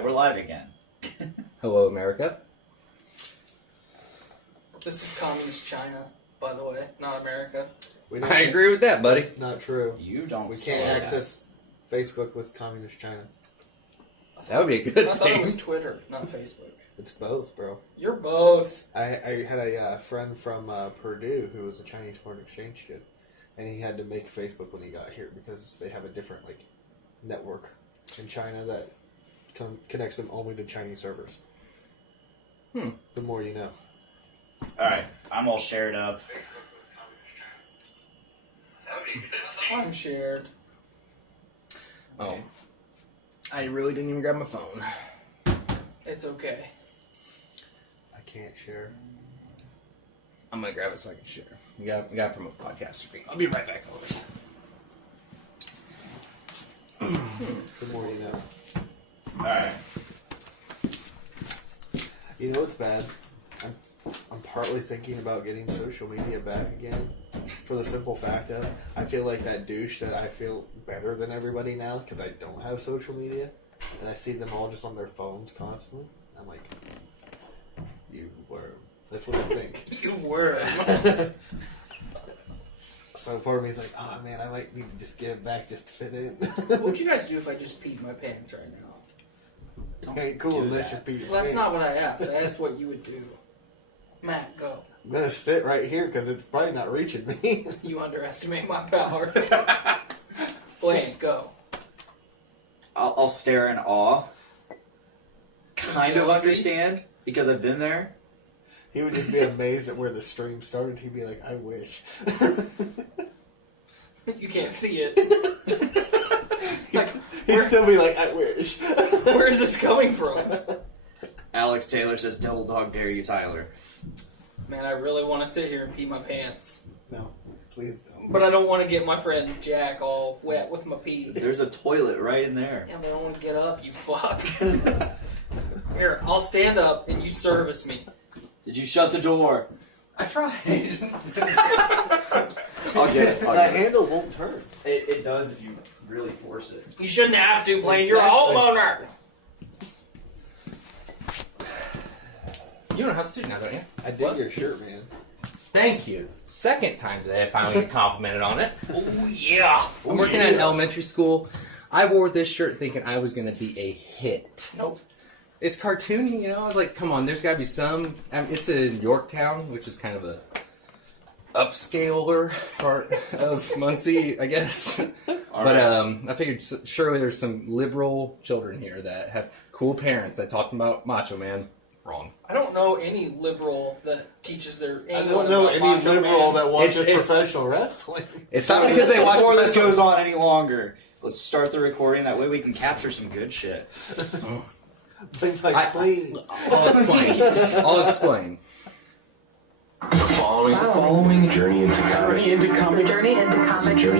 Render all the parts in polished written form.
Alright, we're live again. Hello, America. This is communist China, by the way, not America. I agree with that, buddy. That's not true. You don't We say can't that. access Facebook with communist China. That would be a good I thought it thing. was Twitter, not Facebook. It's both, bro. You're both. I had a friend from Purdue who was a Chinese foreign exchange student, and he had to make Facebook when he got here because they have a different network in China that connects them only to Chinese servers. The more you know. Alright, I'm all shared up. I'm shared. Oh. I really didn't even grab my phone. It's okay. I can't share. I'm going to grab it so I can share. We got to promote podcaster feed. I'll be right back, folks. The more you know. Alright. You know what's bad? I'm partly thinking about getting social media back again for the simple fact of I feel like that douche that I feel better than everybody now because I don't have social media and I see them all just on their phones constantly. I'm like, you worm. That's what I think. You were. So part of me is like, oh man, I might need to just give it back just to fit in. What would you guys do if I just peed my pants right now? Okay, cool. do Unless that. you pee your Well, that's not what pants. I asked. I asked what you would do. Matt, go. I'm gonna sit right here because it's probably not reaching me. You underestimate my power. Blaine, go. I'll stare in awe. Kind of Jealousy? understand, because I've been there. He would just be amazed at where the stream started. He'd be like, I wish. You can't see it. He'd still be like, I wish. Where is this coming from? Alex Taylor says, double dog dare you, Tyler. Man, I really want to sit here and pee my pants. No, please don't. But I don't want to get my friend Jack all wet with my pee. There's a toilet right in there. Yeah, but I don't want to get up, you fuck. Here, I'll stand up and you service me. Did you shut the door? I tried. I'll get it. I'll That get it. handle won't turn. It does if you really force it. You shouldn't have to, Blaine. You're a Exactly. homeowner. You know how to do now, don't you? I dig What? your shirt, man. Thank you. Second time today I finally get complimented on it. Oh, yeah. I'm working at an elementary school. I wore this shirt thinking I was going to be a hit. Nope. It's cartoony, you know? I was like, come on, there's got to be some... I mean, it's in Yorktown, which is kind of a upscaler part of Muncie, I guess. But I figured surely there's some liberal children here that have cool parents that talk about Macho Man. Wrong. I don't know any liberal that teaches their. I don't know any Macho liberal Man. that watches It's- professional wrestling. It's not because they watch Before this professional- goes on any longer, let's start the recording. That way we can capture some good shit. Things like please. I'll explain. I'll explain. The following journey into comics. Journey into comics. Journey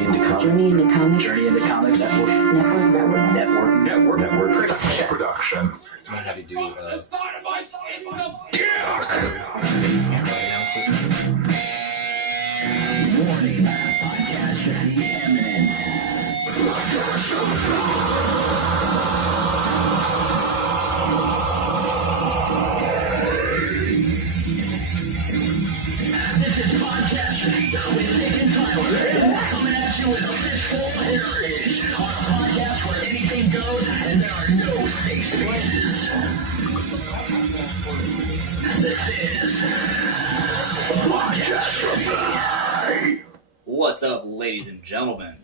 into comics. Journey into comics. Journey into comics. Network production. I'm gonna have you do. Warning. Podcast journey imminent. What's up, ladies and gentlemen?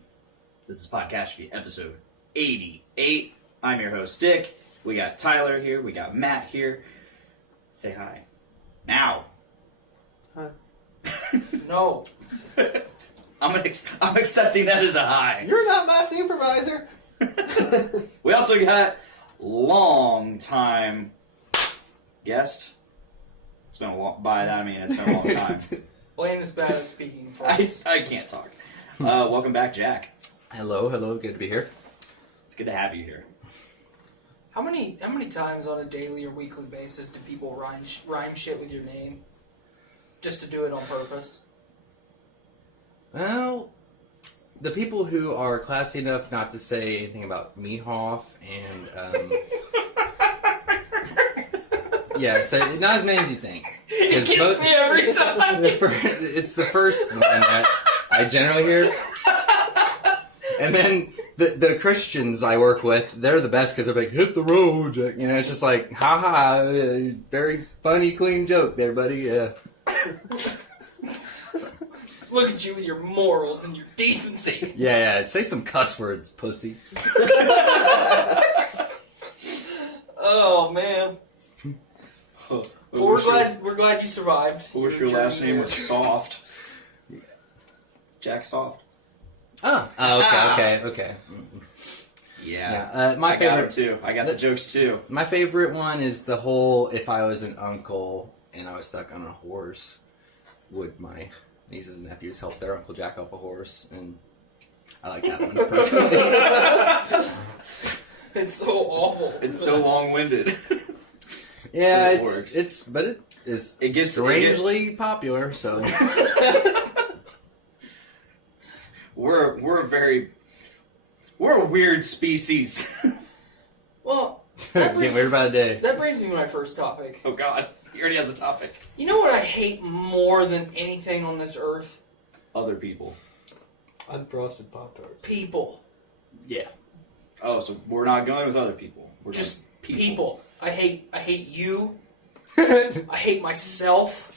This is Podcast Feed episode 88. I'm your host, Dick. We got Tyler here. We got Matt here. Say hi. Now. Hi. No. I'm accepting that as a hi. You're not my supervisor. We also got long time guest. It's been a long. By that I mean it's been a long time. Blaine is bad at speaking for I us. can't talk. Welcome back, Jack. Hello, good to be here. It's good to have you here. How many times on a daily or weekly basis do people rhyme shit with your name? Just to do it on purpose? Well, the people who are classy enough not to say anything about Mehoff and Yeah, so not as many as you think. It 'Cause gets me every time. It's the first one that I generally hear. And then the Christians I work with, they're the best because they're like, hit the road. You know, it's just like, ha, very funny, clean joke there, buddy. Yeah. Look at you with your morals and your decency. Yeah, say some cuss words, pussy. Oh man. Oh, Well, we're glad you survived. I wish your last name was Soft. Jack Soft. Oh, okay. Yeah. Yeah, my I got favorite it too. I got the jokes too. My favorite one is the whole, if I was an uncle and I was stuck on a horse, would my nieces and nephews help their Uncle Jack off a horse? And I like that one personally. It's so awful. It's so long-winded. Yeah, It works. it gets strangely popular, so. We're a weird species. Well, that Getting brings, weird by the day. that brings me to my first topic. Oh God, he already has a topic. You know what I hate more than anything on this earth? Other people. Unfrosted Pop-Tarts. People. Yeah. Oh, so we're not going with other people. We're Just going people. I hate you. I hate myself.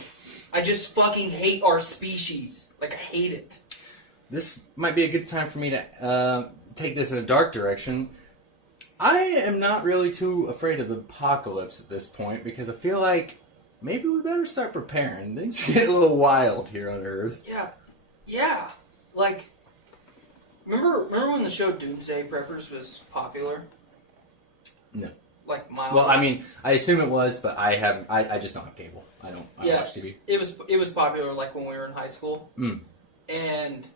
I just fucking hate our species. Like, I hate it. This might be a good time for me to take this in a dark direction. I am not really too afraid of the apocalypse at this point because I feel like maybe we better start preparing. Things get a little wild here on Earth. Yeah. Like, remember when the show Doomsday Preppers was popular? No. Like, mild. Well, I mean, I assume it was, but I just don't have cable. I don't watch TV. It was popular like when we were in high school. Mm. And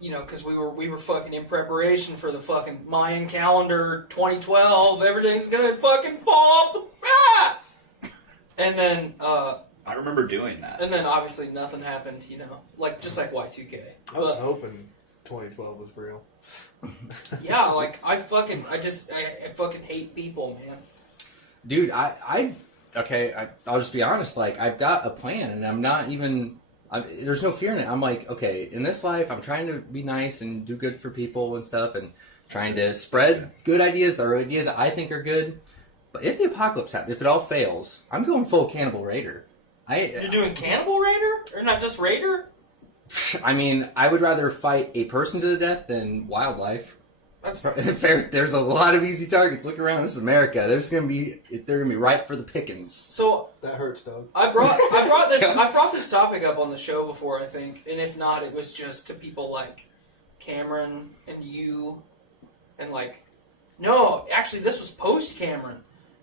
you know, because we were fucking in preparation for the fucking Mayan calendar 2012. Everything's gonna fucking fall off the And then I remember doing that. and then obviously nothing happened. You know, just like Y2K. I was But hoping 2012 was real. yeah, like I fucking hate people, man. Dude, I'll just be honest. Like, I've got a plan, and I'm not even. There's no fear in it. I'm like, okay, in this life, I'm trying to be nice and do good for people and stuff, and trying to spread good ideas or ideas that I think are good. But if the apocalypse happens, if it all fails, I'm going full Cannibal Raider. You're doing Cannibal Raider, or not just Raider? I mean, I would rather fight a person to the death than wildlife. That's Fair. There's a lot of easy targets. Look around. This is America. They're gonna be ripe for the pickings. so. That hurts, dog. I brought this topic up on the show before, I think, and if not, it was just to people like Cameron and you, and like, no, actually, this was post Cameron.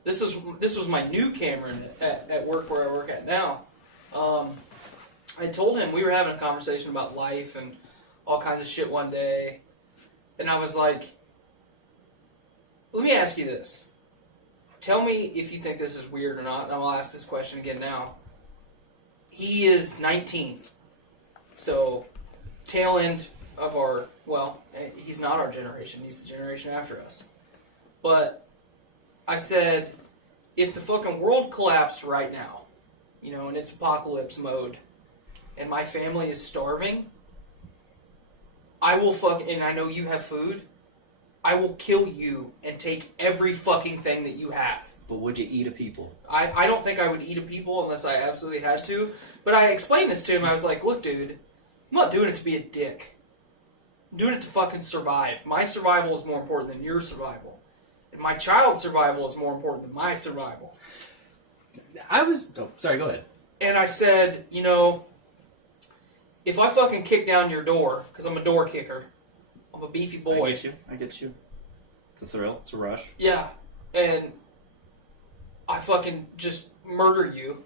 This was my new Cameron at work where I work at now. I told him we were having a conversation about life and all kinds of shit one day, and I was like, let me ask you this. Tell me if you think this is weird or not, and I'll ask this question again now. He is 19, so tail end of our, well, he's not our generation, he's the generation after us. But I said, if the fucking world collapsed right now, you know, in its apocalypse mode, and my family is starving, I will and I know you have food, I will kill you and take every fucking thing that you have. But would you eat a people? I don't think I would eat a people unless I absolutely had to. But I explained this to him. I was like, look, dude, I'm not doing it to be a dick. I'm doing it to fucking survive. My survival is more important than your survival. And my child's survival is more important than my survival. Sorry, go ahead. And I said, you know, if I fucking kick down your door, because I'm a door kicker, I'm a beefy boy. I get you. It's a thrill. It's a rush. Yeah, and I fucking just murder you.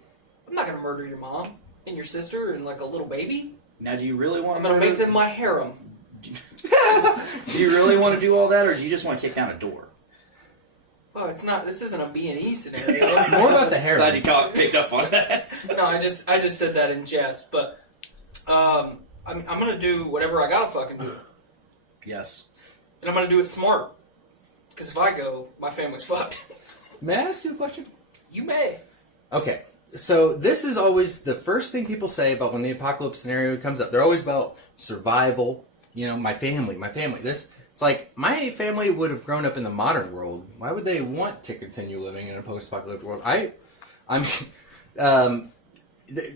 I'm not gonna murder your mom and your sister and like a little baby. Now, do you really want I'm to gonna make them my harem. Do you really want to do all that, or do you just want to kick down a door? Oh, it's not. This isn't a B&E scenario. More about the hair. Glad you picked up on that. No, I just said that in jest. But I'm gonna do whatever I gotta fucking do, Yes. and I'm gonna do it smart. Because if I go, my family's fucked. May I ask you a question? You may. Okay, so this is always the first thing people say about when the apocalypse scenario comes up. They're always about survival. You know, my family. This, it's like, my family would have grown up in the modern world. Why would they want to continue living in a post-apocalyptic world?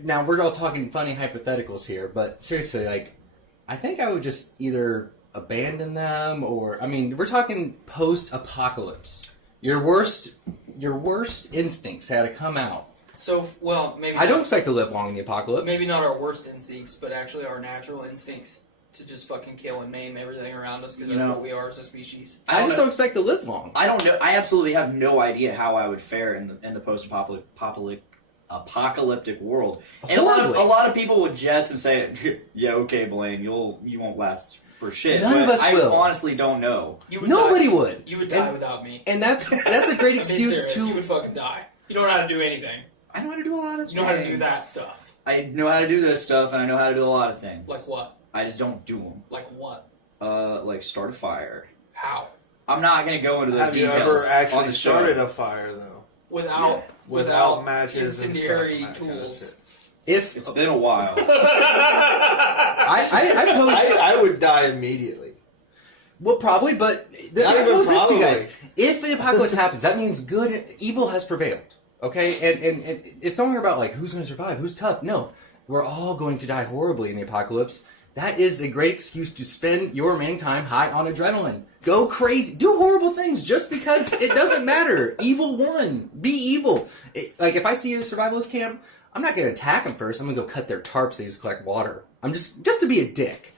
Now we're all talking funny hypotheticals here, but seriously, like, I think I would just either abandon them or, I mean, we're talking post-apocalypse. Your worst instincts had to come out. So, well, maybe I don't expect to live long in the apocalypse. maybe not our worst instincts, but actually our natural instincts to just fucking kill and maim everything around us because You that's know, what we are as a species. I just don't expect to live long. I don't know. I absolutely have no idea how I would fare in the post-apocalyptic world. And a Horribly. lot of people would jest and say, "Yeah, okay, Blaine, you won't last for shit." None of But us I will. honestly don't know. You would Nobody die. would. You would die And- without me. And that's a great I'm being excuse serious. You to. would fucking die. You don't know how to do anything. I know how to do a lot of You know how to do things. that stuff. I know how to do this stuff, and I know how to do a lot of things. Like what? I just don't do them. Like what? Like start a fire. How? I'm not gonna go into those Have you details ever on actually the show. started a fire though? Without Without matches and incendiary stuff and that kind of tools. shit. If It's been a while. I posed. I would die immediately. Well, probably, but Not I even pose this to you probably. guys. If the apocalypse happens, that means evil has prevailed. Okay, and it's no longer about like who's going to survive, who's tough. No, we're all going to die horribly in the apocalypse. That is a great excuse to spend your remaining time high on adrenaline. Go crazy, do horrible things just because it doesn't matter. Evil won. Be evil. Like if I see a survivalist camp, I'm not going to attack them first. I'm going to go cut their tarps. They just collect water. I'm just to be a dick.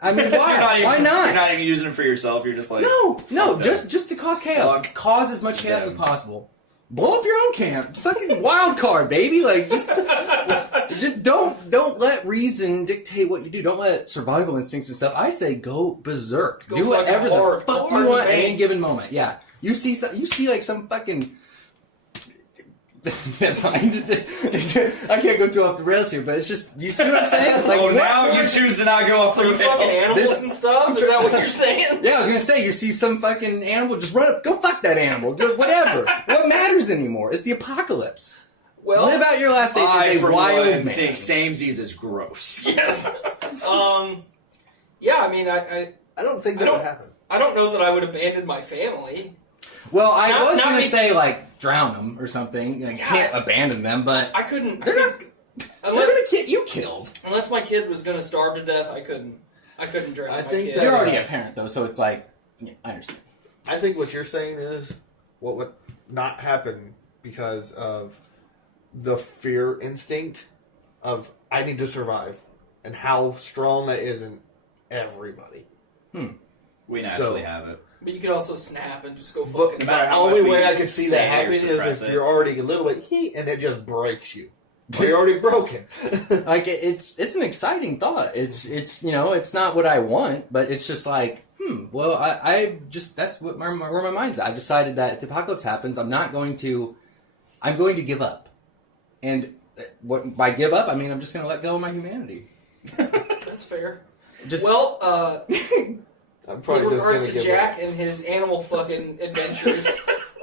I mean, why? Why not? You're not even using it for yourself. You're just like No, fuck that. just to cause chaos. Fuck Cause as much chaos as them. possible. Blow up your own camp. Fucking wild card, baby. Like just don't let reason dictate what you do. Don't let survival instincts and stuff. I say go berserk. Go do whatever fucking the hard. fuck Hard you want at and any bang. given moment. Yeah. You see like some fucking. Never mind. I can't go too off the rails here, but it's just you see what I'm saying? Like Oh, what now more- you choose to not go off the Through fucking rails. animals and stuff? Is that what you're saying? Yeah, I was gonna say, you see some fucking animal, just run up, go fuck that animal, do whatever. What matters anymore? It's the apocalypse. Well, Live out your last days I, as a for wild one, man. think samesies is gross. yes. Yeah, I mean, I I don't think that would happen. don't know that I would abandon my family. Well, I Not- was not gonna me- say like drown them or something. Like, Yeah. can't abandon them, but I couldn't. they're not. Unless They're gonna get you killed. unless my kid was gonna starve to death, I couldn't drown I my think kid. that- You're already a parent though, so it's like, yeah, I understand. I think what you're saying is what would not happen because of the fear instinct of I need to survive and how strong that is in everybody. We naturally So- have it. But you could also snap and just go But fucking. No matter the how only much way we I can see say that or happen is suppress if it. you're already a little bit heat and it just breaks you. Or you're already broken. Like it's an exciting thought. It's you know it's not what I want, but it's just like well I just that's what where my mind's at. I've decided that if the apocalypse happens, I'm going to give up, and what by give up I mean I'm just going to let go of my humanity. That's fair. Just Well, I'm in probably just regards going to give Jack up. and his animal fucking adventures,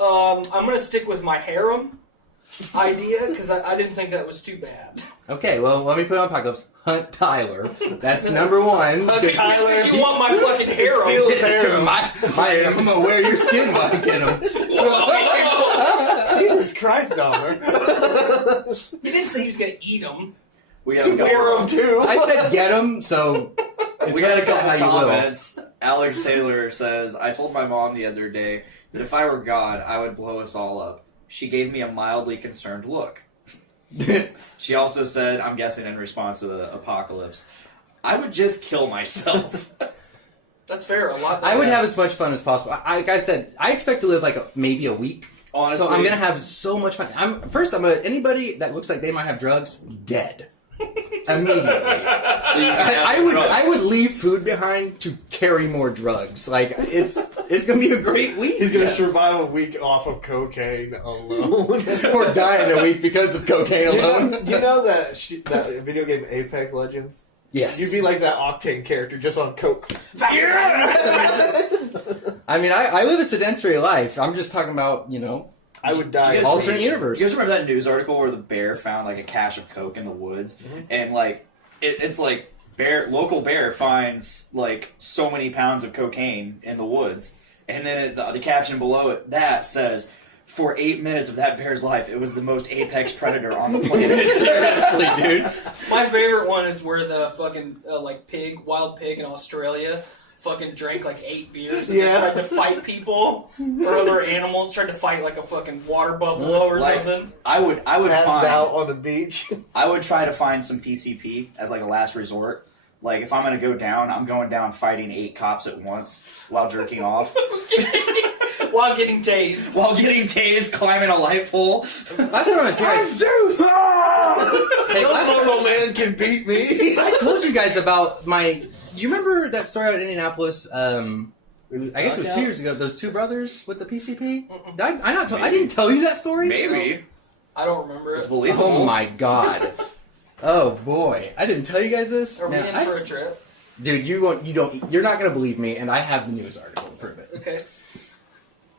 I'm gonna stick with my harem idea because I didn't think that was too bad. okay. Well, let me put on apocalypse. Hunt Tyler. That's number one. Hunt Tyler. You want my fucking harem? Steal his harem. I'm gonna wear your skin while I get him. Jesus Christ, Dahmer. He didn't say he was gonna eat them. We have a Wear couple, him too. I said get him, so it's we had a worked out couple how you will. comments. Alex Taylor says, I told my mom the other day that if I were God, I would blow us all up. She gave me a mildly concerned look. She also said, I'm guessing in response to the apocalypse, I would just kill myself. That's fair. A lot. I would have as much fun as possible. Like I said, I expect to live like maybe a week. Honestly. So I'm gonna have so much fun. Anybody that looks like they might have drugs, dead. Immediately. So you can have drugs. I would leave food behind to carry more drugs. Like it's gonna be a great week. He's going to Yes. survive a week off of cocaine alone. or die in a week because of cocaine alone. You know that that video game Apex Legends? Yes. You'd be like that Octane character just on coke. I mean, I live a sedentary life. I'm just talking about, I would die. Do you guys- Alternate universe. You guys remember that news article where the bear found like a cache of coke in the woods, and like it's like local bear finds like so many pounds of cocaine in the woods, and then the caption below it that says, "For 8 minutes of that bear's life, it was the most apex predator on the planet." Seriously, dude. My favorite one is where the fucking wild pig in Australia fucking drank like 8 beers and Yeah. then tried to fight people or other animals, tried to fight like a fucking water buffalo or Like, something. I would Passed find out on the beach. I would try to find some PCP as like a last resort. Like if I'm gonna go down, I'm going down fighting 8 cops at once while jerking off, While getting tased. while getting tased, climbing a light pole. Last time I was here, Zeus! hey, No last time, normal man can beat me. I told you guys about my. You remember that story out in Indianapolis? I guess it was 2 years ago. Those 2 brothers with the PCP. Did I didn't tell you that story. Maybe I don't remember it's it. believable. Oh my god. Oh boy, I didn't tell you guys this. Are we Man, in for a trip? dude, you're not gonna believe me, and I have the news article to prove it. Okay.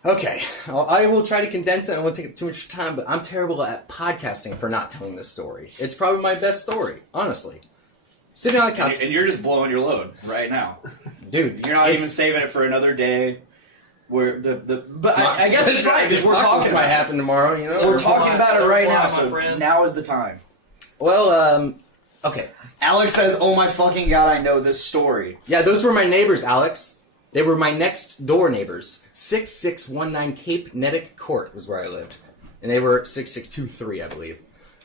Okay, I will try to condense it. I won't take up too much time, but I'm terrible at podcasting for not telling this story. It's probably my best story, honestly. Sitting on the couch, And you're just blowing your load right now. dude. You're not even it's- saving it for another day. Where but I guess it's right because we're Apocalypse talking might about it. happen tomorrow. You know, We're talking about it right now, my so friend. now is the time. Well, okay. Alex says, "Oh my fucking god, I know this story." Yeah, those were my neighbors, Alex. They were my next door neighbors. 6619 Cape Nedick Court was where I lived. And they were 6623, I believe.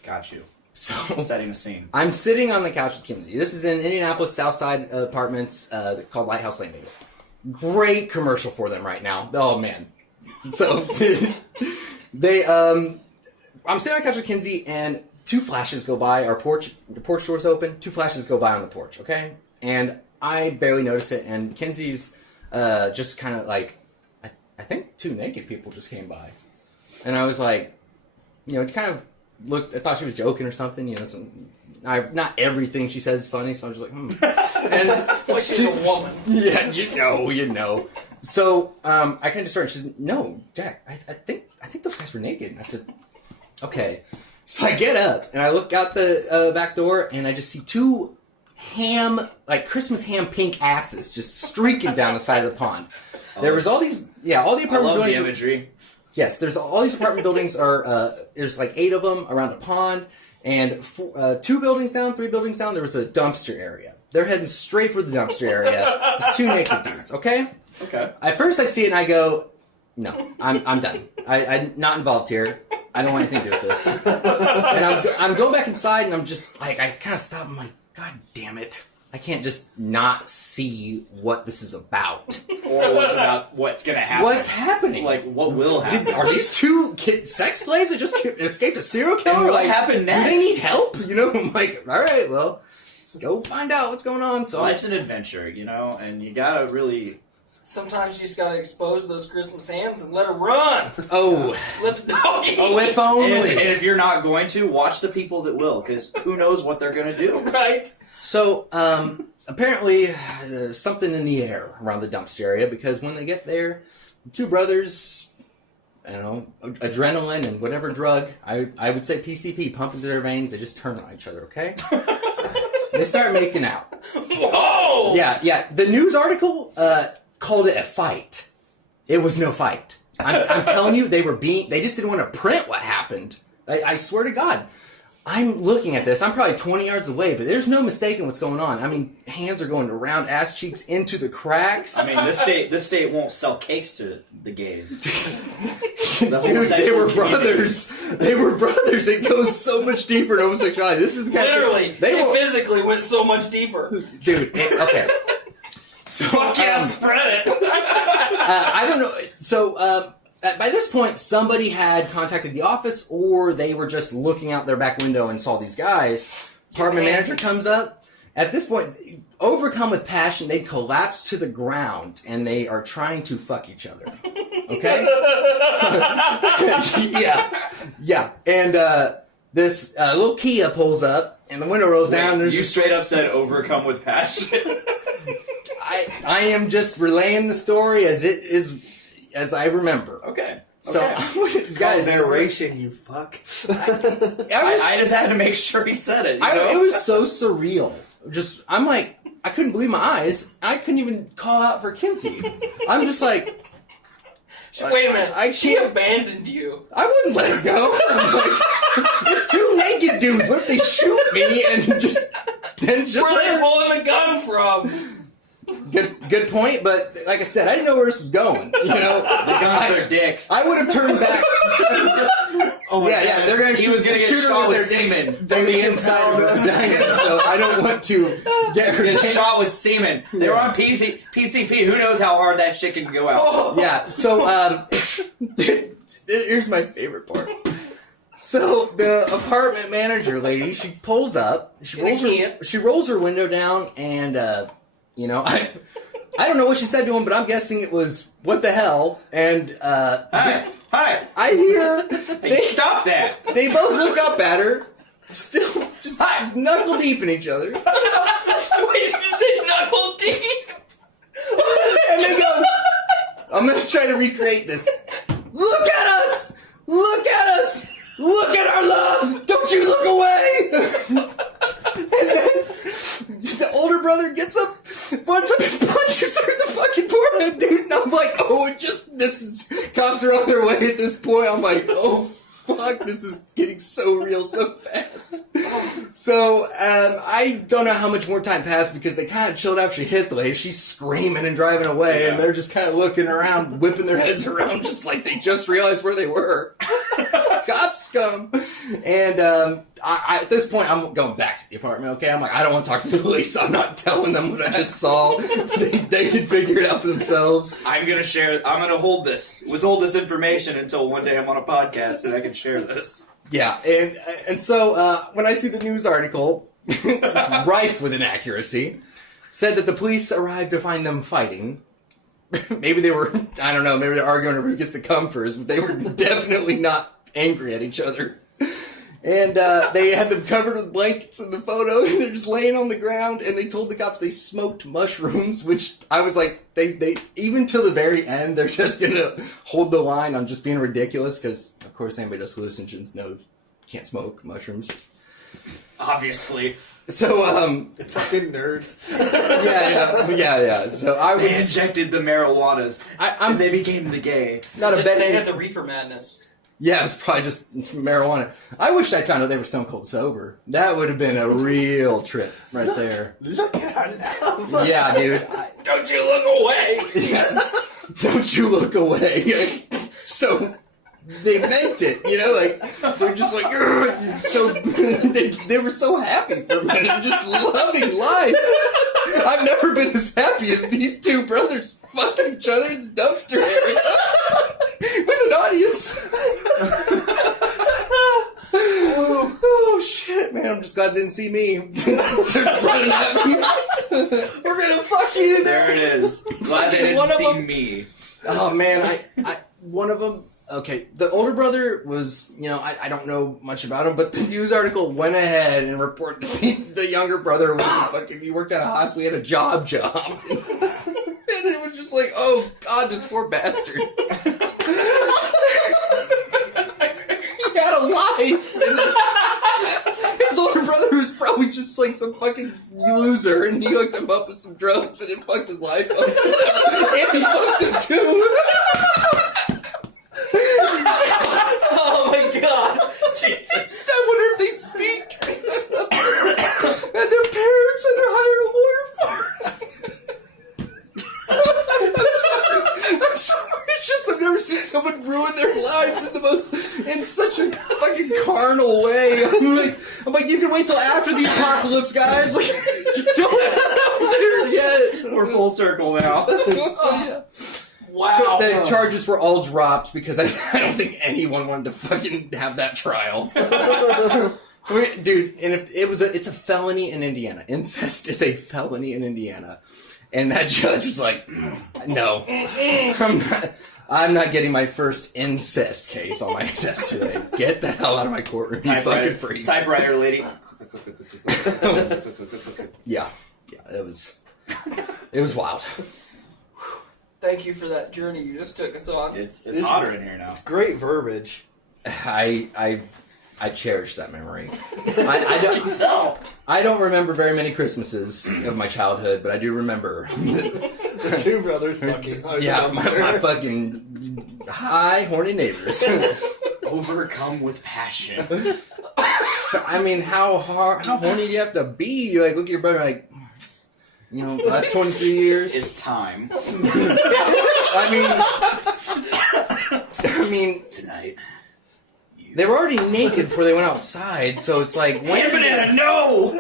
Got you. So Setting the scene. I'm sitting on the couch with Kinsey. This is in Indianapolis Southside Apartments called Lighthouse Landings. Great commercial for them right now. Oh, man. So they, I'm sitting on the couch with Kinsey, and 2 flashes go by. The porch door's open. 2 flashes go by on the porch, okay? And I barely notice it, and Kinsey's just kind of like, I think 2 naked people just came by. And I was like, kind of looked, I thought she was joking or something, not everything she says is funny, so I'm just like, And Well, she's a woman. yeah, you know. So I kind of just started. She said, "No, Jack, I think those guys were naked." And I said, "Okay." So I get up and I look out the back door and I just see 2 Christmas ham pink asses just streaking down the side of the pond. There was all these, all the I apartment love the buildings. imagery. Yes, there's all these apartment buildings are there's like 8 of them around the pond, and 2 buildings down, 3 buildings down, there was a dumpster area. They're heading straight for the dumpster area. It's 2 naked dudes. Okay. Okay. At first, I see it and I go, "No, I'm done. I'm not involved here. I don't want anything to do with this." And I'm going back inside, and I'm just like, I kind of stop. I'm like, "God damn it! I can't just not see what this is about. Or what's gonna happen. What's happening? Like, what will happen? Are these 2 sex slaves that just escaped a serial killer? And what Like, happened do they next? need help? I'm like, all right, well, let's go find out what's going on. So Life's an adventure, and you gotta really... Sometimes you just gotta expose those Christmas hams and let her run. oh, Let the dog eat. if only. And if you're not going to, watch the people that will, because who knows what they're gonna do. Right? So, apparently, there's something in the air around the dumpster area, because when they get there, 2 brothers, I don't know, adrenaline and whatever drug, I would say PCP, pump into their veins, they just turn on each other, okay? They start making out. Whoa! Yeah, the news article called it a fight. It was no fight. I'm telling you, they just didn't want to print what happened. I swear to God. I'm looking at this. I'm probably 20 yards away, but there's no mistaking what's going on. I mean, hands are going around ass cheeks into the cracks. I mean, this state won't sell cakes to the gays. Dude, they were brothers. They were brothers. It goes so much deeper in homosexuality. This is the kind of Literally, thing- it physically went so much deeper. dude. Okay. So, Fuck yeah, spread it. I don't know. So by this point, somebody had contacted the office, or they were just looking out their back window and saw these guys. Apartment manager comes up. At this point, overcome with passion, they collapse to the ground and they are trying to fuck each other. Okay? yeah. And this little Kia pulls up, and the window rolls down. And there's You just, straight up said overcome with passion. I am just relaying the story as it is, as I remember. Okay. So guys, narration, you fuck. I just had to make sure he said it. You know? It was so surreal. I'm like, I couldn't believe my eyes. I couldn't even call out for Kinsey. I'm just like, Wait a minute. She can't. abandoned you. I wouldn't let her go. I'm like, it's two naked dudes. What if they shoot me and then just Where let are they her- pulling the gun from? Good point. But like I said, I didn't know where this was going. You know, The gun's their dick. I would have turned back. Oh my Yeah, God. They're gonna He shoot, was gonna get shoot her shot with with their dicks semen. from the inside of the vagina. So I don't want to get her. Get shot with semen. They were on PCP. Who knows how hard that shit can go out? Oh. Yeah, so here's my favorite part. So the apartment manager lady, she pulls up, she rolls her window down, and you know, I don't know what she said to him, but I'm guessing it was what the hell. And Hi. I hear Hey, stop that. they both look up at her, still just knuckle deep in each other, Wait, you said knuckle deep? and they go, I'm gonna try to recreate this. Look at us! Look at us! Look at our love! Don't you look away! And then the older brother gets up, runs up and punches her in the fucking forehead, dude. And I'm like, cops are on their way at this point. I'm like, oh fuck, this is getting so real so fast. So, I don't know how much more time passed because they kind of chilled after she hit the lady. She's screaming and driving away, and they're just kind of looking around, whipping their heads around just like they just realized where they were. Cops come. And I at this point, I'm going back to the apartment, okay? I'm like, I don't want to talk to the police. I'm not telling them what I just saw. They can figure it out for themselves. I'm gonna withhold this information until one day I'm on a podcast and I can share this. Yeah, and so when I see the news article, rife with inaccuracy, said that the police arrived to find them fighting. Maybe they were, I don't know, maybe they're arguing over who gets to come first, but they were definitely not angry at each other. And they had them covered with blankets in the photo, and they're just laying on the ground, and they told the cops they smoked mushrooms, which I was like, they even till the very end, they're just gonna hold the line on just being ridiculous, because, of course, anybody does hallucinogens knows you can't smoke mushrooms. Obviously. So, Fucking nerds. yeah. So I was... They injected the marijuanas. And they became the gay. Not a They had bet. the reefer madness. Yeah, it was probably just marijuana. I wish I found out they were stone cold sober. That would have been a real trip right there. Look at our love. Yeah, dude. Don't you look away! Don't you look away. So they meant it, you know, like they're just like, "Ugh," so they were so happy for a minute, just loving life. I've never been as happy as these two brothers fucking each other in the dumpster area with an audience. Oh shit, man! I'm just glad they didn't see me. They're running at me. We're gonna fuck you. There it is. Glad they One didn't of see them- me. Oh man, I one of them. Okay, the older brother was, you know, I don't know much about him, but the news article went ahead and reported the younger brother was fucking. He worked at a hospital. He had a job, and it was just like, oh god, this poor bastard. He had a life. And his older brother was probably just like some fucking loser, and he hooked him up with some drugs, and it fucked his life up. And he fucked him too. Oh my god! Jesus. I wonder if they speak. And their parents and their higher I'm sorry. It's just I've never seen someone ruin their lives in such a fucking carnal way. I'm like, you can wait till after the apocalypse, guys. Like, don't there yet. We're full circle now. Yeah. Wow. The charges were all dropped because I don't think anyone wanted to fucking have that trial. Dude, and if it's a felony in Indiana. Incest is a felony in Indiana. And that judge was like, no. I'm not getting my first incest case on my desk today. Get the hell out of my courtroom, you fucking freaks. Typewriter lady. Yeah, it was wild. Thank you for that journey you just took us on. It's hotter in here now. Great verbiage. I cherish that memory. I don't remember very many Christmases of my childhood, but I do remember. The two brothers fucking. Yeah, my fucking high horny neighbors. Overcome with passion. I mean, how horny do you have to be? You like look at your brother like, you know, the last 23 years. It's time. I mean, Tonight. they were already naked before they went outside, so it's like, when Hey, banana, no!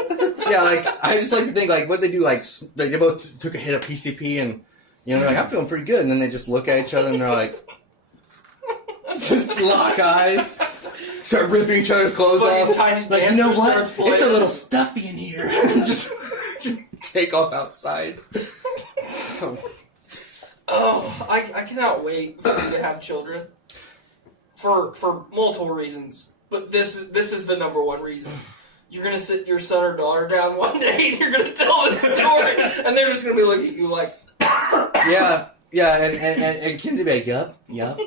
yeah, like I just like to think like what they do, like they both took a hit of PCP, and you know, they're like, I'm feeling pretty good, and then they just look at each other and they're like, just lock eyes, start ripping each other's clothes Fucking off. Tiny Like, you know Dancer what? starts playing. It's a little stuffy in here. just take off outside. Oh, I cannot wait for you to have children. For multiple reasons. But this is the number one reason. You're gonna sit your son or daughter down one day and you're gonna tell this story and they're just gonna be looking at you like Yeah, and Kinsey be like, yup.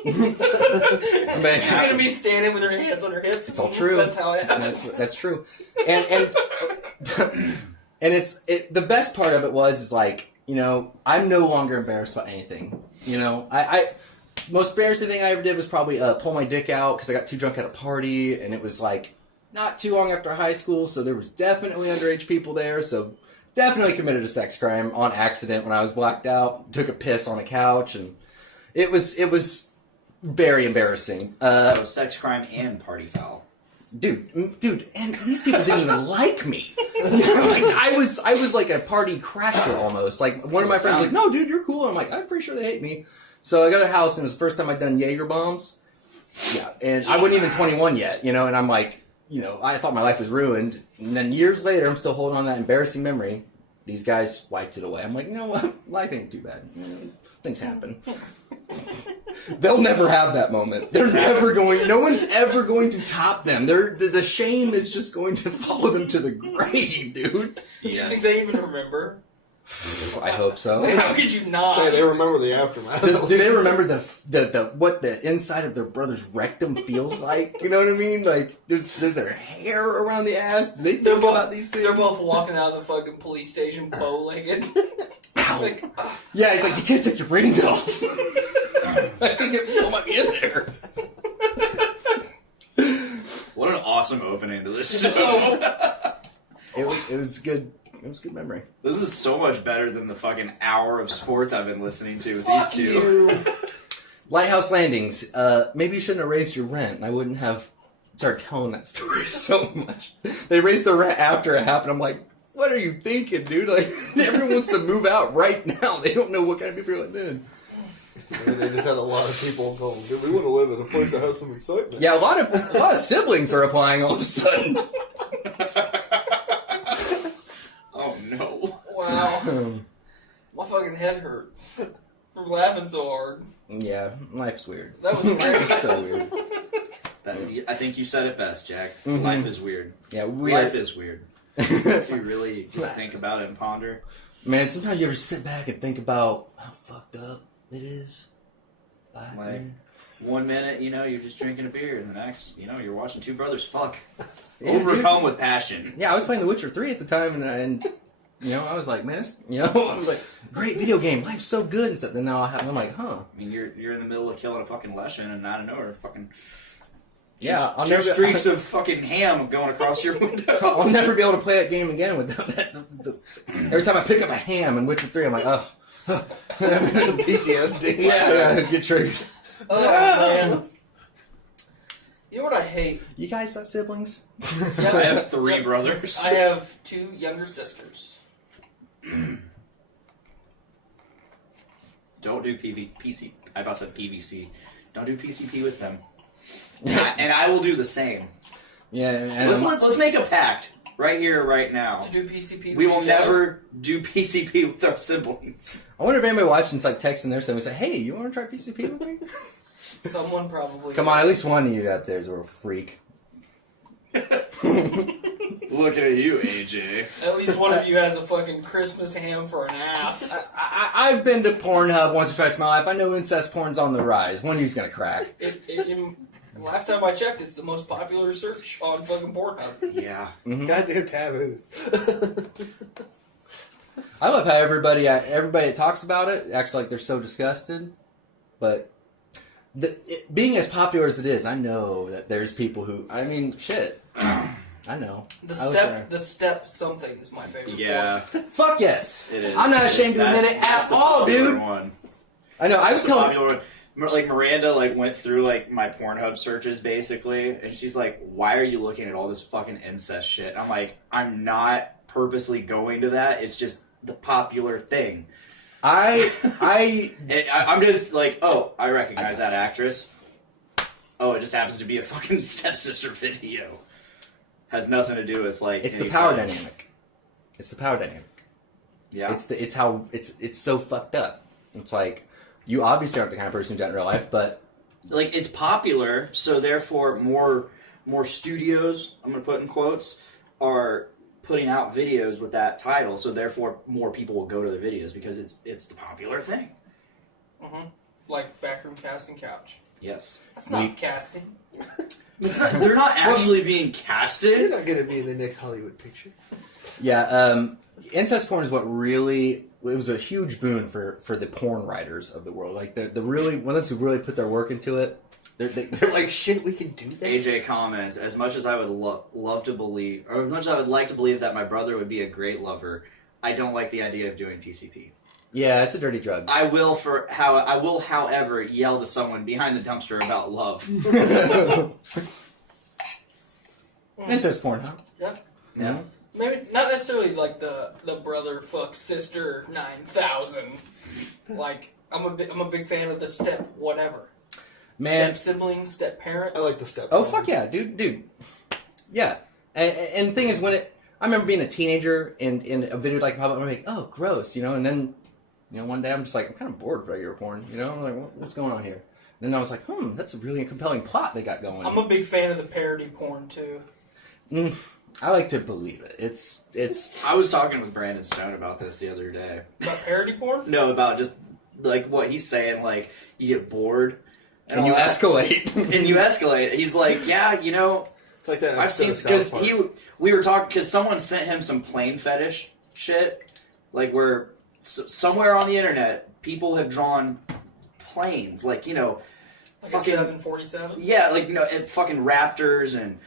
she's gonna be standing with her hands on her hips. It's all true. That's how it happens. That's true. And it's the best part of it is like, you know, I'm no longer embarrassed about anything. You know, I most embarrassing thing I ever did was probably pull my dick out because I got too drunk at a party, and it was like not too long after high school, so there was definitely underage people there, so definitely committed a sex crime on accident when I was blacked out. Took a piss on a couch, and it was very embarrassing. So sex crime and party foul. Dude, and these people didn't even like me. Like, I was like a party crasher almost. Like one of my friends was like, no, dude, you're cool. I'm like, I'm pretty sure they hate me. So I go to their house, and it was the first time I'd done Jaeger bombs. Yeah, and I wasn't even 21 yet, you know, and I'm like, you know, I thought my life was ruined. And then years later, I'm still holding on to that embarrassing memory. These guys wiped it away. I'm like, you know what? Life ain't too bad. You know, things happen. They'll never have that moment. They're never going. No one's ever going to top them. The shame is just going to follow them to the grave, dude. Do you think they even remember? I hope so. How could you not? Say they remember the aftermath. Do they remember the what the inside of their brother's rectum feels like? You know what I mean? Like, there's there hair around the ass? Do they think about these things? They're both walking out of the fucking police station bow-legged. Like, Yeah, it's like, you can't take your brains off. I think it still might be in there. What an awesome opening to this show. It was good. It was a good memory. This is so much better than the fucking hour of sports I've been listening to with Fuck these two. Lighthouse Landings. Maybe you shouldn't have raised your rent, and I wouldn't have started telling that story so much. They raised their rent after it happened. I'm like, what are you thinking, dude? Like, everyone wants to move out right now. They don't know what kind of people you're like, dude. Maybe they just had a lot of people going, "Dude, we want to live in a place that has some excitement." Yeah, a lot of siblings are applying all of a sudden. Oh no. wow. My fucking head hurts from laughing so hard. Yeah, life's weird. That was great. It's so weird. I think you said it best, Jack. Mhm. Life is weird. Yeah, Life is weird. If you really just think about it and ponder. Man, sometimes you ever sit back and think about how fucked up it is. Like, 1 minute, you know, you're just drinking a beer, and the next, you know, you're watching two brothers fuck. Yeah, Overcome with passion. Yeah, I was playing The Witcher 3 at the time, and you know, I was like, man, I was like, great video game, life's so good and stuff. And now I'm like, huh? I mean, you're in the middle of killing a fucking Leshen, and out of nowhere, fucking Yeah, I'll two never streaks of fucking ham going across your window. I'll never be able to play that game again with that. Every time I pick up a ham in Witcher 3, I'm like, oh. PTSD. Yeah, get triggered. Oh, man. You know what I hate? You guys have siblings? Yeah, I have 3 brothers. I have 2 younger sisters. Don't do PC. I about said PVC. Don't do PCP with them. And I will do the same. Yeah, and Let's make a pact right here, right now. To do PCP We with will each other. never do PCP with our siblings. I wonder if anybody watching's like texting their sibling and say, hey, you want to try PCP with me? Someone probably. Come on, at least one of you out there is a real freak. Looking at you, AJ. At least one of you has a fucking Christmas ham for an ass. I've been to Pornhub once or twice in my life. I know incest porn's on the rise. One of you's gonna crack. Last time I checked, it's the most popular search on fucking Pornhub. Yeah. Mm-hmm. Goddamn taboos. I love how everybody that talks about it acts like they're so disgusted. But being as popular as it is, I know that there's people who, I mean, shit. I know. The step something is my favorite. Yeah. Fuck yes. It is. I'm not ashamed to admit it That's at the all, popular dude. One. I know. I was The telling. popular one. Like Miranda, like went through like my Pornhub searches basically, and she's like, "Why are you looking at all this fucking incest shit?" I'm like, "I'm not purposely going to that. It's just the popular thing." I'm just like, "Oh, I recognize that actress. Oh, it just happens to be a fucking stepsister video. Has nothing to do with like." It's the any power fetish." dynamic. It's the power dynamic. Yeah. It's so fucked up. It's like you obviously aren't the kind of person who does it in real life, but like it's popular, so therefore more studios, I'm gonna put in quotes, are putting out videos with that title, so therefore more people will go to their videos because it's the popular thing. Mm-hmm. Like backroom casting couch. Yes. That's not casting. They're not actually being You're casted. not gonna be in the next Hollywood picture. yeah, incest porn is what really. It was a huge boon for the porn writers of the world. Like the really ones who really put their work into it. They're like, shit, we can do that. AJ comments, as much as I would love to believe, or as much as I would like to believe that my brother would be a great lover, I don't like the idea of doing PCP. Yeah, it's a dirty drug. I will, however, yell to someone behind the dumpster about love. Incest porn, huh? Yeah. Yeah. Maybe not necessarily like the brother fuck sister 9000. Like I'm a big fan of the step whatever. Man, Step sibling, step parent. I like the step. oh fuck yeah, dude. Yeah, and the thing is I remember being a teenager and a video like pop up, I'm like, oh gross, and then one day I'm just like, I'm kind of bored of regular porn, I'm like, what's going on here? And then I was like, that's a really compelling plot they got going. I'm a big fan of the parody porn too. I like to believe it. It's. I was talking with Brandon Stone about this the other day. About parody porn? No, about just like what he's saying. Like you get bored And you all that. escalate. And you escalate. He's like, yeah, It's like that. I've seen because we were talking because someone sent him some plane fetish shit, like where somewhere on the internet people have drawn planes, like Like fucking a 747? yeah, like fucking Raptors and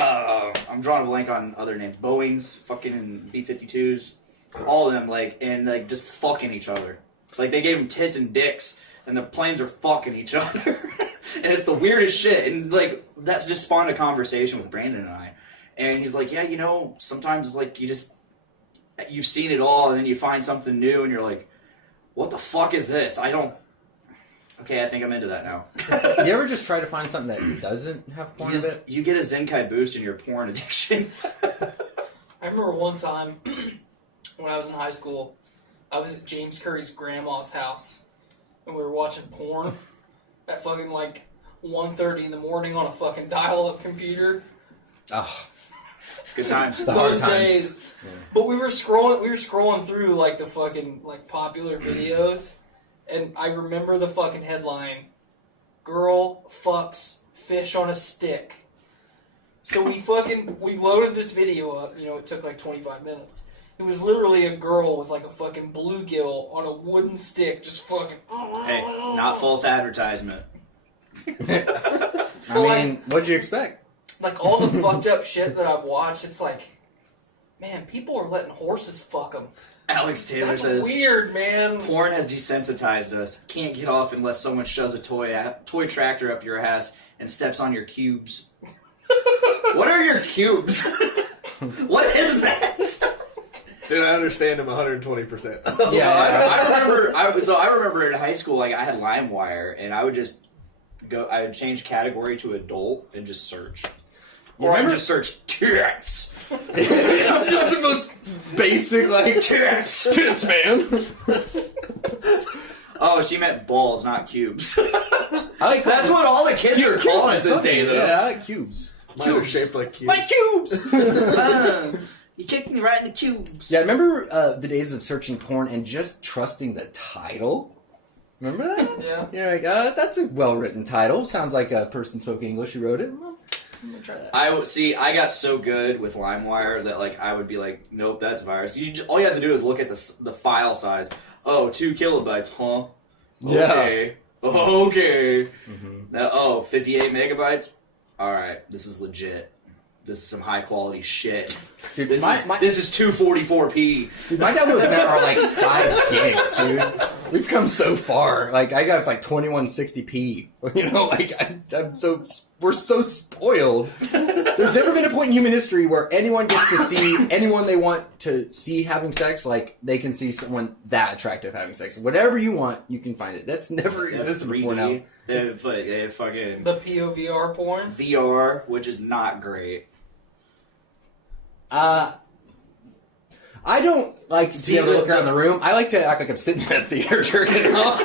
I'm drawing a blank on other names, Boeings, fucking B-52s, all of them, and just fucking each other. Like they gave them tits and dicks, and the planes are fucking each other, and it's the weirdest shit. And that's just spawned a conversation with Brandon and I, and he's like, yeah, sometimes you've seen it all, and then you find something new, and you're like, what the fuck is this? Okay, I think I'm into that now. You ever just try to find something that doesn't have porn in it? You get a Zenkai boost in your porn addiction. I remember one time when I was in high school, I was at James Curry's grandma's house, and we were watching porn at fucking 1:30 in the morning on a fucking dial-up computer. Oh, Good times. The hard Those times. days. Yeah. But we were scrolling through the fucking popular videos, and I remember the fucking headline: "Girl fucks fish on a stick." So we loaded this video up. It took 25 minutes. It was literally a girl with a fucking bluegill on a wooden stick, just fucking. Hey, not false advertisement. I mean, what'd you expect? All the fucked up shit that I've watched, it's man, people are letting horses fuck them. Alex Taylor That's says, weird, man. porn has desensitized us. Can't get off unless someone shoves a toy tractor up your ass and steps on your cubes. What are your cubes? What is that? Dude, I understand him 120%. Yeah, I remember in high school, I had LimeWire, and I would just I would change category to adult and just search. Or I would just search tits. It's just the most basic, tits, man. Oh, she meant balls, not cubes. I like That's what all the kids are calling us this day, though. Yeah, I like cubes. Mine are cubes. shaped like cubes. My cubes. You kicked me right in the cubes. Yeah, remember the days of searching porn and just trusting the title? Remember that? Yeah. You're like, that's a well-written title. Sounds like a person spoke English who wrote it. Well, I'm gonna try that. I got so good with LimeWire that like I would be like, nope, that's virus. All you have to do is look at the file size. Oh, 2 kilobytes, huh? Okay. Okay. Mm-hmm. 58 megabytes? Alright, this is legit. This is some high quality shit. Dude, This my is 244p. Dude, my downloads now are like 5 gigs, dude. We've come so far. Like, I got like 2160p. You know, like, we're so spoiled. There's never been a point in human history where anyone gets to see anyone they want to see having sex, like, they can see someone that attractive having sex. Whatever you want, you can find it. That's never existed before now. They have fucking The POVR porn. VR, which is not great. I don't like to See, be able to the- look around the room. I like to act like I'm sitting in a theater jerking off.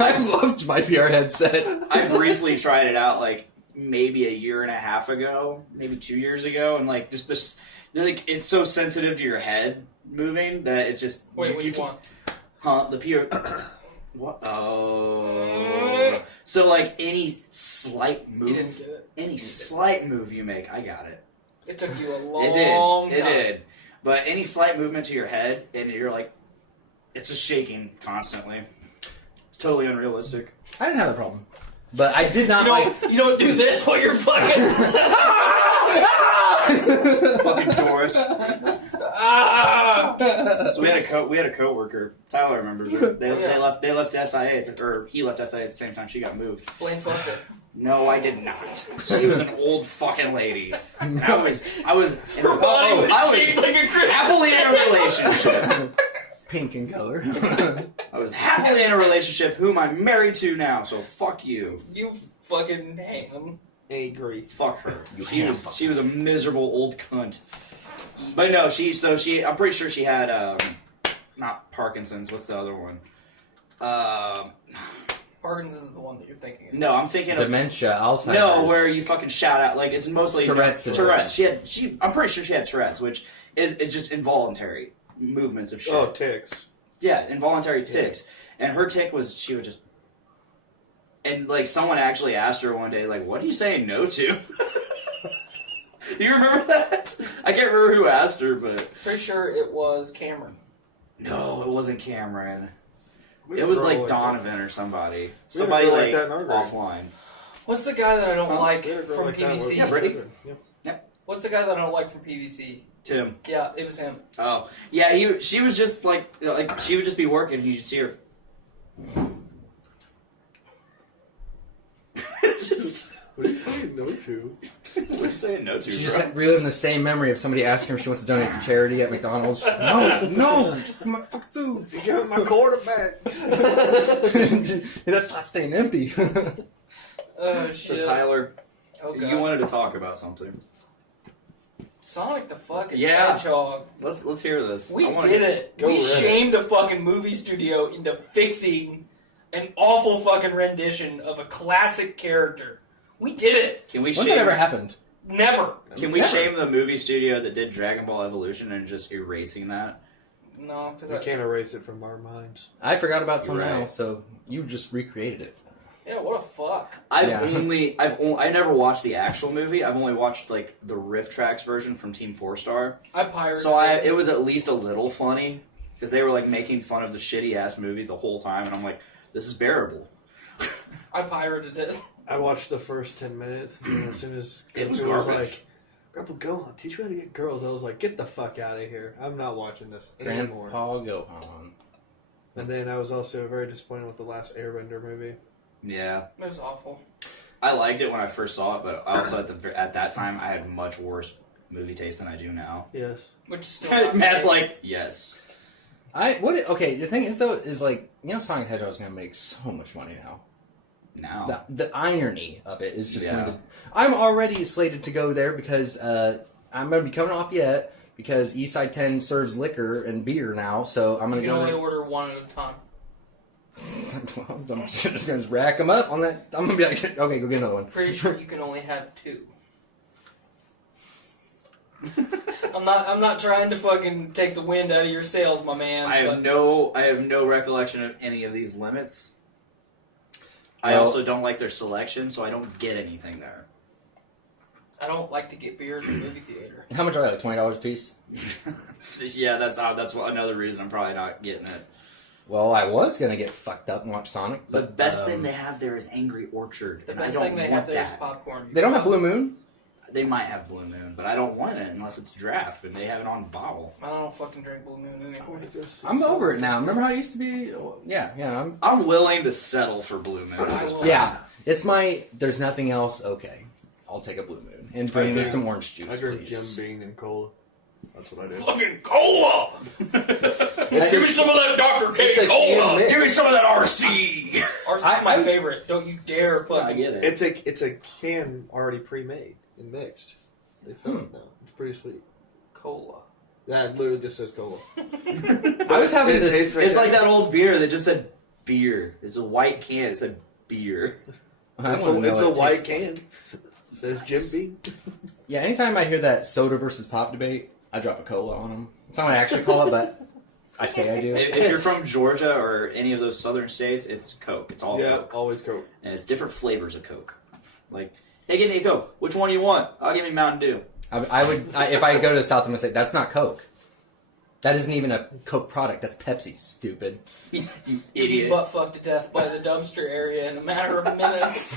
I loved my VR headset. I briefly tried it out like maybe a year and a half ago, maybe 2 years ago, and like just this, like it's so sensitive to your head moving that it's just. Wait, you which can- one? Huh? The PO. What? Oh. So like any slight You didn't move, get it. any slight move you make, I got it. It took you a long It did. time. It did. But any slight movement to your head, and you're like, it's just shaking constantly. It's totally unrealistic. I didn't have a problem. But I did not You like... don't, you don't do this while you're fucking. Fucking Doris. Ah! So we had a coworker. Tyler remembers her. They Yeah. left SIA, or he left SIA at the same time she got moved. Blaine fucked it. No, I did not. She was an old fucking lady. And I was in Her body was I shaped like a Christmas happily in a tree. relationship. Pink in color. I was happily in a relationship whom I'm married to now, so fuck you. You fucking ham. Agree. Fuck her. ham She was a miserable old cunt. But no, I'm pretty sure she had not Parkinson's, what's the other one? Parkinson's is the one that you're thinking of. No, I'm thinking of Dementia, Alzheimer's. no, where you fucking shout out like it's mostly Tourette's Tourette's. I'm pretty sure she had Tourette's, which is just involuntary movements of shit. Oh, ticks. Yeah, involuntary ticks. And her tick was she would just and like someone actually asked her one day, like, what are you saying no to? Do you remember that? I can't remember who asked her, but Pretty sure it was Cameron. no, it wasn't Cameron. We had It a was girl like that. Donovan or somebody. We had a Somebody girl like that in our grade. offline. What's the guy that I don't Huh? like We had a girl from like that PVC? with- Yeah, Brittany. Yep. What's the guy that I don't like from PVC? Tim. Yeah, it was him. Oh. Yeah, she was just like she would just be working and you just see her. Just What are you saying no to? what are you saying no to, She's bro? just reliving the same memory of somebody asking her if she wants to donate to charity at McDonald's. No, just my fucking food. You give me my quarterback. That's not staying empty. Oh, So shit. Tyler, Oh, God. you wanted to talk about something. Sonic the fucking Yeah. Hedgehog. Let's hear this. We I wanna did hear- it. Go We Reddit. shamed a fucking movie studio into fixing an awful fucking rendition of a classic character. We did it. Can we When that shame? ever happened? Never. Can we Never. shame the movie studio that did Dragon Ball Evolution and just erasing that? No, We because can't erase it from our minds. I forgot about You're something right. else, so you just recreated it. yeah, what a fuck. I never watched the actual movie. I've only watched like the riff tracks version from Team 4-Star. I pirated So it. it was at least a little funny because they were like making fun of the shitty ass movie the whole time, and I'm like, this is bearable. I pirated it. I watched the first 10 minutes, and then as soon as It was Goku was garbage. like, Grandpa Gohan, teach me how to get girls, I was like, get the fuck out of here. I'm not watching this anymore. Grandpa Gohan. And then I was also very disappointed with the last Airbender movie. Yeah, It was awful. I liked it when I first saw it, but I also at that time I had much worse movie taste than I do now. Yes. Which is still not Matt's great. like, yes. Okay, the thing is though, is like, Sonic the Hedgehog's gonna make so much money now. Now. The irony of it is just Yeah. going to... I'm already slated to go there because I'm going to be coming off yet because Eastside 10 serves liquor and beer now, so I'm going You to can go only there. order one at a time. I'm just gonna rack them up on that. I'm gonna be like, okay, go get another one. Pretty sure you can only have 2. I'm not trying to fucking take the wind out of your sails, my man. I have no recollection of any of these limits. I Well- also don't like their selection, so I don't get anything there. I don't like to get beer at the movie theater. How much are they? Like $20 a piece? Yeah, that's another reason I'm probably not getting it. Well, I was gonna get fucked up and watch Sonic, The but best thing they have there is Angry Orchard. The and I best don't thing they want have there is that. popcorn. they don't have Blue Moon. They might have Blue Moon, but I don't want it unless it's draft, and they have it on bottle. I don't fucking drink Blue Moon anymore. I'm over it now. Remember how it used to be? Yeah. I'm willing to settle for Blue Moon at this point. Yeah, it's my. There's nothing else. Okay, I'll take a Blue Moon and bring me drink- some orange juice, I drink please. Jim Beam and cola. That's what I do. Fucking cola! Give me some of that Dr. K It's a cola! can mix. Give me some of that RC! RC's my favorite. Don't you dare fucking. I get it. It's a can already pre-made and mixed. They sell it now. It's pretty sweet. Cola. That literally just says cola. I was having It this. tastes It's like that old beer that just said beer. It's a white can. It said beer. I It's wanna know a what it white tastes like. can. It says Jim Beam. Yeah, anytime I hear that soda versus pop debate, I drop a cola on them. It's not what I actually call it, but I say I do. If you're from Georgia or any of those southern states, it's Coke. It's all Yeah, Coke. always Coke. And it's different flavors of Coke. Like, hey, give me a Coke. Which one do you want? I'll give me Mountain Dew. I would if I go to the South, I'm gonna say that's not Coke. That isn't even a Coke product. That's Pepsi. Stupid. You You'd be idiot. butt fucked to death by the dumpster area in a matter of minutes.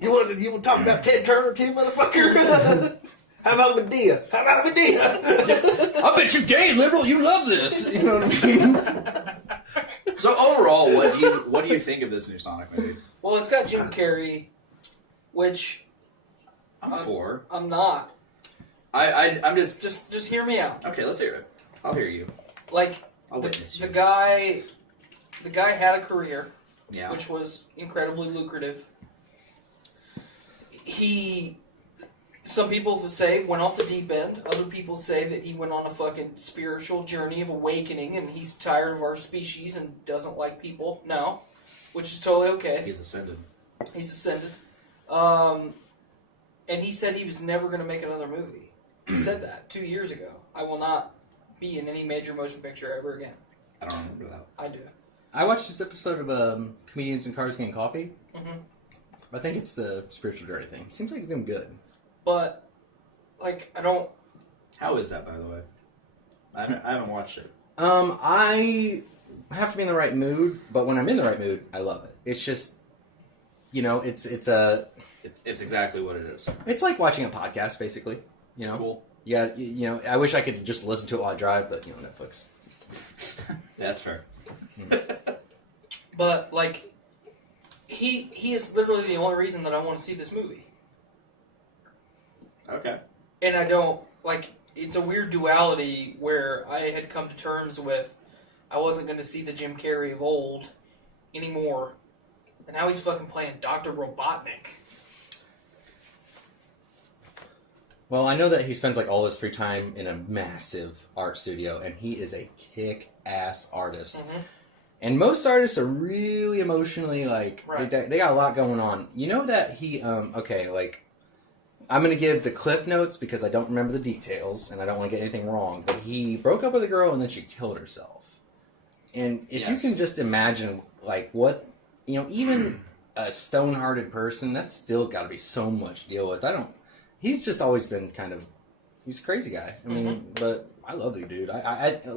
You want to talk about Ted Turner too, motherfucker? How about Medea? How about Medea? I bet you gay liberal. You love this. You know what I mean? So overall, what do you think of this new Sonic movie? Well, it's got Jim Carrey, which I'm for. I'm not. I'm just Just hear me out. okay. Let's hear it. I'll hear you. Like I'll witness the you. guy had a career, Yeah. which was incredibly lucrative. Some people say went off the deep end. Other people say that he went on a fucking spiritual journey of awakening, and he's tired of our species and doesn't like people. No, which is totally okay. He's ascended. He's ascended. And he said he was never going to make another movie. He said that 2 years ago. I will not be in any major motion picture ever again. I don't remember that. I do. I watched this episode of Comedians in Cars Getting Coffee. Mhm. I think it's the spiritual journey thing. Seems like he's doing good. But, like, I don't... How is that, by the way? I haven't watched it. I have to be in the right mood, but when I'm in the right mood, I love it. It's just, it's It's exactly what it is. it's like watching a podcast, basically. Cool. Yeah, I wish I could just listen to it while I drive, but Netflix. That's fair. But, like, he is literally the only reason that I want to see this movie. Okay. And I don't, like, it's a weird duality where I had come to terms with I wasn't going to see the Jim Carrey of old anymore. And now he's fucking playing Dr. Robotnik. Well, I know that he spends like all his free time in a massive art studio, and he is a kick-ass artist. Mhm. And most artists are really emotionally like Right. they got a lot going on. You know that he I'm gonna give the cliff notes because I don't remember the details and I don't want to get anything wrong. But he broke up with a girl and then she killed herself. And if Yes. you can just imagine like what even a stone-hearted person, that's still got to be so much to deal with. He's just always been he's a crazy guy. I mean, but I love the dude.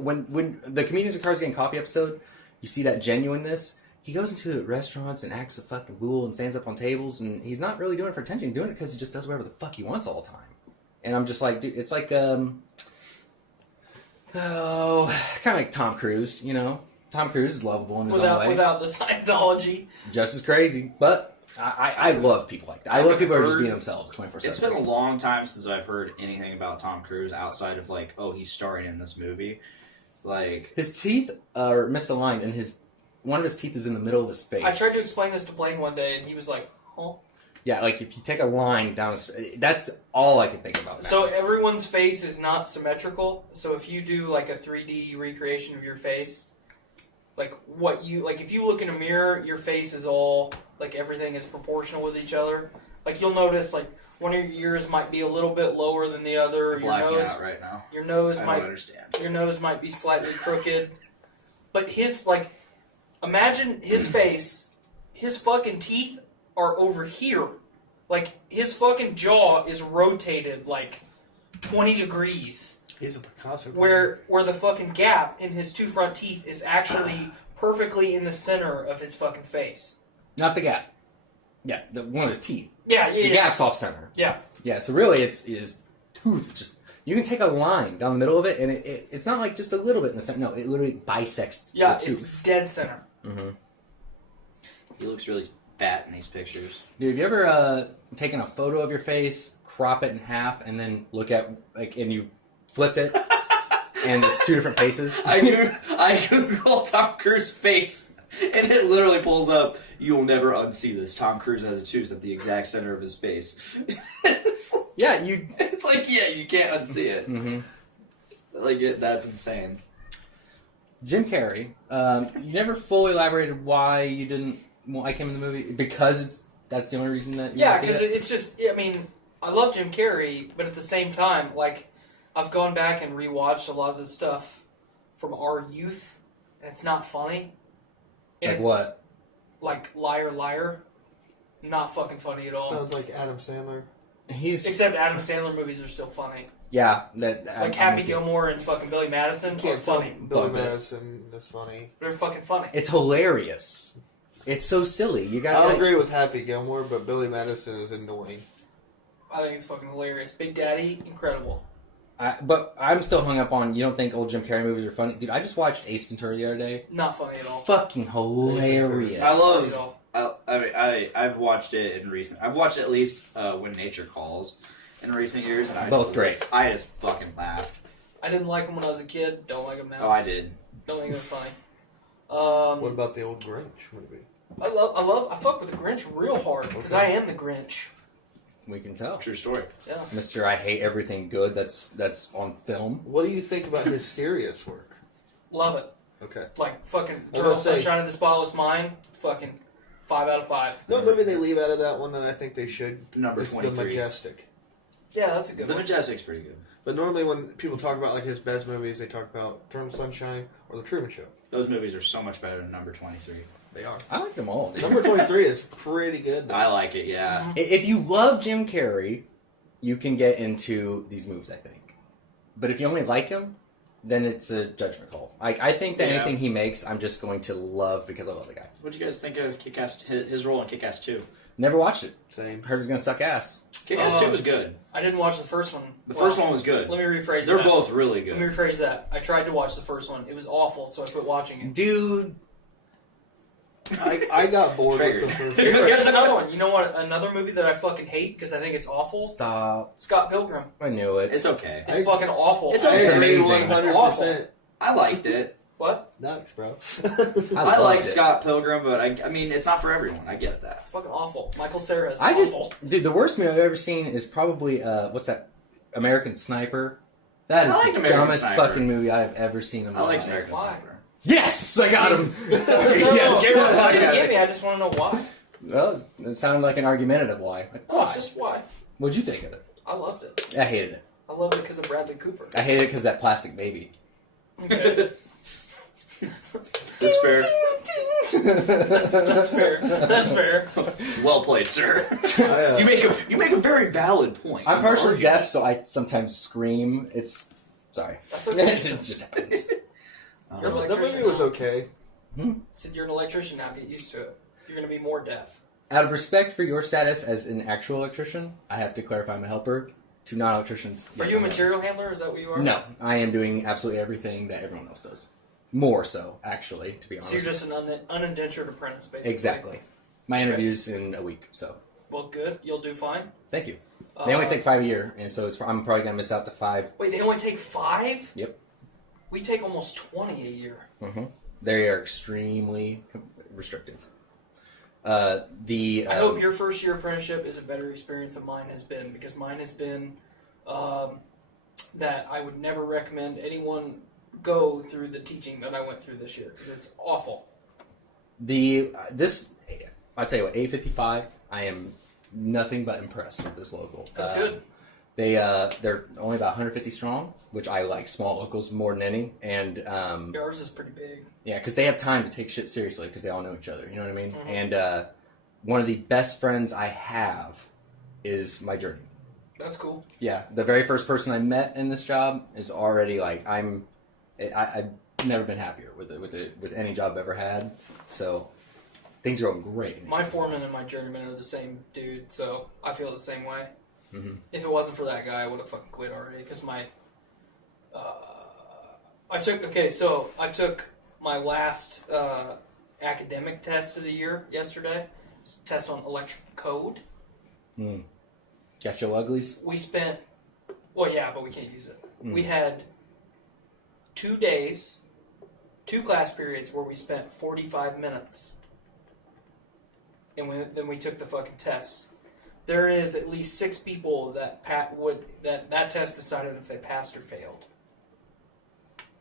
When the Comedians in Cars Getting Coffee episode, you see that genuineness. He goes into restaurants and acts a fucking fool and stands up on tables, and he's not really doing it for attention. He's doing it because he just does whatever the fuck he wants all the time. And I'm just like, dude, it's like kind of like Tom Cruise. Tom Cruise is lovable in his own way, Without the Scientology. just as crazy. But I love people like that. I love people who are just heard- being themselves 24/7. It's been a long time since I've heard anything about Tom Cruise outside of like, oh, he's starring in this movie. Like His teeth are misaligned, and one of his teeth is in the middle of his face. I tried to explain this to Blaine one day, and he was like, huh? Yeah, like if you take a line down, that's all I could think about. Now. So everyone's face is not symmetrical. So if you do like a 3D recreation of your face, like what you like. If you look in a mirror, your face is all like everything is proportional with each other. Like you'll notice like one of your ears might be a little bit lower than the other. I'm Your blacking nose, out right now. your nose I might don't understand. your nose might be slightly crooked. But his like, imagine his face. His fucking teeth are over here. Like his fucking jaw is rotated like 20 degrees. He's a Picasso. Where the fucking gap in his two front teeth is actually perfectly in the center of his fucking face. Not the gap. Yeah, one of his teeth. Yeah, The yeah. gap's off center. Yeah. Yeah, so really it's his tooth. Just you can take a line down the middle of it, and it's not like just a little bit in the center. No, it literally bisects Yeah, the tooth. it's dead center. Mm-hmm. He looks really fat in these pictures. Dude, have you ever taken a photo of your face, crop it in half, and then look at and you flip it, and it's two different faces? I Google Tom Cruise face, and it literally pulls up, "You'll never unsee this. Tom Cruise has a tooth at the exact center of his face." Yeah, you. It's like, yeah, you can't unsee it. Mm-hmm. Like, that's insane. Jim Carrey. You never fully elaborated why you didn't like him in the movie because that's the only reason that you Yeah, see because it? it's just, I mean, I love Jim Carrey, but at the same time, like, I've gone back and rewatched a lot of the stuff from our youth, and it's not funny. And Like it's, what? Like Liar Liar. Not fucking funny at all. Sounds like Adam Sandler. He's Except Adam Sandler movies are still funny. yeah. Like I'm Happy with you. Gilmore and fucking Billy Madison are Can't tell funny. Billy Love it. Madison is funny. They're fucking funny. It's hilarious. It's so silly. You got. I'll agree with Happy Gilmore, but Billy Madison is annoying. I think it's fucking hilarious. Big Daddy, incredible. But I'm still hung up on. You don't think old Jim Carrey movies are funny, dude? I just watched Ace Ventura the other day. Not funny at all. Fucking hilarious. I love- At all. I've watched it in recent. I've watched at least When Nature Calls in recent years, and Both great. I just fucking laughed. I didn't like him when I was a kid. Don't like him now. Oh, I did. Don't think they're funny. What about the old Grinch movie? I fuck with the Grinch real hard because Okay. I am the Grinch. We can tell, True story. Yeah. Mr. I hate everything good that's on film. What do you think about his serious work? Love it. Okay. Like fucking I was Eternal about to say- Sunshine of the Spotless Mind. Fucking 5 out of 5. No movie they leave out of that one that I think they should Number is The 23. Majestic. Yeah, that's a good The one. Majestic's pretty good. But normally when people talk about like his best movies, they talk about Eternal Sunshine or The Truman Show. Those movies are so much better than Number 23. They are. I like them all. Dude. Number 23 is pretty good. Though. I like it, yeah. If you love Jim Carrey, you can get into these movies, I think. But if you only like him, then it's a judgment call. I think that Yeah. anything he makes, I'm just going to love because I love the guy. What'd you guys think of Kick-Ass, his role in Kick-Ass 2? Never watched it. Same. Heard it was gonna suck ass. Kick-Ass 2 was good. I didn't watch the first one. The first one was good. Let me rephrase They're that. both really Let me good. rephrase that. I tried to watch the first one. It was awful, so I quit watching it. Dude, I got bored Triggered. with the first Here- one. Here's another one. You know what? Another movie that I fucking hate because I think it's awful. stop. Scott Pilgrim. I knew it. It's okay. It's fucking awful. It's I okay. agree amazing. 100%. I liked it. What? Nuts, bro. I loved like it. Scott Pilgrim, but I mean, it's not for everyone. I get that. It's fucking awful. Michael Cera is I just, awful. dude, the worst movie I've ever seen is probably what's that? American Sniper. That is I like the American dumbest Sniper. fucking movie I've ever seen in my I like life. American Why? Sniper. Yes, I got him. Sorry, No, yes. Give him a fight you at give it. me. I just want to know why. Well, it sounded like an argumentative why. Like, No, why? it's just why. What'd you think of it? I loved it. I hated it. I loved it because of Bradley Cooper. I hated it because that plastic baby. Okay. That's fair. That's fair. That's fair. Well played, sir. I, You make a very valid point. I'm partially arguing deaf, it. so I sometimes scream. It's sorry. That's okay. It just happens. You're an the movie electrician was now. okay. Said you're an electrician now. Get used to it. You're gonna be more deaf. Out of respect for your status as an actual electrician, I have to clarify I'm a helper. To non-electricians, Are yes, you a I'm material handler? Is that what you are? No, I am doing absolutely everything that everyone else does. More so, actually, to be honest. So you're just an unindentured apprentice, basically. Exactly. My interview's in a week, so Well, good. You'll do fine. thank you. They only Uh, take 5 a year, and so I'm probably gonna miss out to 5. Wait, they only take 5? Yep. We take almost 20 a year. They are extremely restrictive. The I hope your first year apprenticeship is a better experience than mine has been, because mine has been that I would never recommend anyone go through the teaching that I went through this year because it's awful. I'll tell you what, 855. I am nothing but impressed with this local. That's good. They're only about 150 strong, which I like small locals more than any, and Ours is pretty big. yeah, because they have time to take shit seriously because they all know each other. You know what I mean? Mhm. And one of the best friends I have is my journeyman. That's cool. Yeah, the very first person I met in this job is already like I've never been happier with any job I've ever had. So things are going great. My foreman and my journeyman are the same dude, so I feel the same way. Mhm. If it wasn't for that guy, I would have fucking quit already. Because I took my last academic test of the year yesterday. It's a test on electrical code. Got your uglies? We spent, well, yeah, but we can't use it. Mm. We had 2 days, 2 class periods where we spent 45 minutes. And then we took the fucking test. There is at least 6 people that that test decided if they passed or failed.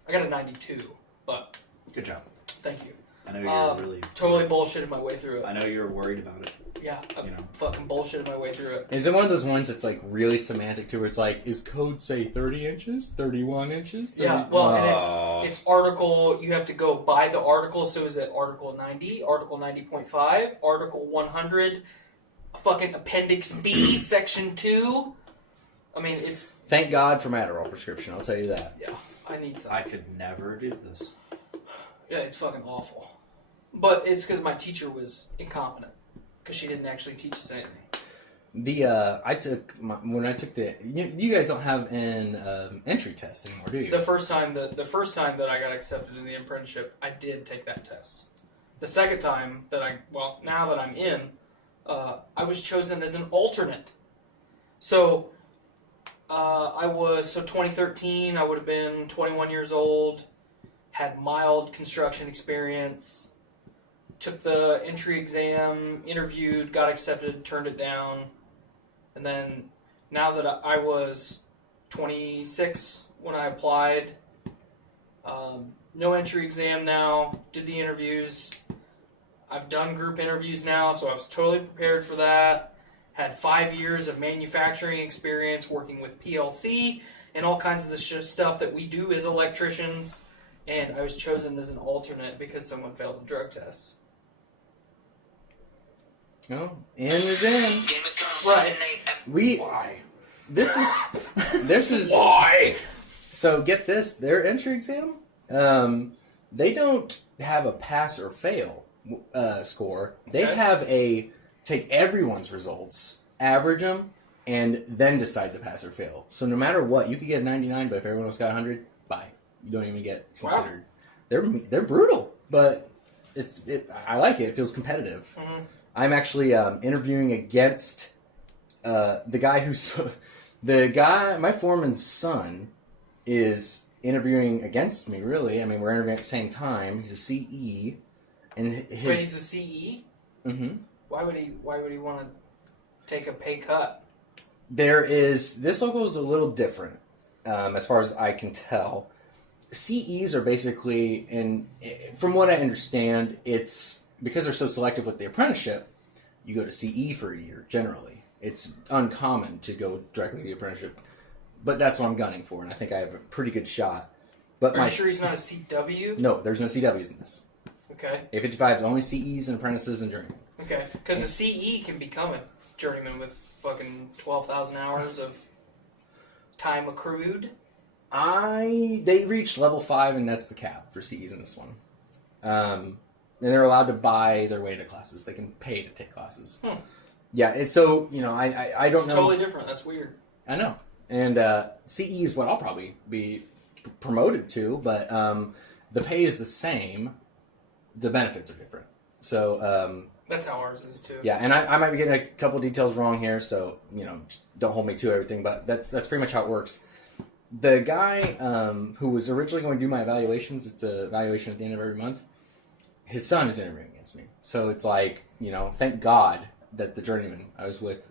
I got a 92, but Good job. thank you. I know you're really Totally bullshitted my way through it. I know you're worried about it. Yeah, I You know. fucking bullshitted my way through it. Is it one of those ones that's like really semantic to where it's like, is code say 30 inches, 31 inches? 30? Yeah, well, Oh. and it's article, you have to go by the article, so is it Article 90, Article 90.5, Article 100, fucking Appendix B, Section 2? I mean, it's, Thank God for my Adderall prescription, I'll tell you that. yeah, I need some. I could never do this. Yeah, it's fucking awful. But it's because my teacher was incompetent, because she didn't actually teach us anything. When I took you guys don't have an entry test anymore, do you? The first time that I got accepted in the apprenticeship, I did take that test. The second time that now that I'm in, I was chosen as an alternate. So, 2013, I would have been 21 years old, had mild construction experience, took the entry exam, interviewed, got accepted, turned it down, and then now that I was 26 when I applied, no entry exam now, did the interviews. I've done group interviews now, so I was totally prepared for that. Had 5 years of manufacturing experience working with PLC and all kinds of the stuff that we do as electricians, and I was chosen as an alternate because someone failed a drug test. No, in is in. Right. Why? This is Why? So get this, their entry exam, they don't have a pass or fail score. They Okay. have take everyone's results, average them, and then decide to pass or fail. So no matter what, you could get a 99, but if everyone else got 100, bye. You don't even get considered. Wow. They're brutal, but I like it. It feels competitive. Mhm. I'm actually interviewing against the guy my foreman's son is interviewing against me, really. I mean, we're interviewing at the same time. He's a CE. And But he's a CE? Mm-hmm. Why would he want to take a pay cut? This logo is a little different, as far as I can tell. CEs are basically, from what I understand, it's because they're so selective with the apprenticeship, you go to CE for a year, generally. It's uncommon to go directly to the apprenticeship. But that's what I'm gunning for, and I think I have a pretty good shot. But Are you sure he's not a CW? No, there's no CWs in this. Okay. A55 is only CEs and apprentices and journeymen. Okay. Because the CE can become a journeyman with fucking 12,000 hours of time accrued. They reached level 5, and that's the cap for CEs in this one. And they're allowed to buy their way to classes. They can pay to take classes. Yeah, it's so, I don't It's know. totally different. That's weird. I know. And CE is what I'll probably be promoted to, but the pay is the same. The benefits are different. So, That's how ours is too. yeah, and I might be getting a couple details wrong here, so, just don't hold me to everything, but that's pretty much how it works. The guy who was originally going to do my evaluations, it's an evaluation at the end of every month, his son is interviewing against me. So it's like, thank God that the journeyman I was with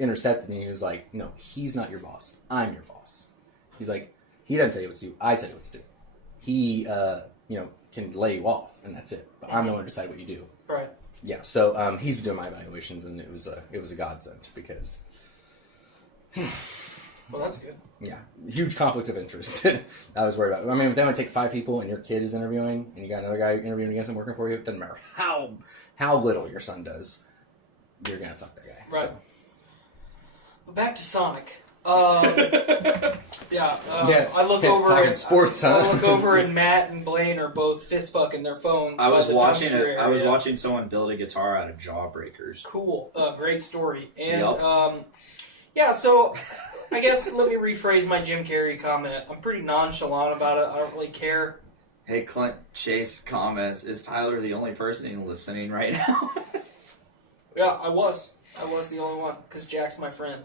intercepted me. He was like, no, he's not your boss. I'm your boss. He's like, he doesn't tell you what to do. I tell you what to do. he can lay you off, and that's it. But I'm the one to decide what you do. Right. Yeah. So he's doing my evaluations, and it was a godsend because. Well, that's good. Yeah, huge conflict of interest. I was worried about. I mean, if they want to take 5 people and your kid is interviewing, and you got another guy interviewing against him working for you, it doesn't matter how little your son does, you're gonna fuck that guy. Right. So. But back to Sonic. I look over talking and sports. I Huh? look over and Matt and Blaine are both fist fucking their phones. I by was the watching dumpster it. I was area. watching someone build a guitar out of Jawbreakers. Cool. Great story. And Yup. so I guess let me rephrase my Jim Carrey comment. I'm pretty nonchalant about it. I don't really care. Hey, Clint Chase comments: Is Tyler the only person listening right now? Yeah, I was the only one because Jack's my friend,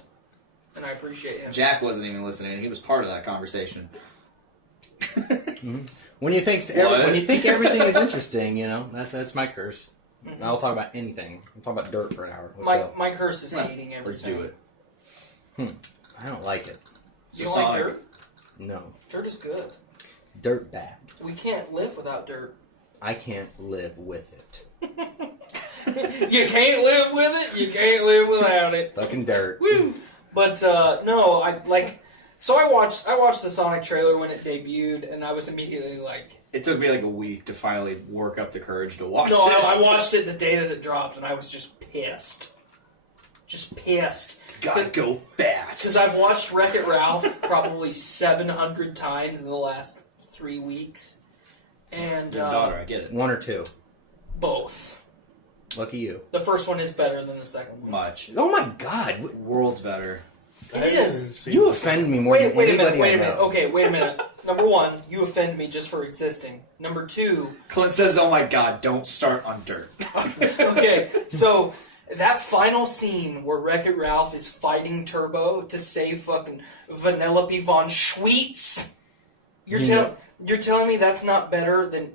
and I appreciate him. Jack wasn't even listening. He was part of that conversation. When you think everything is interesting, that's my curse. Mm-hmm. I'll talk about anything. I'll talk about dirt for an hour. Let's My go. my curse is hating everything. Let's do it. I don't like it. You don't like Sonic. dirt? No, Dirt is good. dirt bad. We can't live without dirt. I can't live with it. You can't live with it. You can't live without it. Fucking dirt. Woo! But no, I like. So I watched the Sonic trailer when it debuted, and I was immediately like, It took me like a week to finally work up the courage to watch no, it. I watched it the day that it dropped, and I was just pissed. Just pissed. Gotta go fast. Because I've watched Wreck-It Ralph probably 700 times in the last 3 weeks. And Your daughter, I get it. 1 or 2. both. Lucky you. The first one is better than the second one. Much. Oh my god. World's better. It is. You offend me more Wait than a anybody minute. I know. Okay, wait a minute. Number one, you offend me just for existing. Number two, Clint says, "Oh my God, don't start on dirt." okay, so that final scene where Wreck-It Ralph is fighting Turbo to save fucking Vanellope von Schweetz. You're telling me that's not better than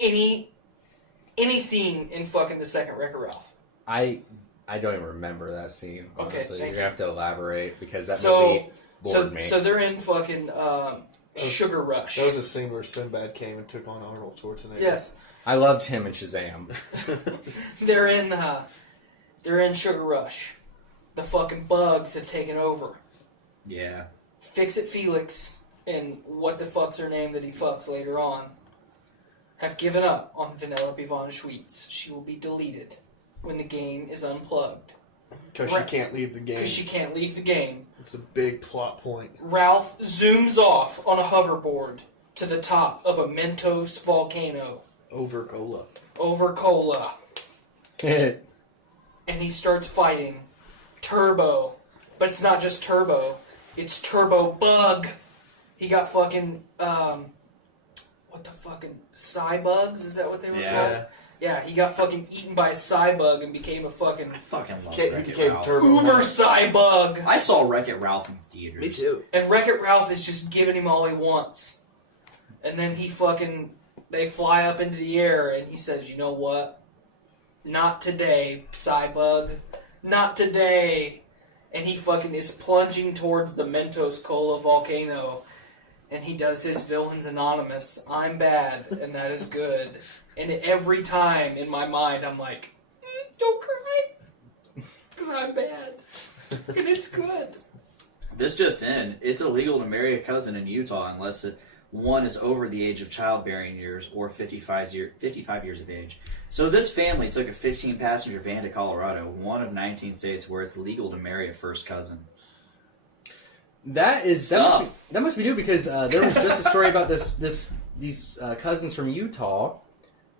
any scene in fucking the second Wreck-It Ralph? I don't even remember that scene. Okay, Honestly, thank you're gonna have to elaborate because that So- movie bored me. So they're in fucking Sugar Rush. That was a scene where Sinbad came and took on Arnold Schwarzenegger. Yes. I loved him in Shazam. They're in Sugar Rush. The fucking bugs have taken over. Yeah. Fix-It Felix and what the fuck's her name that he fucks later on have given up on Vanellope von Schweetz. She will be deleted when the game is unplugged. Because Right. she can't leave the game. Because she can't leave the game. It's a big plot point. Ralph zooms off on a hoverboard to the top of a Mentos volcano Over cola. over cola. And he starts fighting Turbo. But it's not just Turbo. It's Turbo Bug. He got fucking, what the fucking, Cybugs? Is that what they were Yeah. called? Yeah, he got fucking eaten by a Cybug and became a fucking I fucking love He Wreck-It became Ralph. Turbo. Uber Cybug. I saw Wreck-It Ralph in theaters. Me too. And Wreck-It Ralph is just giving him all he wants. And then they fly up into the air and he says, you know what? Not today, Cybug. Not today. And he fucking is plunging towards the Mentos Cola volcano. And he does his Villains Anonymous. I'm bad, and that is good. And every time in my mind, I'm like, don't cry. Because I'm bad. And it's good. This just in. It's illegal to marry a cousin in Utah unless one is over the age of childbearing years or 55 years of age. So this family took a 15-passenger van to Colorado, one of 19 states where it's legal to marry a first cousin. That must be new because there was just a story about these cousins from Utah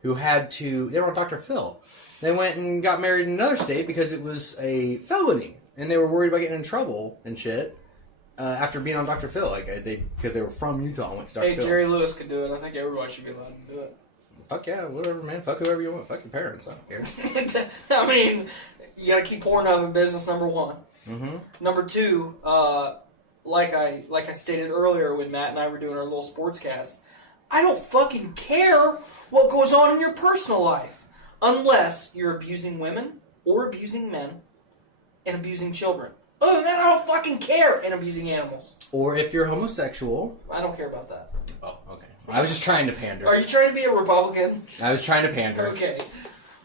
who they were on Dr. Phil. They went and got married in another state because it was a felony, and they were worried about getting in trouble and shit after being on Dr. Phil, because they were from Utah and went to Dr. Hey, Phil. Jerry Lewis could do it. I think everybody should be allowed to do it. Fuck yeah, whatever, man. Fuck whoever you want. Fuck your parents. I don't care. I mean, you gotta keep Pornhub in business, number one. Mm-hmm. Number two, like I stated earlier when Matt and I were doing our little sportscast, I don't fucking care what goes on in your personal life. Unless you're abusing women, or abusing men, and abusing children. Other than that, I don't fucking care, and abusing animals. Or if you're homosexual. I don't care about that. Oh, okay. I was just trying to pander. Are you trying to be a Republican? I was trying to pander. Okay.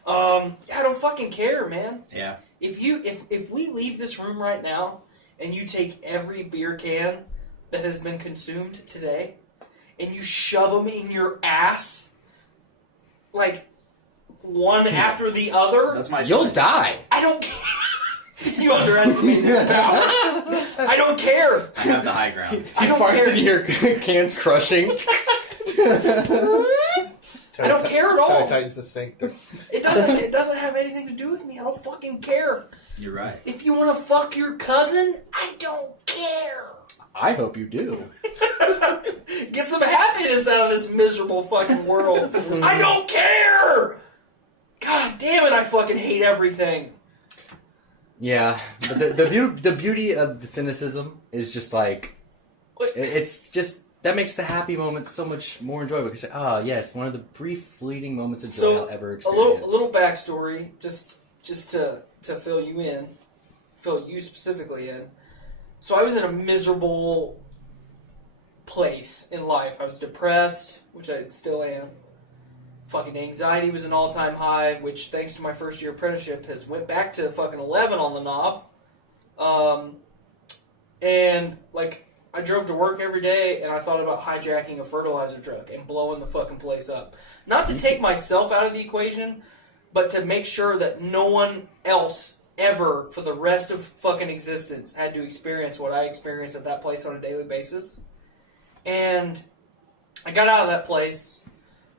I don't fucking care, man. Yeah. If we leave this room right now and you take every beer can that has been consumed today and you shove them in your ass, like one after the other, That's my You'll choice. die. I don't care. You underestimated his power. I don't care. I have the high ground. I He don't farts care. and you hear cans crushing. I don't care at all. Tightens the sphincter. It doesn't have anything to do with me. I don't fucking care. You're right. If you want to fuck your cousin, I don't care. I hope you do. Get some happiness out of this miserable fucking world. I don't care. God damn it! I fucking hate everything. Yeah, but the beauty of the cynicism is just like it's just that makes the happy moments so much more enjoyable. Because yes, one of the brief fleeting moments of joy So I'll ever a experience. little backstory, just to fill you in, fill you specifically in. So I was in a miserable place in life. I was depressed, which I still am. Fucking anxiety was an all-time high, which thanks to my first year apprenticeship has went back to fucking 11 on the knob. And like I drove to work every day and I thought about hijacking a fertilizer truck and blowing the fucking place up. Not to take myself out of the equation, but to make sure that no one else ever for the rest of fucking existence had to experience what I experienced at that place on a daily basis. And I got out of that place.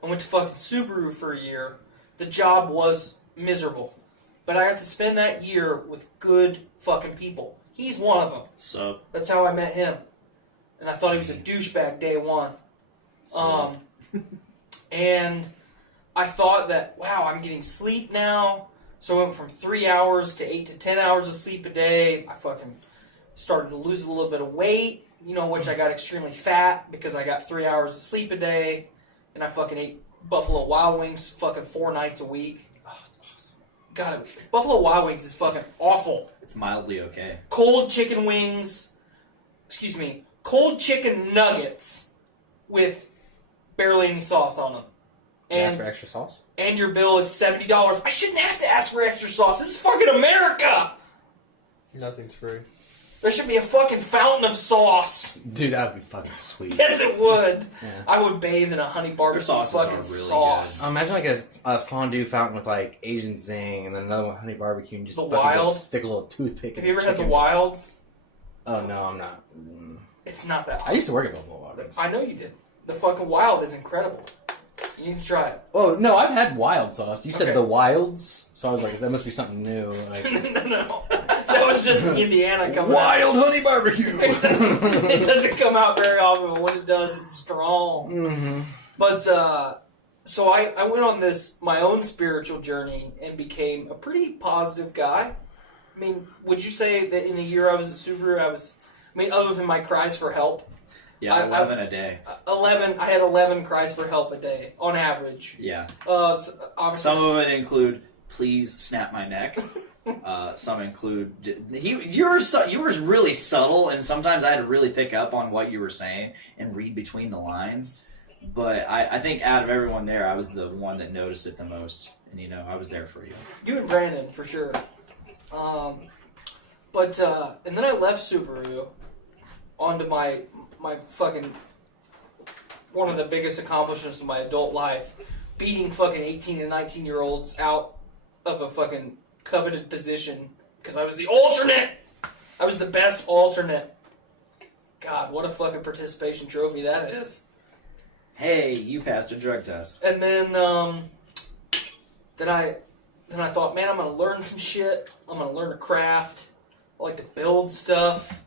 I went to fucking Subaru for a year. The job was miserable. But I got to spend that year with good fucking people. He's one of them. So, That's how I met him. And I thought he was a douchebag day one. And I thought that, wow, I'm getting sleep now. So I went from 3 hours to 8 to 10 hours of sleep a day. I fucking started to lose a little bit of weight, which I got extremely fat because I got 3 hours of sleep a day. And I fucking ate Buffalo Wild Wings fucking 4 nights a week. Oh, it's awesome. God, Buffalo Wild Wings is fucking awful. it's mildly okay. Cold chicken nuggets with barely any sauce on them. Ask for extra sauce. And your bill is $70. I shouldn't have to ask for extra sauce. This is fucking America! Nothing's free. There should be a fucking fountain of sauce. Dude, that would be fucking sweet. Yes, it would. Yeah. I would bathe in a honey barbecue sauces fucking are really sauce. Imagine like a fondue fountain with like Asian zing and then another one honey barbecue and just The fucking Wild? just stick a little toothpick Have in you ever the had the chicken. Wilds? Oh no, I'm not. It's not that I hot. used to work at Buffalo Wild Wings. I know you did. The fucking Wild is incredible. You need to try it. Oh no, I've had wild sauce. You said Okay. the Wilds, so I was like, that must be something new. Like, No. That was just Indiana coming out. honey barbecue. It doesn't come out very often, but when it does, it's strong. Mm-hmm. But, so I went on my own spiritual journey and became a pretty positive guy. I mean, would you say that in the year I was at Subaru, other than my cries for help, Yeah, 11 a day. I had 11 cries for help a day, on average. Yeah. Obviously, Some of it include, please snap my neck. Some include, you were really subtle, and sometimes I had to really pick up on what you were saying and read between the lines. But I think out of everyone there, I was the one that noticed it the most. And, I was there for you. You and Brandon, for sure. And then I left Subaru onto my fucking, one of the biggest accomplishments of my adult life, beating fucking 18 and 19-year-olds out of a fucking coveted position because I was the alternate. I was the best alternate. God, what a fucking participation trophy that is. Hey, you passed a drug test. And then I thought, man, I'm gonna learn some shit. I'm gonna learn to craft. I like to build stuff.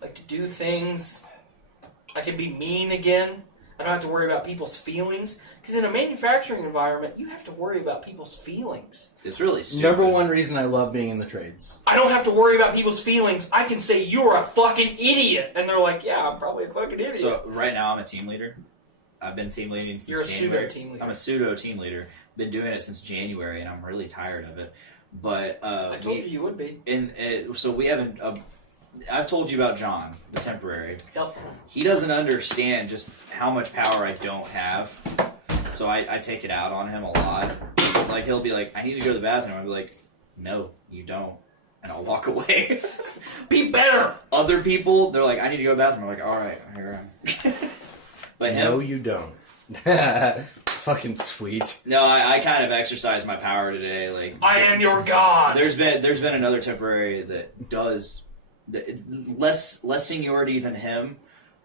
I like to do things. I can be mean again. I don't have to worry about people's feelings. Because in a manufacturing environment, you have to worry about people's feelings. It's really stupid. Number one reason I love being in the trades. I don't have to worry about people's feelings. I can say, you're a fucking idiot. And they're like, yeah, I'm probably a fucking idiot. So right now I'm a team leader. I've been team leading since You're a January. pseudo-team leader. I'm a pseudo team leader. Been doing it since January, and I'm really tired of it. But I told you would be. so we have I've told you about John, the temporary. Yep. He doesn't understand just how much power I don't have, so I take it out on him a lot. Like, he'll be like, I need to go to the bathroom. I'll be like, no, you don't. And I'll walk away. Be better! Other people, they're like, I need to go to the bathroom. I'm like, alright, here I am. But him, No, you don't. Fucking sweet. no, I kind of exercised my power today. Like, I am your god! there's been another temporary that does less seniority than him,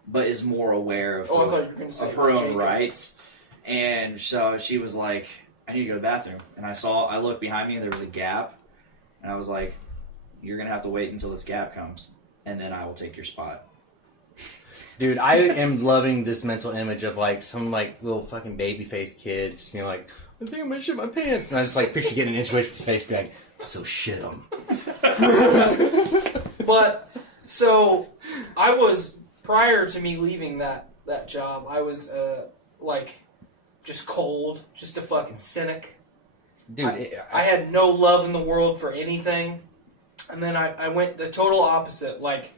but is more aware of Oh, I thought you were going to say of it her was own Jacob. rights. And so she was like, I need to go to the bathroom. And I looked behind me and there was a gap. And I was like, you're going to have to wait until this gap comes. And then I will take your spot. Dude, I am loving this mental image of like some like little fucking baby faced kid just being like, I think I'm gonna shit my pants, and I just like picture getting an inch away from his face, being like, so shit him. But, so, I was, prior to me leaving that job, I was, like, just cold, just a fucking cynic. Dude, I had no love in the world for anything. And then I went the total opposite, like,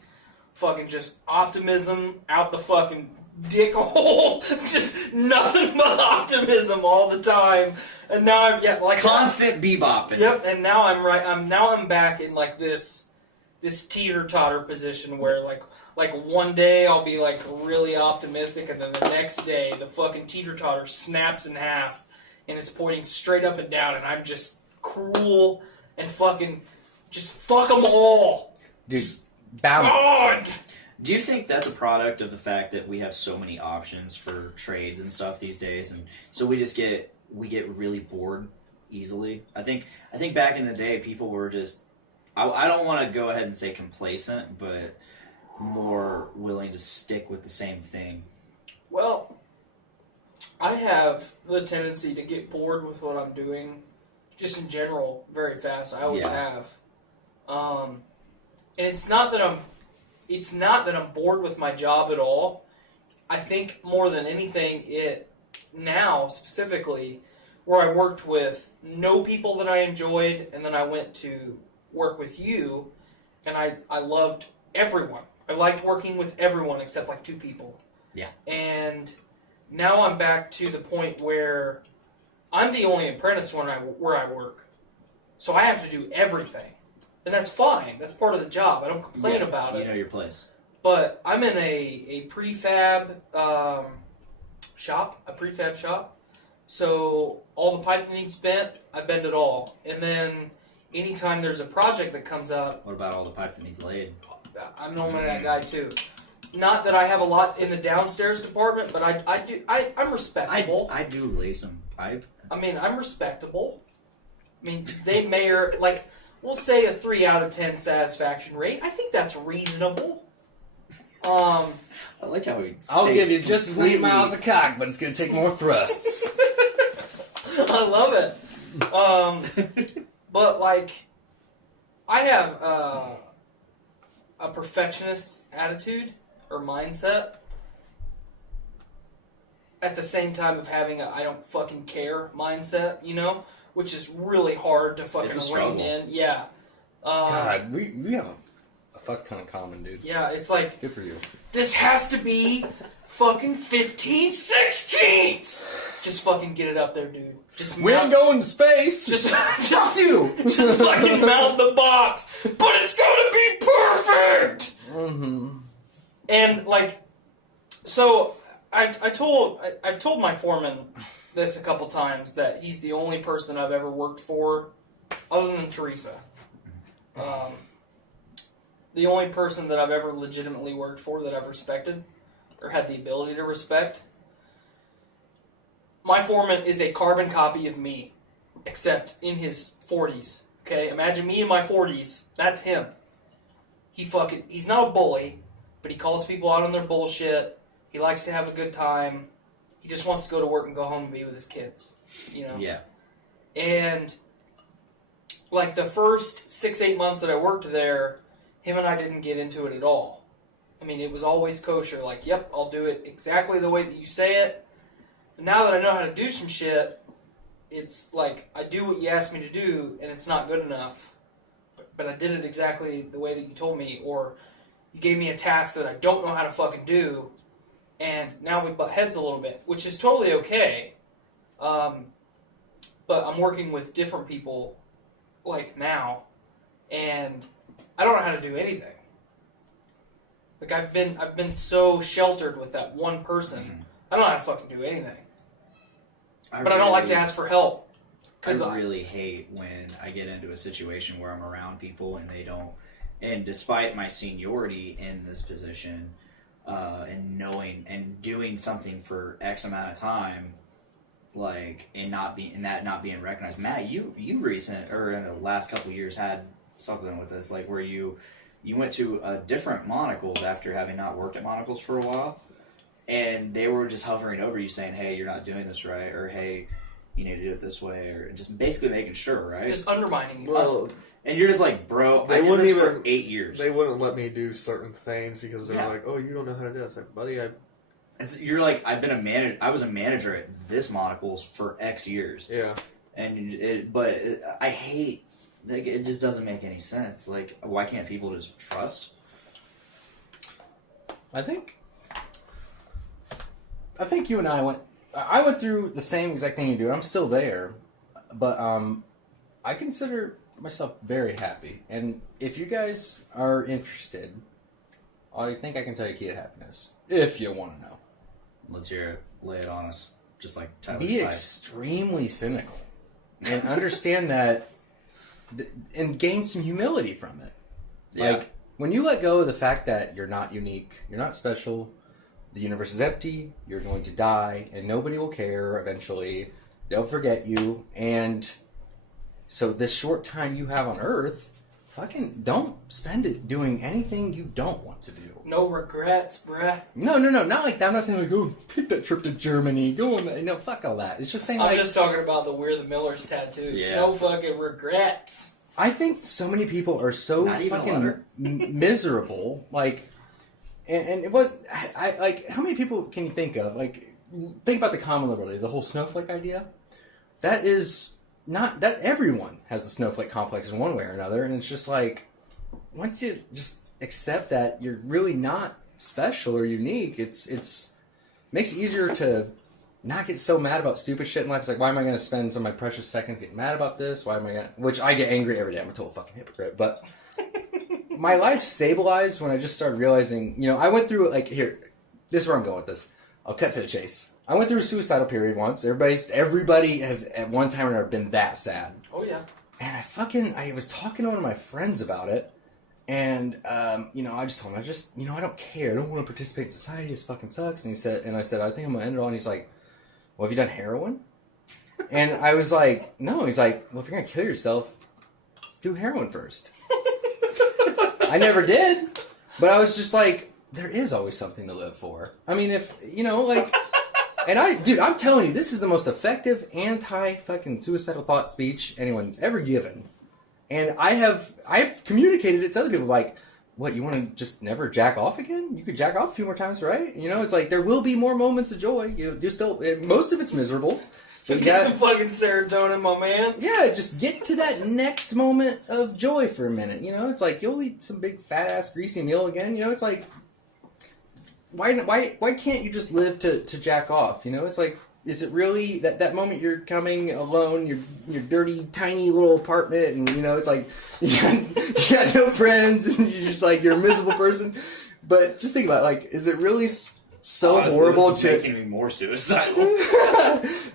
fucking just optimism out the fucking dick hole. Just nothing but optimism all the time. And now I'm, like... Constant bebopping. Yep, and now I'm back in, like, this teeter-totter position where, like one day I'll be, like, really optimistic, and then the next day the fucking teeter-totter snaps in half, and it's pointing straight up and down, and I'm just cruel and fucking... Just fuck them all! dude, balance. God! Do you think that's a product of the fact that we have so many options for trades and stuff these days, and so we get really bored easily? I think back in the day, people were just, I don't want to go ahead and say complacent, but more willing to stick with the same thing. Well, I have the tendency to get bored with what I'm doing, just in general, very fast. I always have. And it's not that I'm bored with my job at all. I think more than anything, it now specifically, where I worked with no people that I enjoyed, and then I went to work with you, and I loved everyone. I liked working with everyone except like 2 people. Yeah. And now I'm back to the point where I'm the only apprentice where I work. So I have to do everything. And that's fine. That's part of the job. I don't complain about it. You know your place. But I'm in a prefab shop. So all the pipe needs bent, I bend it all. And then anytime there's a project that comes up, What about all the pipe that needs laid? I'm normally that guy too. Not that I have a lot in the downstairs department, but I'm respectable. I do lay some pipe. I mean, I'm respectable. I mean, they may or like we'll say a 3 out of 10 satisfaction rate. I think that's reasonable. I like how he. I'll stays give you just 8 completely- miles of cock, but it's gonna take more thrusts. I love it. But like, I have a perfectionist attitude or mindset. At the same time of having a I don't fucking care mindset, you know, which is really hard to fucking It's a rein struggle. in. Yeah. God, we have a fuck ton of common, dude. Yeah, it's like Good for you. this has to be fucking 15/16. Just fucking get it up there, dude. Just We ain't going to space. Just you. just fucking mount the box, but it's gonna be perfect. Mm-hmm. And like, so I've told my foreman this a couple times that he's the only person I've ever worked for, other than Teresa. The only person that I've ever legitimately worked for that I've respected or had the ability to respect. My foreman is a carbon copy of me, except in his 40s. Okay, imagine me in my 40s. That's him. He's not a bully, but he calls people out on their bullshit. He likes to have a good time. He just wants to go to work and go home and be with his kids. You know? Yeah. And like the first 6-8 months that I worked there, him and I didn't get into it at all. I mean, it was always kosher. Like, yep, I'll do it exactly the way that you say it. And now that I know how to do some shit, it's like I do what you asked me to do, and it's not good enough. But I did it exactly the way that you told me. Or you gave me a task that I don't know how to fucking do, and now we butt heads a little bit, which is totally okay. But I'm working with different people, like now, and I don't know how to do anything. Like I've been so sheltered with that one person. I don't know how to fucking do anything. But I don't like to ask for help. I really hate when I get into a situation where I'm around people and they don't. And despite my seniority in this position, and knowing and doing something for X amount of time, like and not being recognized. Matt, you in the last couple of years had something with this, like where you went to a different Monocles after having not worked at Monocles for a while, and they were just hovering over you saying, "Hey, you're not doing this right," or "Hey, you need to do it this way," or just basically making sure, right? Just undermining you. Well, and you're just like, bro, they I did wouldn't this even for 8 years. They wouldn't let me do certain things because they're Yeah. like, "Oh, you don't know how to do it." It's like, buddy, You're like, I've been a manager. I was a manager at this Monocles for X years, yeah. and I hate. Like, it just doesn't make any sense. Like, why can't people just trust? I think you and I went through the same exact thing you do. I'm still there, but I consider myself very happy. And if you guys are interested, I think I can tell you key to happiness if you want to know. Let's hear it. Lay it on us. Just like Tyler's Be pipe. extremely cynical and understand that, and gain some humility from it. Yeah. Like, when you let go of the fact that you're not unique, you're not special, the universe is empty, you're going to die, and nobody will care eventually, they'll forget you, and so this short time you have on Earth, fucking don't spend it doing anything you don't want to do. No regrets, bruh. No, not like that. I'm not saying like, go take that trip to Germany, go on. No, fuck all that. It's just saying I'm like, just talking about the We're the Millers tattoo. Yeah. No fucking regrets. I think so many people are so Not even a fucking letter. miserable. Like, and it was, I like, how many people can you think of? Like, think about the common liberty, the whole snowflake idea. That is not, that everyone has the snowflake complex in one way or another. And it's just like, once you just accept that you're really not special or unique, it's makes it easier to not get so mad about stupid shit in life. It's like, why am I going to spend some of my precious seconds getting mad about this? Why am I going to... Which I get angry every day. I'm a total fucking hypocrite. But my life stabilized when I just started realizing, you know, I went through, like, here, this is where I'm going with this. I'll cut to the chase. I went through a suicidal period once. Everybody has at one time or another been that sad. Oh, yeah. And I was talking to one of my friends about it. And, you know, I just told him, I don't care. I don't want to participate in society. This fucking sucks. And I said, I think I'm going to end it all. And he's like, well, have you done heroin? And I was like, no. He's like, well, if you're going to kill yourself, do heroin first. I never did. But I was just like, there is always something to live for. I mean, if, you know, like, and I'm telling you, this is the most effective anti-fucking suicidal thought speech anyone's ever given. And I've communicated it to other people, like, what, you want to just never jack off again? You could jack off a few more times, right? You know, it's like, there will be more moments of joy. You still, most of it's miserable. But Get some fucking serotonin, my man. yeah, just get to that next moment of joy for a minute. You know, it's like, you'll eat some big fat-ass greasy meal again. You know, it's like, why can't you just live to jack off? You know, it's like, is it really that moment you're coming alone, your dirty, tiny little apartment, and, you know, it's like, you got no friends, and you're just like, you're a miserable person. But just think about it, like, is it really so Honestly, horrible this is making me more suicidal.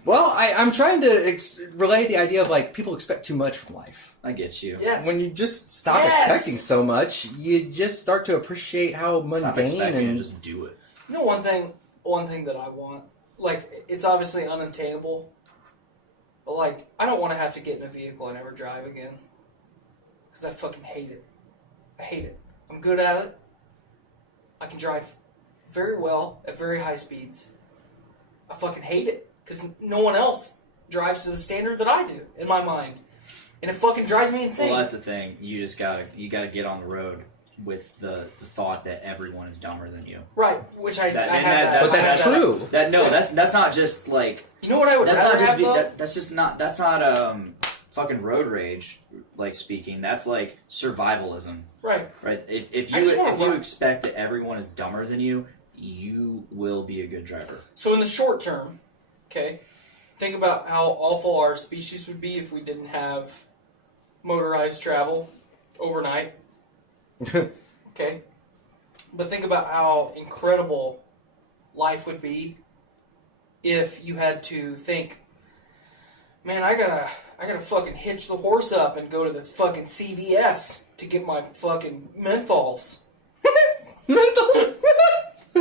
Well, I'm trying to relay the idea of, like, people expect too much from life. I get you. Yes. When you just stop Yes! expecting so much, you just start to appreciate how Stop mundane expecting and just do it. You know one thing that I want? Like, it's obviously unattainable. But, like, I don't want to have to get in a vehicle and never drive again. Because I fucking hate it. I hate it. I'm good at it. I can drive very well at very high speeds. I fucking hate it. Because no one else drives to the standard that I do, in my mind. And it fucking drives me insane. Well, that's the thing. You gotta get on the road with the thought that everyone is dumber than you. Right, which I have But that. that's true. That's not just like You know what I would that's rather not just have, though? that's not fucking road rage, like, speaking. That's like survivalism. Right. Right? If I just wanna you run- expect that everyone is dumber than you, you will be a good driver. So in the short term, okay, think about how awful our species would be if we didn't have motorized travel overnight. Okay? But think about how incredible life would be if you had to think, man, I gotta fucking hitch the horse up and go to the fucking CVS to get my fucking menthols. Mental.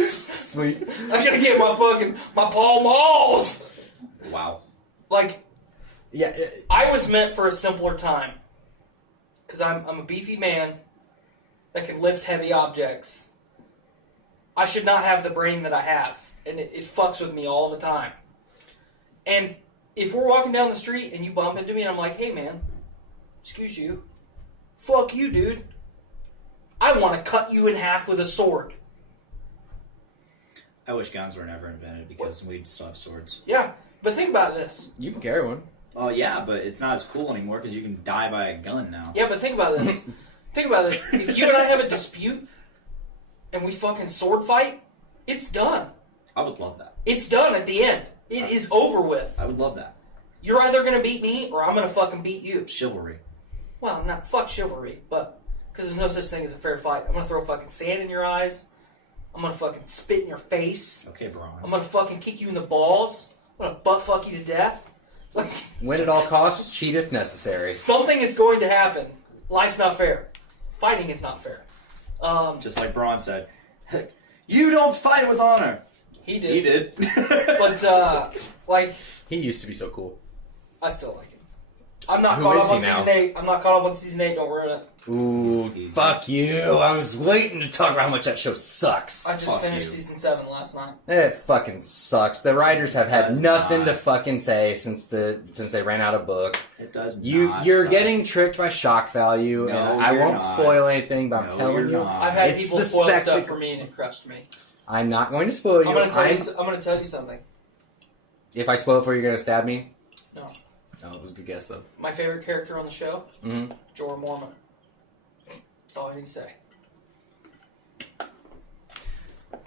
Sweet. I gotta get my Pall Malls. Wow. Like, Yeah. I was meant for a simpler time. Because I'm a beefy man that can lift heavy objects. I should not have the brain that I have. And it fucks with me all the time. And if we're walking down the street and you bump into me and I'm like, hey man, excuse you. Fuck you, dude. I want to cut you in half with a sword. I wish guns were never invented because we'd still have swords. Yeah, but think about this. You can carry one. Oh yeah, but it's not as cool anymore because you can die by a gun now. Yeah, but think about this. Think about this. If you and I have a dispute and we fucking sword fight, it's done. I would love that. It's done at the end. It is over with. I would love that. You're either gonna beat me or I'm gonna fucking beat you. Chivalry. Well, not fuck chivalry, but because there's no such thing as a fair fight. I'm gonna throw fucking sand in your eyes. I'm gonna fucking spit in your face. Okay, Braun. I'm gonna fucking kick you in the balls. I'm gonna butt fuck you to death. Like, Win at all costs, cheat if necessary. something is going to happen. Life's not fair. Fighting is not fair. Just like Braun said, you don't fight with honor. He did. He did. But, like, He used to be so cool. I still like him. I'm not Who caught is up he on now? season 8. I'm not caught up on season 8. Don't ruin it. Ooh, Easy. fuck you. I was waiting to talk about how much that show sucks. I just Fuck finished you. season 7 last night. It fucking sucks. The writers have had Does nothing not. to fucking say since they ran out of book. It does not. You're suck. getting tricked by shock value, No, and I you're won't not. spoil anything, but I'm No, telling you're you, not. I've had It's people the spoil stuff spectac- for me and it crushed me. I'm not going to spoil you. I'm gonna tell you something. If I spoil it for you, you're gonna stab me. No. No, it was a good guess though. My favorite character on the show, Mm-hmm. Jorah Mormont. That's all I need to say.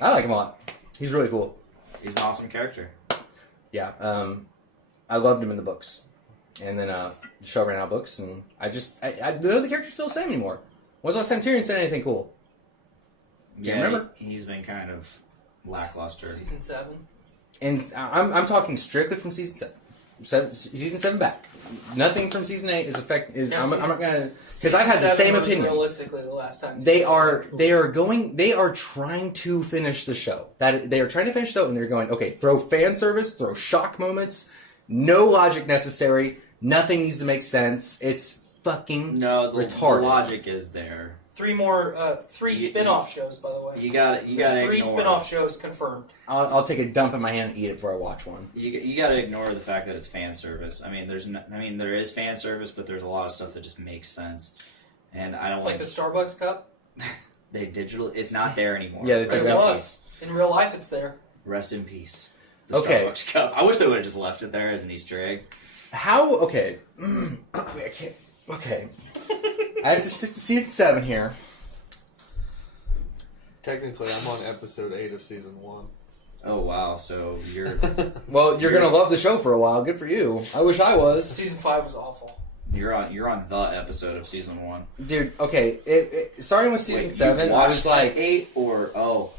I like him a lot. He's really cool. He's an awesome character. Yeah, I loved him in the books, and then the show ran out of books, and none of the characters feel the same anymore. When's the last time Tyrion said anything cool? Yeah, remember? he's been kind of lackluster. Season 7. And I'm talking strictly from season 7 back. Nothing from season 8 is Yeah, I'm not season- gonna, because I've had the Season same 7 was opinion. Realistically, the last time They show are was cool. they are trying to finish the show. That they are trying to finish the show, and they're going, okay, throw fan service, throw shock moments, no logic necessary, nothing needs to make sense. It's fucking No, the retarded. logic is there. 3 more, 3 You- spin-off shows, by the way. You got There's to 3 ignore. spin-off shows confirmed. I'll take a dump in my hand and eat it before I watch one. You got to ignore the fact that it's fan service. I mean, there is fan service, but there's a lot of stuff that just makes sense. And I don't Like like the Starbucks cup. they digital. It's not there anymore. Yeah, they Rest took in it out. peace. In real life, it's there. Rest in peace. The Okay. Starbucks cup. I wish they would have just left it there as an Easter egg. How? Okay. Okay. I have to stick to season 7 here. Technically, I'm on episode 8 of season 1. Oh wow! So you're Well, you're gonna love the show for a while. Good for you. I wish I was. Season 5 was awful. you're on the episode of season 1. Dude, okay. Starting with season 7, I was like, 8 or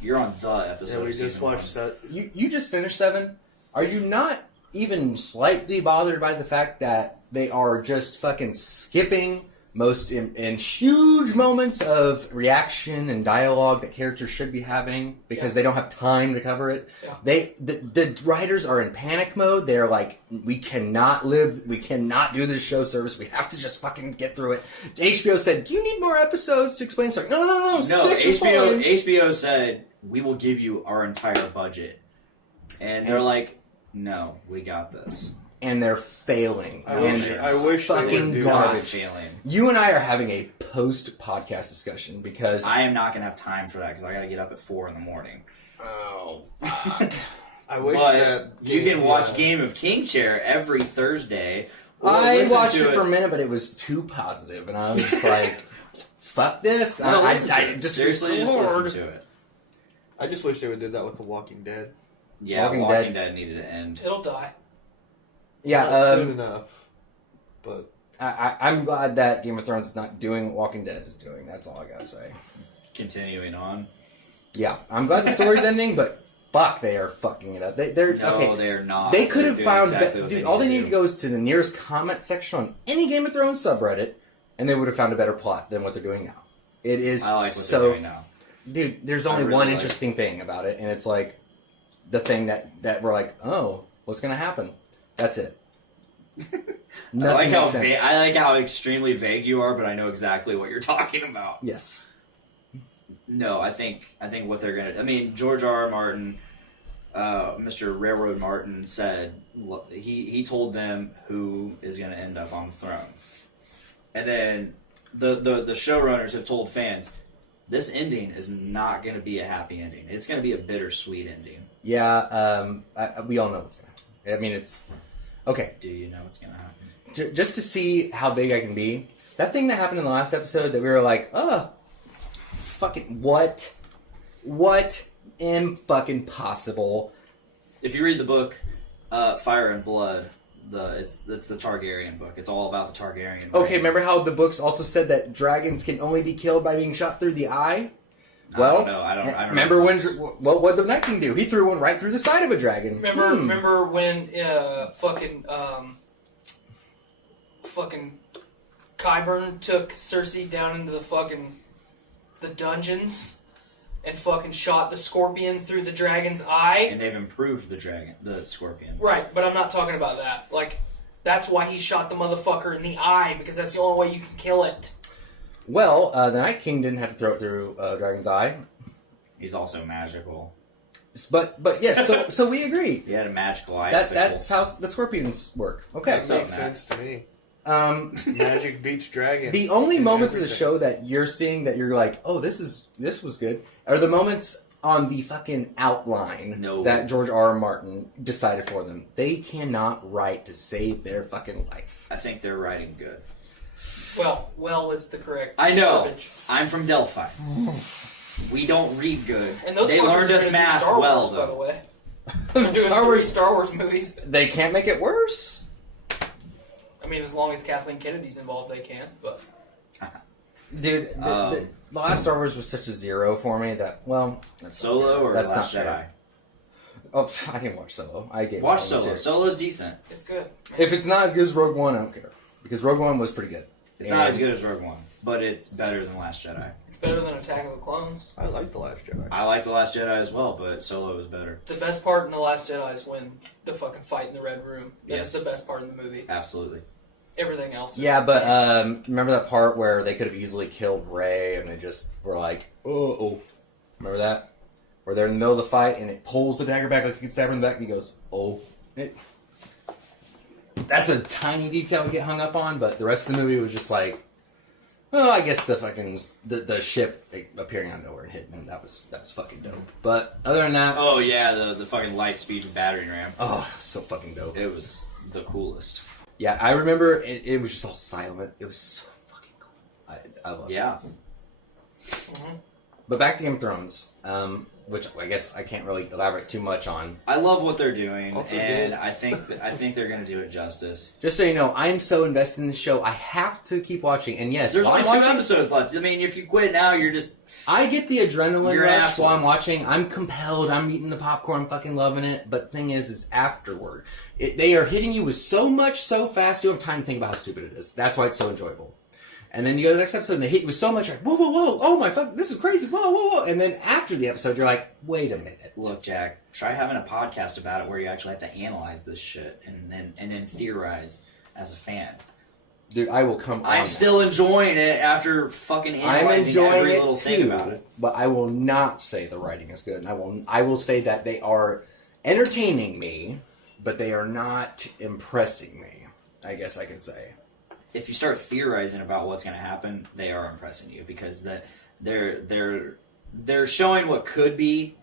you're on the episode. Yeah, we of just season watched 1. that. you just finished 7. Are you not even slightly bothered by the fact that they are just fucking skipping most in huge moments of reaction and dialogue that characters should be having because they don't have time to cover it? Yeah. The writers are in panic mode. They're like, we cannot do this show service. We have to just fucking get through it. HBO said, do you need more episodes to explain? It's like, no, No, 6 is fine. HBO said we will give you our entire budget, and they're like, no, we got this. And they're failing. I And wish- it's I wish they would fucking do Not that. garbage. failing. You and I are having a post-podcast discussion because... I am not gonna have time for that because I gotta get up at 4 in the morning. Oh, I wish But that you can yeah. watch Game of King Chair every Thursday. Or I listen watched to it for a minute, but it was too positive, and I was just like, fuck this. No, I listen to it. just Seriously, just listen to it. I just wish they would do that with The Walking Dead. Yeah, Walking Walking Dead. Dead needed to end. It'll die. Yeah, Not soon enough. But I'm glad that Game of Thrones is not doing what Walking Dead is doing. That's all I gotta say. Continuing on. Yeah, I'm glad the story's ending, but fuck, they are fucking it up. They're No, okay. they're not. They could They're have doing found, exactly what dude. they All they need need to go is to the nearest comment section on any Game of Thrones subreddit, and they would have found a better plot than what they're doing now. It is I like what so, they're doing now. dude. There's I only really one like it. interesting thing about it, and it's like the thing that we're like, oh, what's gonna happen? That's it. Nothing makes sense. I like how extremely vague you are, but I know exactly what you're talking about. Yes. No, I think what they're gonna. I mean, George R. R. Martin, Mr. Railroad Martin said he told them who is gonna end up on the throne, and then the showrunners have told fans this ending is not gonna be a happy ending. It's gonna be a bittersweet ending. Yeah. We all know what's gonna happen. I mean, it's okay. Do you know what's gonna happen? Just to see how big I can be. That thing that happened in the last episode that we were like, fucking what? What impossible? If you read the book, Fire and Blood, it's the Targaryen book. It's all about the Targaryen. Okay, remember how the books also said that dragons can only be killed by being shot through the eye? Well, I don't remember know. when? What did the Night King do? He threw one right through the side of a dragon. Remember when fucking Qyburn took Cersei down into the dungeons and fucking shot the scorpion through the dragon's eye? And they've improved the scorpion. Right, but I'm not talking about that. Like, that's why he shot the motherfucker in the eye, because that's the only way you can kill it. Well, the Night King didn't have to throw it through a dragon's eye, He's also magical. but yes. So we agree. He had a magical eye. That's how the scorpions work. Okay. that So makes Matt. sense to me. Um, Magic beats dragon. the only and moments of the everything. show that you're seeing that you're like, oh, this was good, are the moments on the fucking outline No. that George R. R. Martin decided for them. They cannot write to save their fucking life. I think they're writing good. Well is the correct I know. verbiage. I'm from Delphi. We don't read good. And those They fuckers learned are us gonna do math Star well, Wars, by the though. way. They're doing Star 3 Wars, Star Wars movies. they can't make it worse. I mean, as long as Kathleen Kennedy's involved, they can. But Dude, the last Star Wars was such a zero for me that, well, that's not Solo fair. or That's Last not Jedi? fair. Oh, I didn't watch Solo. I gave Watch up on the Solo. series. Solo's decent. it's good. If it's not as good as Rogue One, I don't care. Because Rogue One was pretty good. It's not as good as Rogue One, but it's better than Last Jedi. It's better than Attack of the Clones. I like The Last Jedi. I like The Last Jedi as well, but Solo is better. The best part in The Last Jedi is when the fucking fight in the Red Room. That's Yes. the best part of the movie. Absolutely. Everything else is... Yeah, but remember that part where they could have easily killed Rey and they just were like, oh. Remember that? Where they're in the middle of the fight and it pulls the dagger back like you can stab her in the back and he goes, oh. That's a tiny detail to get hung up on, but the rest of the movie was just like, well, I guess the fucking the ship appearing out of nowhere and hitting that was fucking dope. But other than that, Oh yeah, the fucking light speed battering ram. oh, so fucking dope. It was the coolest. Yeah, I remember it was just all silent. It was so fucking cool. I love it. Yeah. But back to Game of Thrones, which I guess I can't really elaborate too much on. I love what they're doing, Don't forget- and I think they're gonna do it justice. Just so you know, I'm so invested in the show, I have to keep watching. And yes, There's while only I'm 2 watching, episodes left. I mean, if you quit now, you're just I get the adrenaline You're an rush asshole. while I'm watching. I'm compelled. I'm eating the popcorn. I'm fucking loving it. But the thing is afterward, they are hitting you with so much so fast, you don't have time to think about how stupid it is. That's why it's so enjoyable. And then you go to the next episode and they hit you with so much, like, whoa, oh my fuck, this is crazy, whoa. And then after the episode, you're like, wait a minute. look, Jack. Try having a podcast about it where you actually have to analyze this shit and then theorize as a fan. Dude, I will come on. I'm still enjoying it after fucking I'm analyzing enjoying every it little too, thing about it. but I will not say the writing is good. And I will say that they are entertaining me, but they are not impressing me. I guess I can say. If you start theorizing about what's going to happen, they are impressing you because they're showing what could be,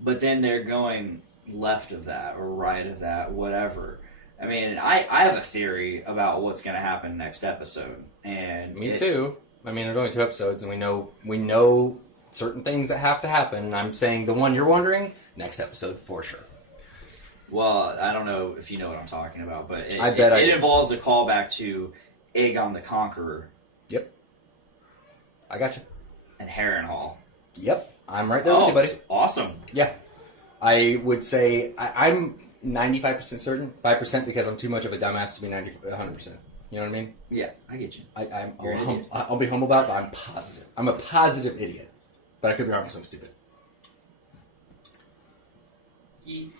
but then they're going left of that or right of that, whatever. I mean, I have a theory about what's going to happen next episode, and Me too. I mean, there's only 2 episodes, and we know certain things that have to happen. And I'm saying the one you're wondering, next episode for sure. Well, I don't know if you know what I'm talking about, but I bet I it do. involves a callback to Aegon the Conqueror Yep. I got you. and Harrenhal. Yep. I'm right there with you, buddy. Awesome. Yeah. I would say I'm 95% certain, 5% because I'm too much of a dumbass to be 100%. You know what I mean? Yeah, I get you. I'll, You're an idiot. I'll be humble about it, but I'm positive. I'm a positive idiot. But I could be wrong because I'm stupid. Yeet.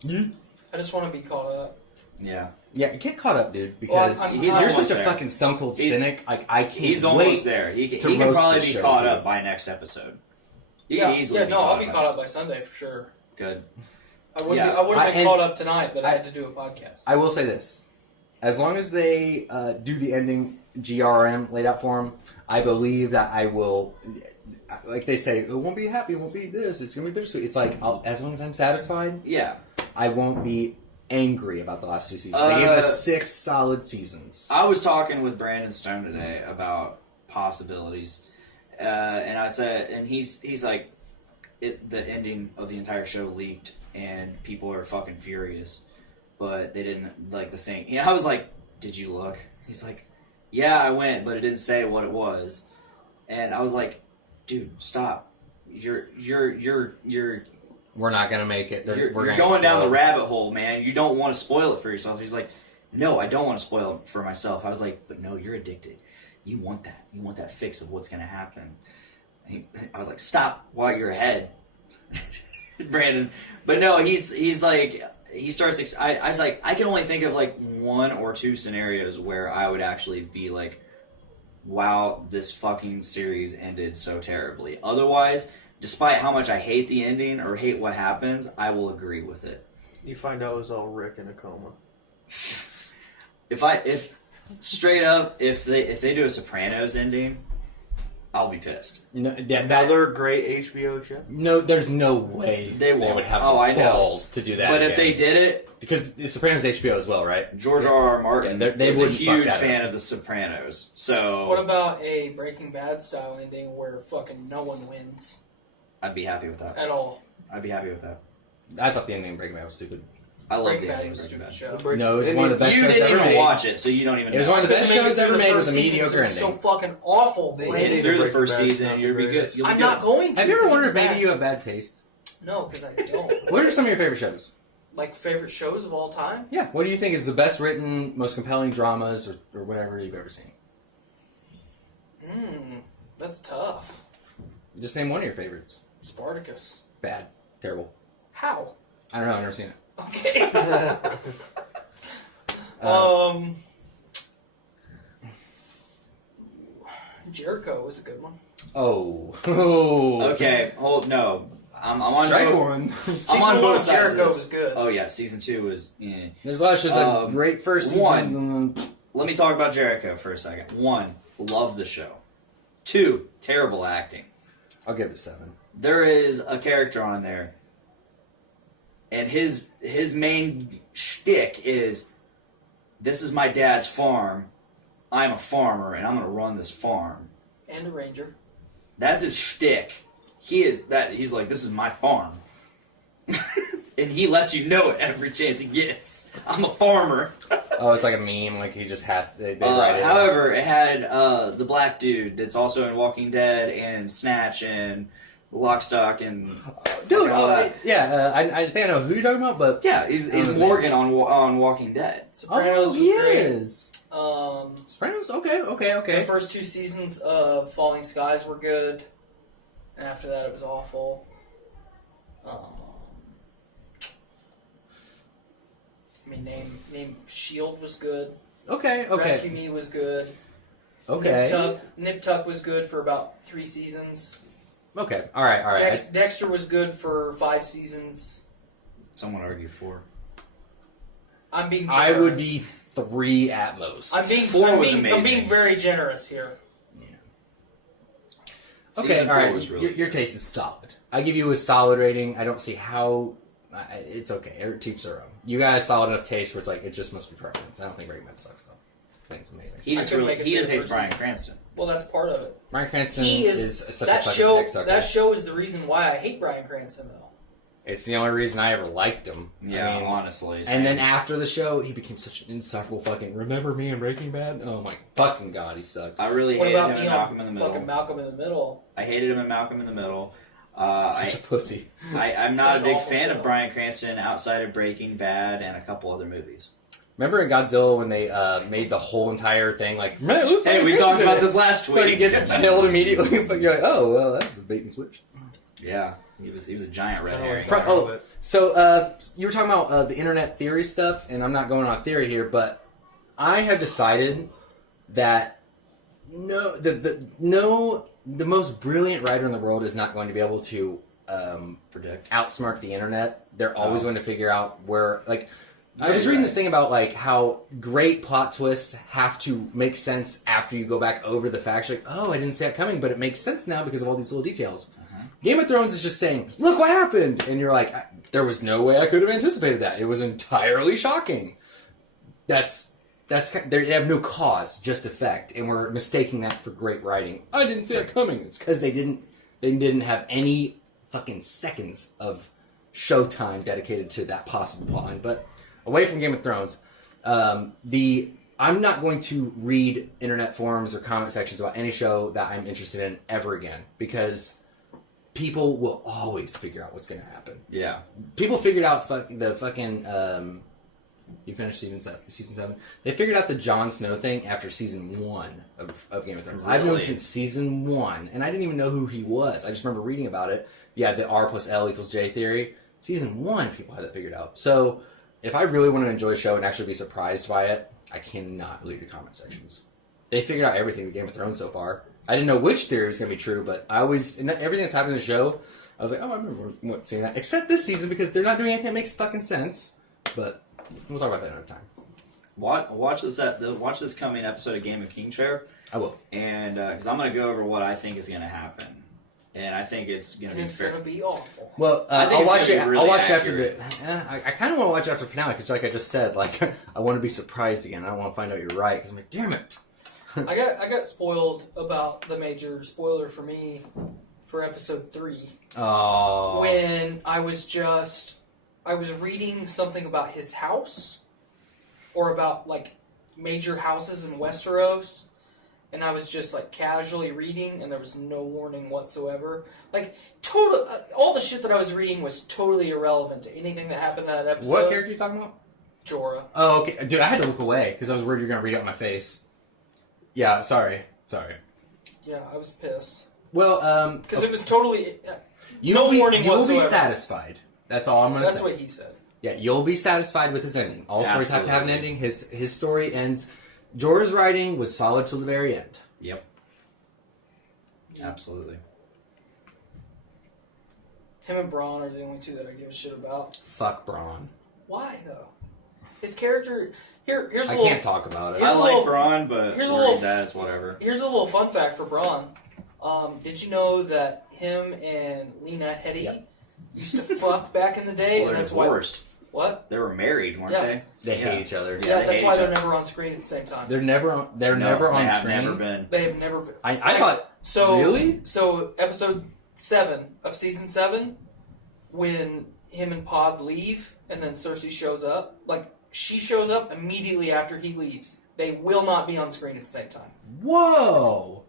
Yeet. I just want to be caught up. Yeah. Yeah, get caught up, dude, because Well, I'm you're almost such a there. fucking stone cold He's- cynic. Like, I can't He's wait. almost there. He can to roast probably the be show, caught dude. up by next episode. He Yeah, can easily yeah, be no, caught I'll be up. caught up by Sunday for sure. Good. I would Yeah. I would have been and- caught up tonight, but I had to do a podcast. I will say this. As long as they do the ending GRM laid out for them, I believe that I will, like they say, it won't be happy, it won't be this, it's going to be bittersweet. It's like, as long as I'm satisfied, Yeah. I won't be angry about the last 2 seasons. They gave us 6 solid seasons. I was talking with Brandon Stone today about possibilities, and I said, and he's like, the ending of the entire show leaked, and people are fucking furious, but they didn't like the thing. And I was like, "Did you look?" He's like, "Yeah, I went, but it didn't say what it was." And I was like, "Dude, stop! You're We're not going to make it. You're We're gonna going down the spoil it. rabbit hole, man. You don't want to spoil it for yourself." He's like, "No, I don't want to spoil it for myself." I was like, "But no, you're addicted. You want that. You want that fix of what's going to happen." I was like, "Stop while you're ahead." Brandon. But no, he's like, he starts, I was like, I can only think of like 1 or 2 scenarios where I would actually be like, wow, this fucking series ended so terribly. Otherwise, despite how much I hate the ending or hate what happens, I will agree with it. You find out it was all Rick in a coma. If straight up, if they do a Sopranos ending, I'll be pissed. No, Another great HBO show. no, there's no way They won't. would have Oh, I know. balls to do that. But if again. they did it, because The Sopranos is HBO as well, right? George R. Martin Yeah, they is a wouldn't fuck huge that fan up. of The Sopranos. So What about a Breaking Bad style ending where fucking no one wins I'd be happy with that. at all? I'd be happy with that. I thought the ending of Breaking Bad was stupid. I love Breaking the Bad ending of was a Breaking stupid Bad. show. No, it was one of the best You shows didn't ever even made. watch it, so you don't even It was know. one of the best Couldn't make shows it through ever the made with first a season, mediocre it was ending. so fucking awful. They Brandon. Hit ended through the Breaking first Bad's season, not you'll the be good. greatest. You'll be I'm good. not going to. Have you ever because wondered it's maybe bad. you have bad taste? No, because I don't. What are some of your favorite shows? Like favorite shows of all time? Yeah. What do you think is the best written, most compelling dramas or whatever you've ever seen? That's tough. Just name one of your favorites. Spartacus. Bad. Terrible. How? I don't know. I've never seen it. Okay. Jericho was a good one. Oh. Okay, hold no. I'm on Strike both. one. Season on both one of sides of Jericho this. was good. Oh yeah, season 2 was. There's a lot of shows that are Um, great first one. seasons and then Let me talk about Jericho for a second. 1, love the show. 2, terrible acting. I'll give it 7. There is a character on there, and his main shtick is, "This is my dad's farm. I'm a farmer, and I'm going to run this farm." And a ranger. That's his shtick. He's like, "This is my farm," and he lets you know it every chance he gets. I'm a farmer. Oh, it's like a meme. Like he just has. They write it. However, it had the black dude that's also in Walking Dead and Snatch and Lock, Stock, and Dude, all that. yeah, I think I know who you're talking about, but Yeah, he's his Morgan on Walking Dead. Sopranos was he great. is. Sopranos. Okay. The first 2 seasons of Falling Skies were good. And after that, it was awful. I mean, name Shield was good. Okay. Rescue Me was good. Okay. Nip Tuck was good for about 3 seasons. Okay. All right. Dexter was good for 5 seasons. Someone argue 4. I'm being generous. I would be 3 at most. I'm being, 4 I'm was being, I'm amazing. being very generous here. Okay, Season all 4 right. was really Your taste is solid. I give you a solid rating. I don't see how. It's okay. Teach their own. You guys solid enough taste where it's like it just must be preference. I don't think Breaking Bad sucks though. I think it's amazing. He I just couldn't really make it he just through the hates first Bryan season. Cranston. Well, that's part of it. Bryan Cranston He is such a that fucking show. dick sucker. That show is the reason why I hate Bryan Cranston, though. It's the only reason I ever liked him. Yeah, I mean, honestly. and then after the show, he became such an insufferable fucking. Remember me in Breaking Bad? Oh my fucking god, he sucked. I really What hated about him in me Malcolm in the on Middle. fucking Malcolm in the Middle? I hated him in Malcolm in the Middle. Such a pussy. I'm not Such a an big awful fan show. of Bryan Cranston outside of Breaking Bad and a couple other movies. Remember in Godzilla when they made the whole entire thing like, man, look, Hey, we Bryan talked Cranston's in about it." this last But he week. gets killed immediately. But you're like, oh well, that's a bait and switch. Yeah, he was a giant red Kinda herring. like Oh, so you were talking about the internet theory stuff, and I'm not going on theory here, but I have decided that the most brilliant writer in the world is not going to be able to Predict. outsmart the internet. They're always Oh. going to figure out where, like, I Yeah, was you're reading right. this thing about like how great plot twists have to make sense after you go back over the facts. Like, oh, I didn't see that coming, but it makes sense now because of all these little details. Game of Thrones is just saying, look what happened, and you're like, there was no way I could have anticipated that. It was entirely shocking. That's they have no cause, just effect, and we're mistaking that for great writing. I didn't see it coming. It's because they didn't have any fucking seconds of showtime dedicated to that possible plotline. But away from Game of Thrones, I'm not going to read internet forums or comment sections about any show that I'm interested in ever again because people will always figure out what's going to happen. Yeah. People figured out the fucking. You finished season 7. They figured out the Jon Snow thing after season 1 of Game of Thrones. I've known Really? since season 1, and I didn't even know who he was. I just remember reading about it. Yeah, the R plus L equals J theory. Season 1, people had that figured out. So, if I really want to enjoy a show and actually be surprised by it, I cannot read the comment sections. They figured out everything with Game of Thrones so far. I didn't know which theory was going to be true, but I always, in everything that's happened in the show, I was like, oh, I remember seeing that. Except this season because they're not doing anything that makes fucking sense. But we'll talk about that another time. Watch this coming episode of Game of King Chair, I will. and because I'm going to go over what I think is going to happen, and I think it's going to And be it's fair. going to be awful. Well, I think I'll it's watch gonna it. be really I'll watch accurate. after the. I kind of want to watch after the finale because, like I just said, like I want to be surprised again. I don't want to find out you're right because I'm like, damn it. I got spoiled about the major spoiler for me for episode 3 Oh. when I was reading something about his house or about like major houses in Westeros, and I was just like casually reading, and there was no warning whatsoever. Like total, all the shit that I was reading was totally irrelevant to anything that happened in that episode. What character are you talking about? Jorah. Oh, okay, dude. I had to look away because I was worried you're gonna read it on my face. Yeah, sorry. Yeah, I was pissed Well, because it was totally. you no will be, warning you will be whatsoever. satisfied. That's all I'm gonna That's say. what he said. Yeah, you'll be satisfied with his ending. All stories have to have an Absolutely. ending. His story ends. Jorah's writing was solid till the very end. Yep. Absolutely. Him and Braun are the only two that I give a shit about. Fuck Braun. Why though? His character. Here's a I little. can't talk about it. Here's I a like little- Braun, but here's a where little- he's at is whatever. Here's a little fun fact for Braun. Did you know that him and Lena Headey Yep. used to fuck back in the day, Well, and they're that's divorced. why. What? They were married, weren't Yeah. they? They Yeah. hate each other. Yeah, Yeah, they that's hate why each they're other. never on screen at the same time. They're never on. They're No, never they on have screen. never been. They have never been. I thought. So Really? So episode 7 of season 7, when him and Pod leave, and then Cersei shows up. Like she shows up immediately after he leaves. They will not be on screen at the same time. Whoa.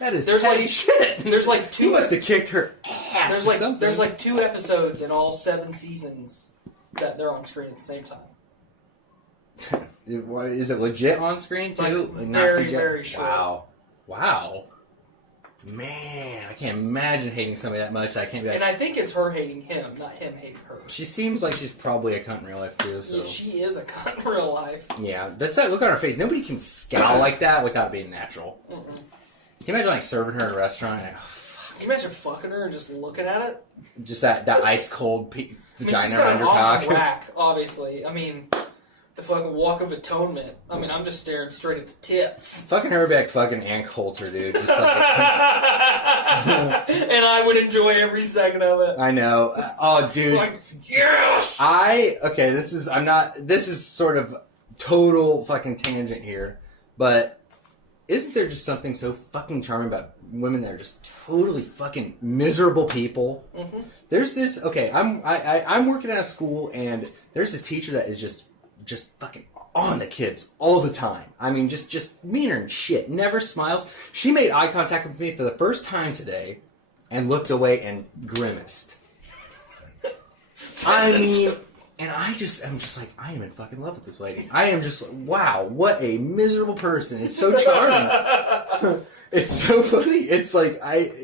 That is There's petty like- shit. there's like He two- must have kicked her ass or something. There's like 2 episodes in all 7 seasons that they're on screen at the same time. Is it legit on screen too? Like, not very, CGI? very short. Wow. Man, I can't imagine hating somebody that much. I can't be like. And I think it's her hating him, not him hating her. She seems like she's probably a cunt in real life too. So Yeah, she is a cunt in real life. yeah, that's that look on her face. Nobody can scowl like that without being natural. Mm-mm. Can you imagine like serving her in a restaurant? And, Can you imagine fucking her and just looking at it? just that ice cold I mean, she's vagina got around an your awesome cock. rack, obviously. I mean, the fucking Walk of Atonement. I mean, I'm just staring straight at the tits. Fucking her would be like fucking Ann Coulter, dude. Just like, And I would enjoy every second of it. I know. Oh, dude. Like, yes! This is sort of total fucking tangent here, But isn't there just something so fucking charming about women that are just totally fucking miserable people? Mm-hmm. There's this. Okay, I'm working at a school, and there's this teacher that is just fucking on the kids all the time. I mean, just meaner and shit. Never smiles. She made eye contact with me for the first time today, and looked away and grimaced. I mean, and I'm just like, I am in fucking love with this lady. I am just, wow, what a miserable person. It's so charming. It's so funny. It's like,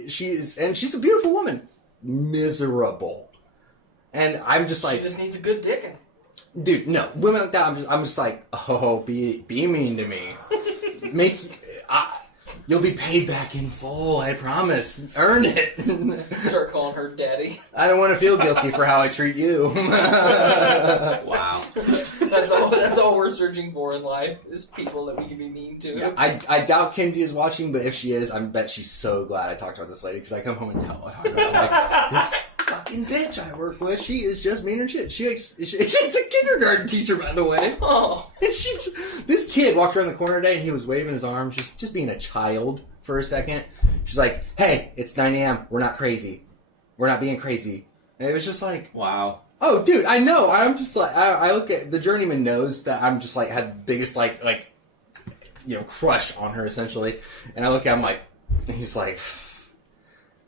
she's a beautiful woman. Miserable. And I'm just like, She just needs a good dicking. dude, no, women like that, I'm just like, oh, be mean to me. You'll be paid back in full, I promise. Earn it. Start calling her daddy. I don't want to feel guilty for how I treat you. Wow. That's all we're searching for in life is people that we can be mean to. Yeah, I doubt Kinsey is watching, but if she is, I bet she's so glad I talked about this lady, because I come home and tell her. I'm like, this fucking bitch I work with, she is just mean and shit. She's a kindergarten teacher, by the way. Oh. This kid walked around the corner today, and he was waving his arms, just being a child for a second. She's like, hey, it's 9 a.m. We're not crazy. We're not being crazy. And it was just like, Wow. oh, dude, I know. I'm just like, I look at, the journeyman knows that I'm just like, had the biggest, like, crush on her, essentially. And I look at him like, and he's like,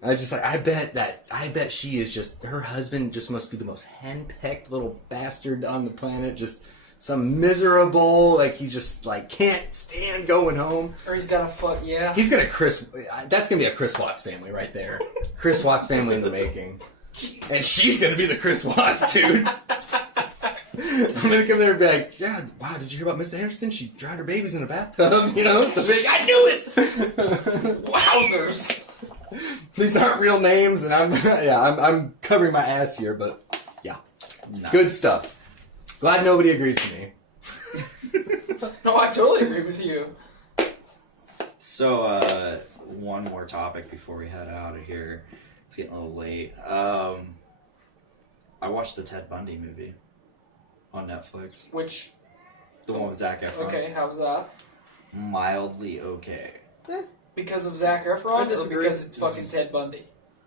I was just like, I bet she is just, her husband just must be the most henpecked little bastard on the planet. Just some miserable, like, he just, like, can't stand going home. Or he's got a fuck, yeah. He's gonna that's gonna be a Chris Watts family right there. Chris Watts family in the making. Jeez. And she's gonna be the Chris Watts, dude. I'm gonna come there and be like, yeah, wow, did you hear about Miss Anderson? She drowned her babies in a bathtub, you know? So big, I knew it! Wowzers. These aren't real names, and I'm covering my ass here, but yeah. No. Good stuff. Glad nobody agrees with me. No, I totally agree with you. So, one more topic before we head out of here. It's getting a little late. I watched the Ted Bundy movie on Netflix. Which, The one with Zac Efron. okay, how's that? Mildly okay. Because of Zac I Efron, or disagree. because it's fucking Ted Bundy?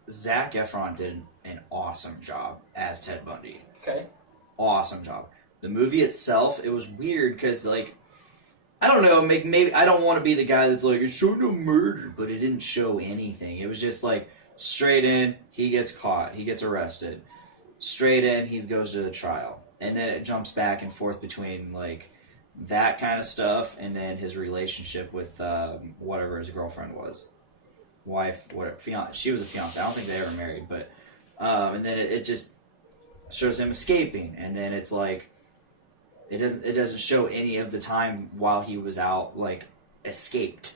Zac Efron did an awesome job as Ted Bundy. Okay. Awesome job. The movie itself, it was weird because, like, I don't know, maybe I don't want to be the guy that's like, it showed no murder, but it didn't show anything. It was just like, straight in, he gets caught, he gets arrested. Straight in, he goes to the trial. And then it jumps back and forth between, like, that kind of stuff and then his relationship with whatever his girlfriend was. Wife, whatever, fiance. She was a fiance. I don't think they ever married, but and then it just shows him escaping, and then it's like it doesn't show any of the time while he was out, like, escaped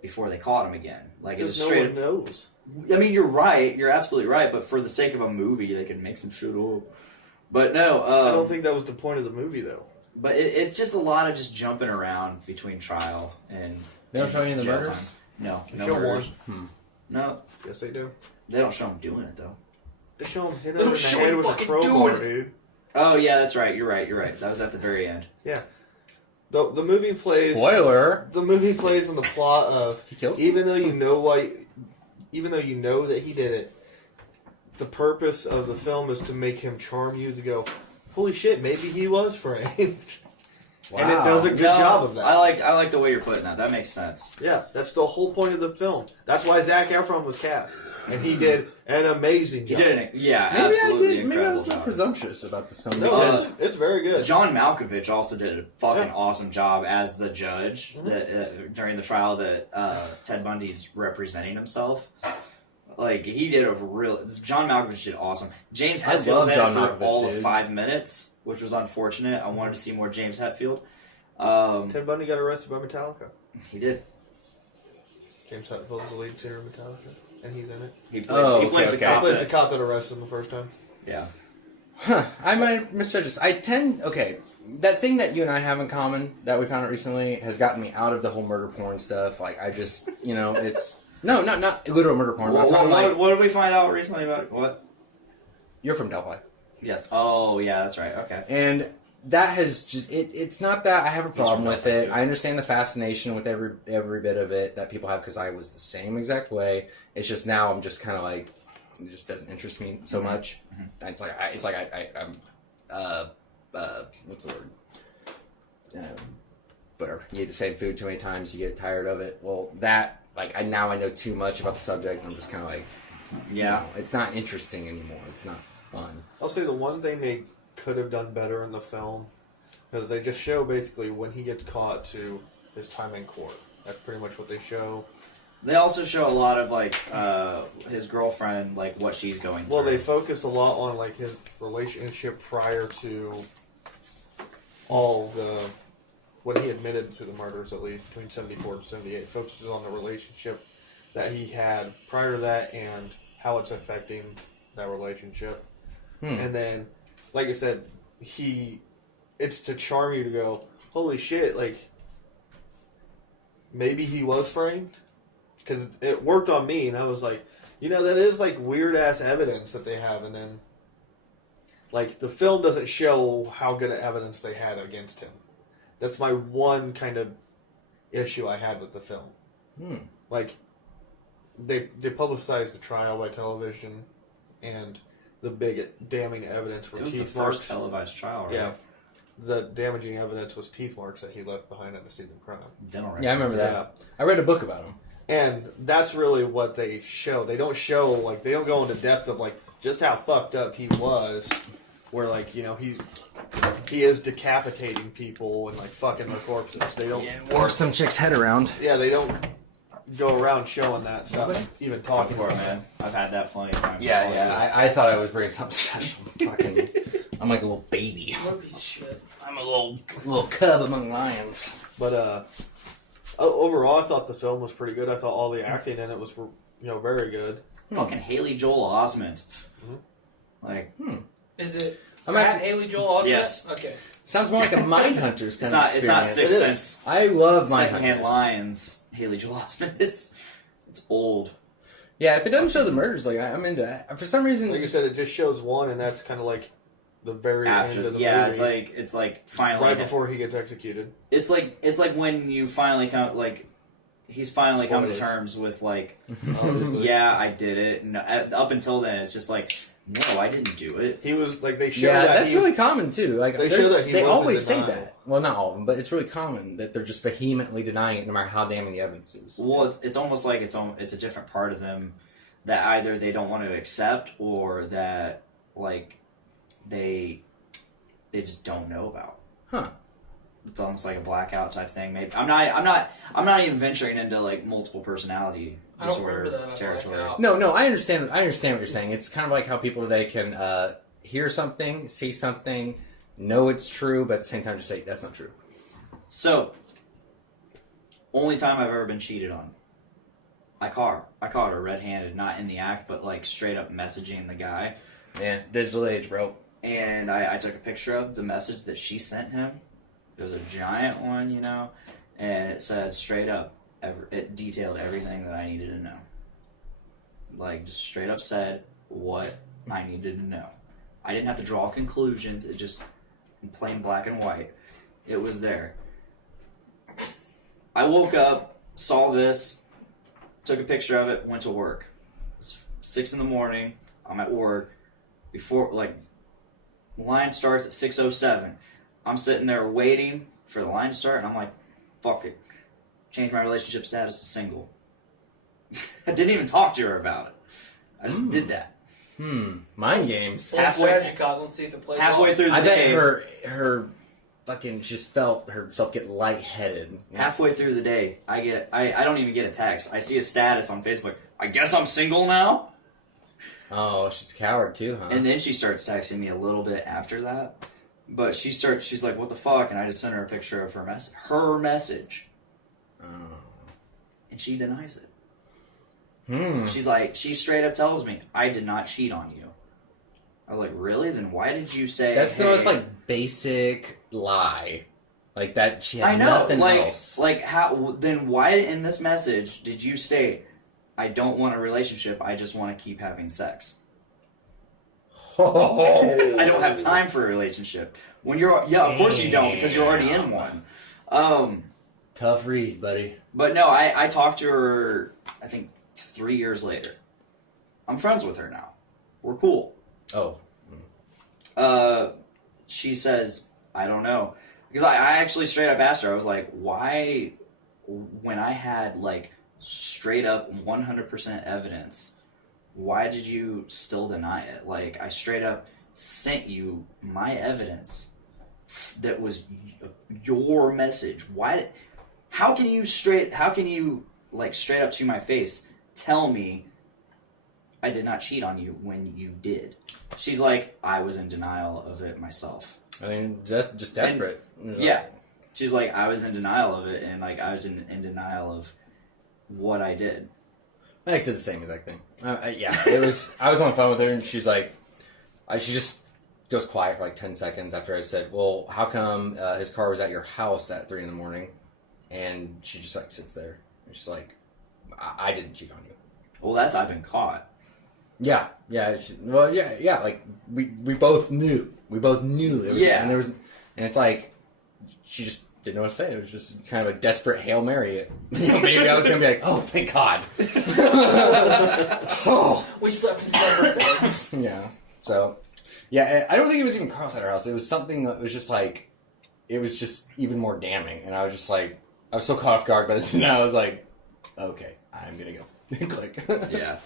before they caught him again. Like, it was Because no straight. one knows. I mean, you're right. You're absolutely right. But for the sake of a movie, they could make some shit up. But no, I don't think that was the point of the movie, though. But it's just a lot of just jumping around between trial and. They don't show any of the jail murders? time. No, They no show murders. one. No, Yes, they do. they don't show him doing it though. They show him hit They him in don't the show head him with a fucking crowbar, doing it. dude. Oh yeah, that's right. You're right. You're right. That was at the very end. Yeah. The movie plays. Spoiler. The movie plays on the plot of He kills even though you know why, even though you know that he did it, the purpose of the film is to make him charm you to go, holy shit, maybe he was framed. And it does a good job of that. I like the way you're putting that. That makes sense. Yeah, that's the whole point of the film. That's why Zac Efron was cast, and he did an amazing He job. did it. Yeah, Maybe absolutely maybe I incredible was not job. presumptuous about this film. No, because it's very good. John Malkovich also did a fucking Yeah. awesome job as the judge Mhm. that, during the trial that Ted Bundy's representing himself. Like, he did a real... John Malkovich did awesome. James I Hetfield love was in John it for Malkovich, all of dude. 5 minutes, which was unfortunate. I wanted to see more James Hetfield. Ted Bundy got arrested by Metallica. He did. James Hetfield is the lead singer of Metallica, and he's in it. He plays, Oh, he plays okay, the okay. cop. He plays the that- cop that arrested him the first time. Yeah. I might misjudge this. Okay, that thing that you and I have in common that we found out recently has gotten me out of the whole murder porn stuff. Like, I just, it's... No, not literal murder porn. But I'm talking like, What did we find out recently about it? What? you're from Delphi. Yes. Oh, yeah, that's right. Okay. And that has just it's not that I have a problem from with Belfast, it. too. I understand the fascination with every bit of it that people have because I was the same exact way. It's just now I'm just kind of like it just doesn't interest me so much. It's like I'm what's the word? Whatever. You eat the same food too many times, you get tired of it. Well, that like I know too much about the subject. And I'm just kind of like, Yeah. it's not interesting anymore. It's not fun. I'll say the one thing they could have done better in the film, because they just show basically when he gets caught to his time in court. That's pretty much what they show. They also show a lot of like his girlfriend, like what she's going through. Well, they focus a lot on like his relationship prior to all the when he admitted to the murders, at least between 74 and 78. Focuses on the relationship that he had prior to that and how it's affecting that relationship. And then, like I said, it's to charm you to go, holy shit, like maybe he was framed. Because it worked on me, and I was like, that is like weird ass evidence that they have, and then like the film doesn't show how good of evidence they had against him. That's my one kind of issue I had with the film. Like they publicized the trial by television, and the big damning evidence were it was the teeth first marks. televised trial, right? Yeah, the damaging evidence was teeth marks that he left behind at the scene of crime. Dental Yeah, I remember that. Yeah. I read a book about him. And that's really what they show. They don't show, like, they don't go into depth of, like, just how fucked up he was. Where, like, he is decapitating people and, like, fucking their corpses. They don't, Or some chick's head around. they don't go around showing that stuff, even talking Before, about it. man. I've had that plenty of times. I thought I was bringing something special. Fucking, I'm like a little baby. What a piece of shit. I'm a little cub among lions. But, overall, I thought the film was pretty good. I thought all the acting in it was, very good. Fucking Haley Joel Osment. Like, Is it I'm Fat actually- Haley Joel Osment? Yes. Okay. Sounds more like a Mindhunters kind of it's not experience. Sixth Sense. I love Secondhand Mindhunters. Lions. Haley Joel Osment. It's old. Yeah, if it doesn't show the murders, like I'm into it. For some reason, Like I said, it just shows one, and that's kind of like the very end After, of the yeah, movie. it's like finally right before he gets executed. It's like when you finally come, like, he's finally come to Spoilers. terms with, like, Obviously. yeah, I did it. No, up until then, it's just like, no, I didn't do it. He was like they show yeah, that that's he, really common too. Like they there's- show that he they was in always say denial. that. Well, not all of them, but it's really common that they're just vehemently denying it, no matter how damning the evidence is. Well, it's almost like it's a different part of them that either they don't want to accept or that, like, they just don't know about. Huh? It's almost like a blackout type thing. Maybe I'm not even venturing into like multiple personality I don't disorder remember that. I'm territory. blacking out. No, I understand. I understand what you're saying. It's kind of like how people today can hear something, see something, know it's true, but at the same time just say that's not true. So, only time I've ever been cheated on. I caught her red-handed, not in the act, but like straight up messaging the guy. Yeah, digital age, bro. And I took a picture of the message that she sent him. It was a giant one, and it said straight up, it detailed everything that I needed to know. Like, just straight up said what I needed to know. I didn't have to draw conclusions. It just, in plain black and white, it was there. I woke up, saw this, took a picture of it, went to work. It's 6 a.m, I'm at work. Before, like, the line starts at 6:07. I'm sitting there waiting for the line to start, and I'm like, fuck it. Change my relationship status to single. I didn't even talk to her about it. I just did that. Mind games. Well, Halfway- strategy card. Let's see if it plays Halfway off. through the I bet day, her fucking just felt herself get lightheaded. halfway through the day, I don't even get a text. I see a status on Facebook. I guess I'm single now? Oh, she's a coward too, huh? And then she starts texting me a little bit after that. But she's like, what the fuck? And I just sent her a picture of her message. Oh. And she denies it. Hmm. She's like, she straight up tells me, I did not cheat on you. I was like, really? Then why did you say That's the hey? most like basic lie. Like that she had I know, nothing like, else. like how? Then why in this message did you state, I don't want a relationship, I just want to keep having sex? Oh. I don't have time for a relationship. When you're, of course you don't, because you're already in one. Tough read, buddy. But no, I talked to her, I think 3 years later. I'm friends with her now. We're cool. Oh. She says, I don't know. Because I actually straight up asked her, I was like, why, when I had like straight up 100% evidence, why did you still deny it? Like, I straight up sent you my evidence that was your message. How can you straight up to my face tell me I did not cheat on you when you did? She's like, I was in denial of it myself. I mean, just desperate. Yeah. She's like, I was in denial of it, and like I was in denial of what I did. I said the same exact thing. Yeah, it was. I was on the phone with her, and she's like, she just goes quiet for like 10 seconds after I said, "Well, how come his car was at your house at 3 a.m?" And she just like sits there, and she's like, "I didn't cheat on you." Well, I've been caught. Yeah. Like we both knew. We both knew. It was, Yeah. and it's like she just didn't know what to say. It was just kind of a desperate Hail Mary. Maybe I was gonna be like, "Oh, thank God." Oh. We slept in separate beds. Yeah. So, yeah, I don't think it was even Carl's at our house. It was something that was just like, it was just even more damning. And I was just like, I was so caught off guard by this. And I was like, okay, I'm gonna go. Click. Yeah.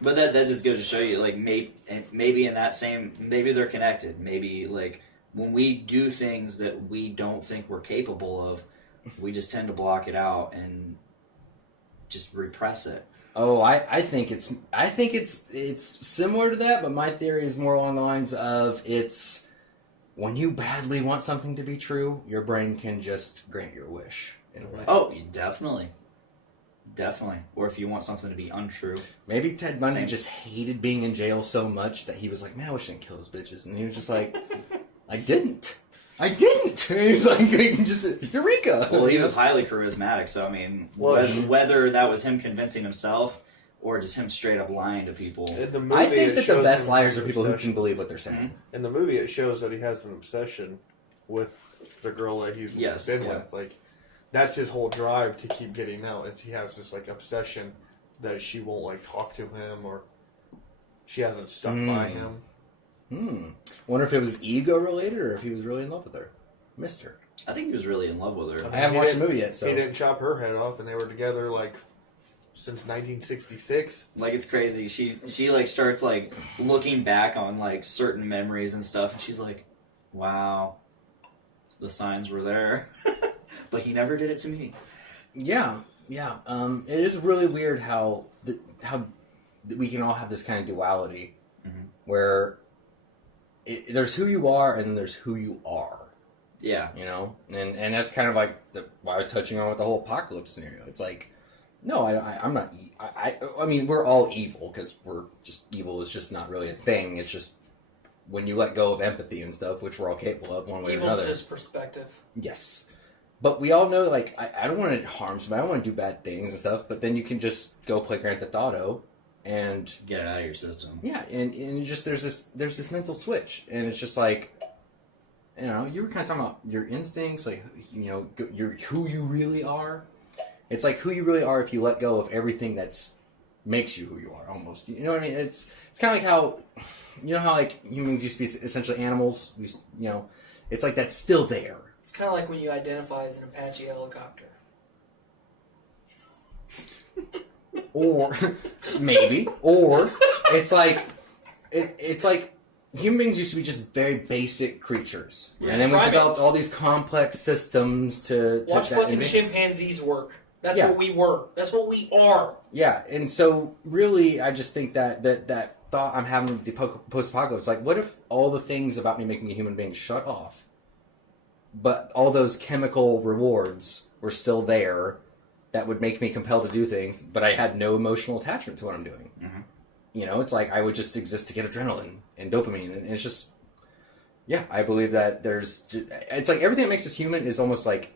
But that just goes to show you, like, maybe in that same, maybe they're connected. Maybe, like, when we do things that we don't think we're capable of, we just tend to block it out and just repress it. Oh, I think it's similar to that, but my theory is more along the lines of it's when you badly want something to be true, your brain can just grant your wish in a way. Oh, definitely. Definitely. Or if you want something to be untrue. Maybe Ted Bundy Same. just hated being in jail so much that he was like, man, I wish I didn't kill those bitches. And he was just like, I didn't. And he was like, just, Eureka! Well, he was highly charismatic, so I mean, whether that was him convincing himself or just him straight up lying to people. In the movie, I think it that the shows best him liars are an people who obsession. can believe what they're saying. In the movie, it shows that he has an obsession with the girl that he's Yes, been yeah. with. Like, that's his whole drive to keep getting out. Is he has this like obsession that she won't like talk to him or she hasn't stuck by him. Wonder if it was ego related or if he was really in love with her. Missed her. I think he was really in love with her. I haven't He watched the didn't- movie yet, so. He didn't chop her head off, and they were together like since 1966. Like, it's crazy. She like starts like looking back on like certain memories and stuff, and she's like, "Wow, the signs were there," but he never did it to me. Yeah. It is really weird how we can all have this kind of duality where there's who you are and there's who you are. Yeah. You know, and that's kind of like what I was touching on with the whole apocalypse scenario. It's like, no, I'm not. I mean, we're all evil because we're just evil is just not really a thing. It's just when you let go of empathy and stuff, which we're all capable of one way or Evil's another. just perspective. Yes, but we all know, like, I don't want to harm somebody. I don't want to do bad things and stuff. But then you can just go play Grand Theft Auto and Get it out of your system. yeah, and just there's this mental switch, and it's just like. You know, you were kind of talking about your instincts, like, you know, who you really are. It's like who you really are if you let go of everything that's makes you who you are, almost. You know what I mean? It's kind of like how, you know how, like, humans used to be essentially animals? You know, it's like that's still there. It's kind of like when you identify as an Apache helicopter. Or, maybe. Or, it's like, it's like, human beings used to be just very basic creatures. We're And then we primates. developed all these complex systems to Watch that fucking advance. chimpanzees work. That's Yeah. what we were. That's what we are. Yeah, and so really, I just think that thought I'm having with the post-apocalypse, like, what if all the things about me making a human being shut off, but all those chemical rewards were still there that would make me compelled to do things, but I had no emotional attachment to what I'm doing. Mm-hmm. You know, it's like I would just exist to get adrenaline and dopamine, and it's just, yeah, I believe that it's like everything that makes us human is almost like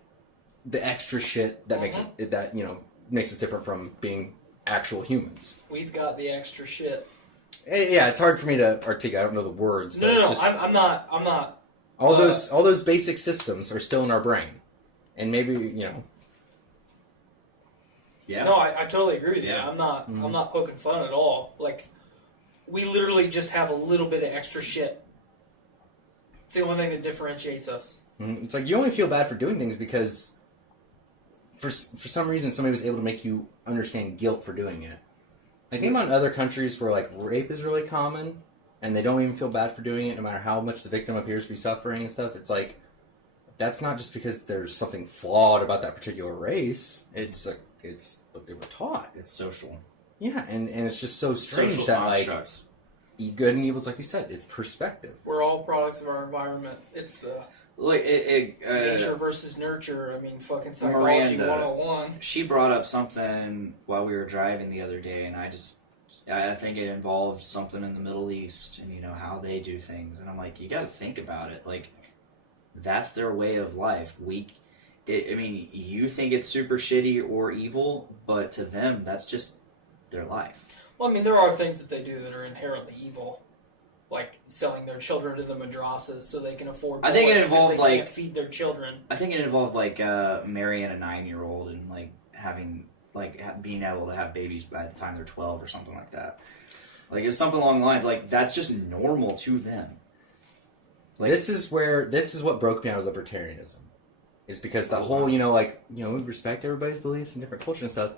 the extra shit that makes it, that, you know, makes us different from being actual humans. We've got the extra shit. Yeah, it's hard for me to articulate. I don't know the words. But No, it's no, just, I'm not. all those basic systems are still in our brain, and maybe Yeah. No, I totally agree with you. Yeah. I'm not poking fun at all. Like, we literally just have a little bit of extra shit. It's the only thing that differentiates us. It's like you only feel bad for doing things because for some reason somebody was able to make you understand guilt for doing it. I think about other countries where like rape is really common and they don't even feel bad for doing it no matter how much the victim appears to be suffering and stuff. It's like that's not just because there's something flawed about that particular race. It's what they were taught. It's social. Yeah, and it's just so strange Social that constructs. like good and evil's like you said, it's perspective. We're all products of our environment. It's the Like nature versus nurture. I mean, fucking psychology Miranda. 101. she brought up something while we were driving the other day, and I think it involved something in the Middle East and how they do things, and I'm like, you got to think about it. Like, that's their way of life. You think it's super shitty or evil, but to them, that's just their life. Well, I mean, there are things that they do that are inherently evil. Like selling their children to the madrasas so they can afford I think it bullets 'cause involved, they like- can't feed their children. I think it involved marrying a 9-year-old and having being able to have babies by the time they're 12 or something like that. Like it was something along the lines that's just normal to them. Like, This is what broke me out of libertarianism, is because the whole we respect everybody's beliefs and different cultures and stuff.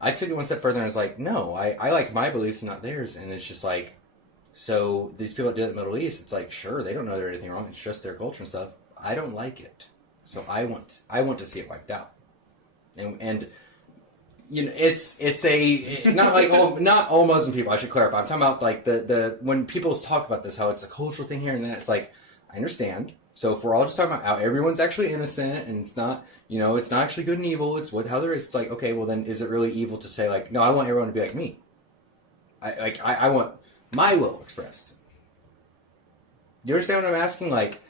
I took it one step further and was like, no, I like my beliefs and not theirs, and it's just like, so these people that do it in the Middle East, it's like, sure, they don't know there's anything wrong, it's just their culture and stuff. I don't like it, so I want to see it wiped out, and it's a not all Muslim people. I should clarify. I'm talking about like the when people talk about this, how it's a cultural thing here and that. It's like, I understand. So if we're all just talking about how everyone's actually innocent and it's not, it's not actually good and evil, it's how there is. It's like, okay, well then is it really evil to say like, no, I want everyone to be like me. I want my will expressed. Do you understand what I'm asking? Like,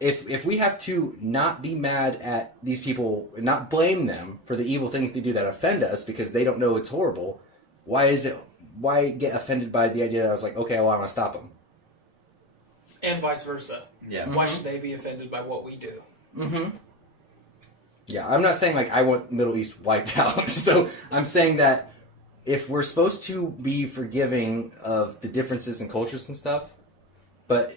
if we have to not be mad at these people, not blame them for the evil things they do that offend us because they don't know it's horrible, why get offended by the idea that I was like, okay, well, I'm going to stop them? And vice versa. yeah. Why should they be offended by what we do? Mm-hmm. Yeah, I'm not saying like I want Middle East wiped out. So I'm saying that if we're supposed to be forgiving of the differences in cultures and stuff, but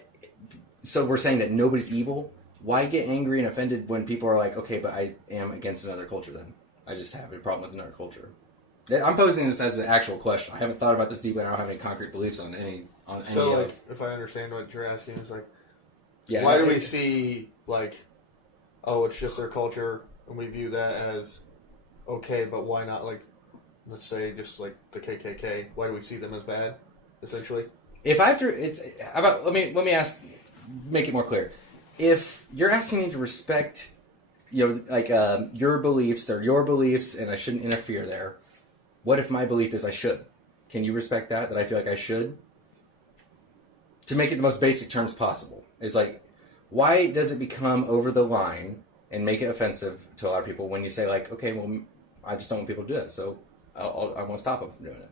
so we're saying that nobody's evil, why get angry and offended when people are like, okay, but I am against another culture then? I just have a problem with another culture. I'm posing this as an actual question. I haven't thought about this deeply. I don't have any concrete beliefs on any. So, like, if I understand what you're asking, is like, yeah, why do we see like, oh, it's just their culture, and we view that as okay, but why not like, let's say just like the KKK? Why do we see them as bad, essentially? If I have to, it's about. Let me ask. Make it more clear. If you're asking me to respect, your beliefs, they're your beliefs, and I shouldn't interfere there. What if my belief is I should? Can you respect that I feel like I should? To make it the most basic terms possible. It's like, why does it become over the line and make it offensive to a lot of people when you say like, okay, well, I just don't want people to do it, so I want to stop them from doing it.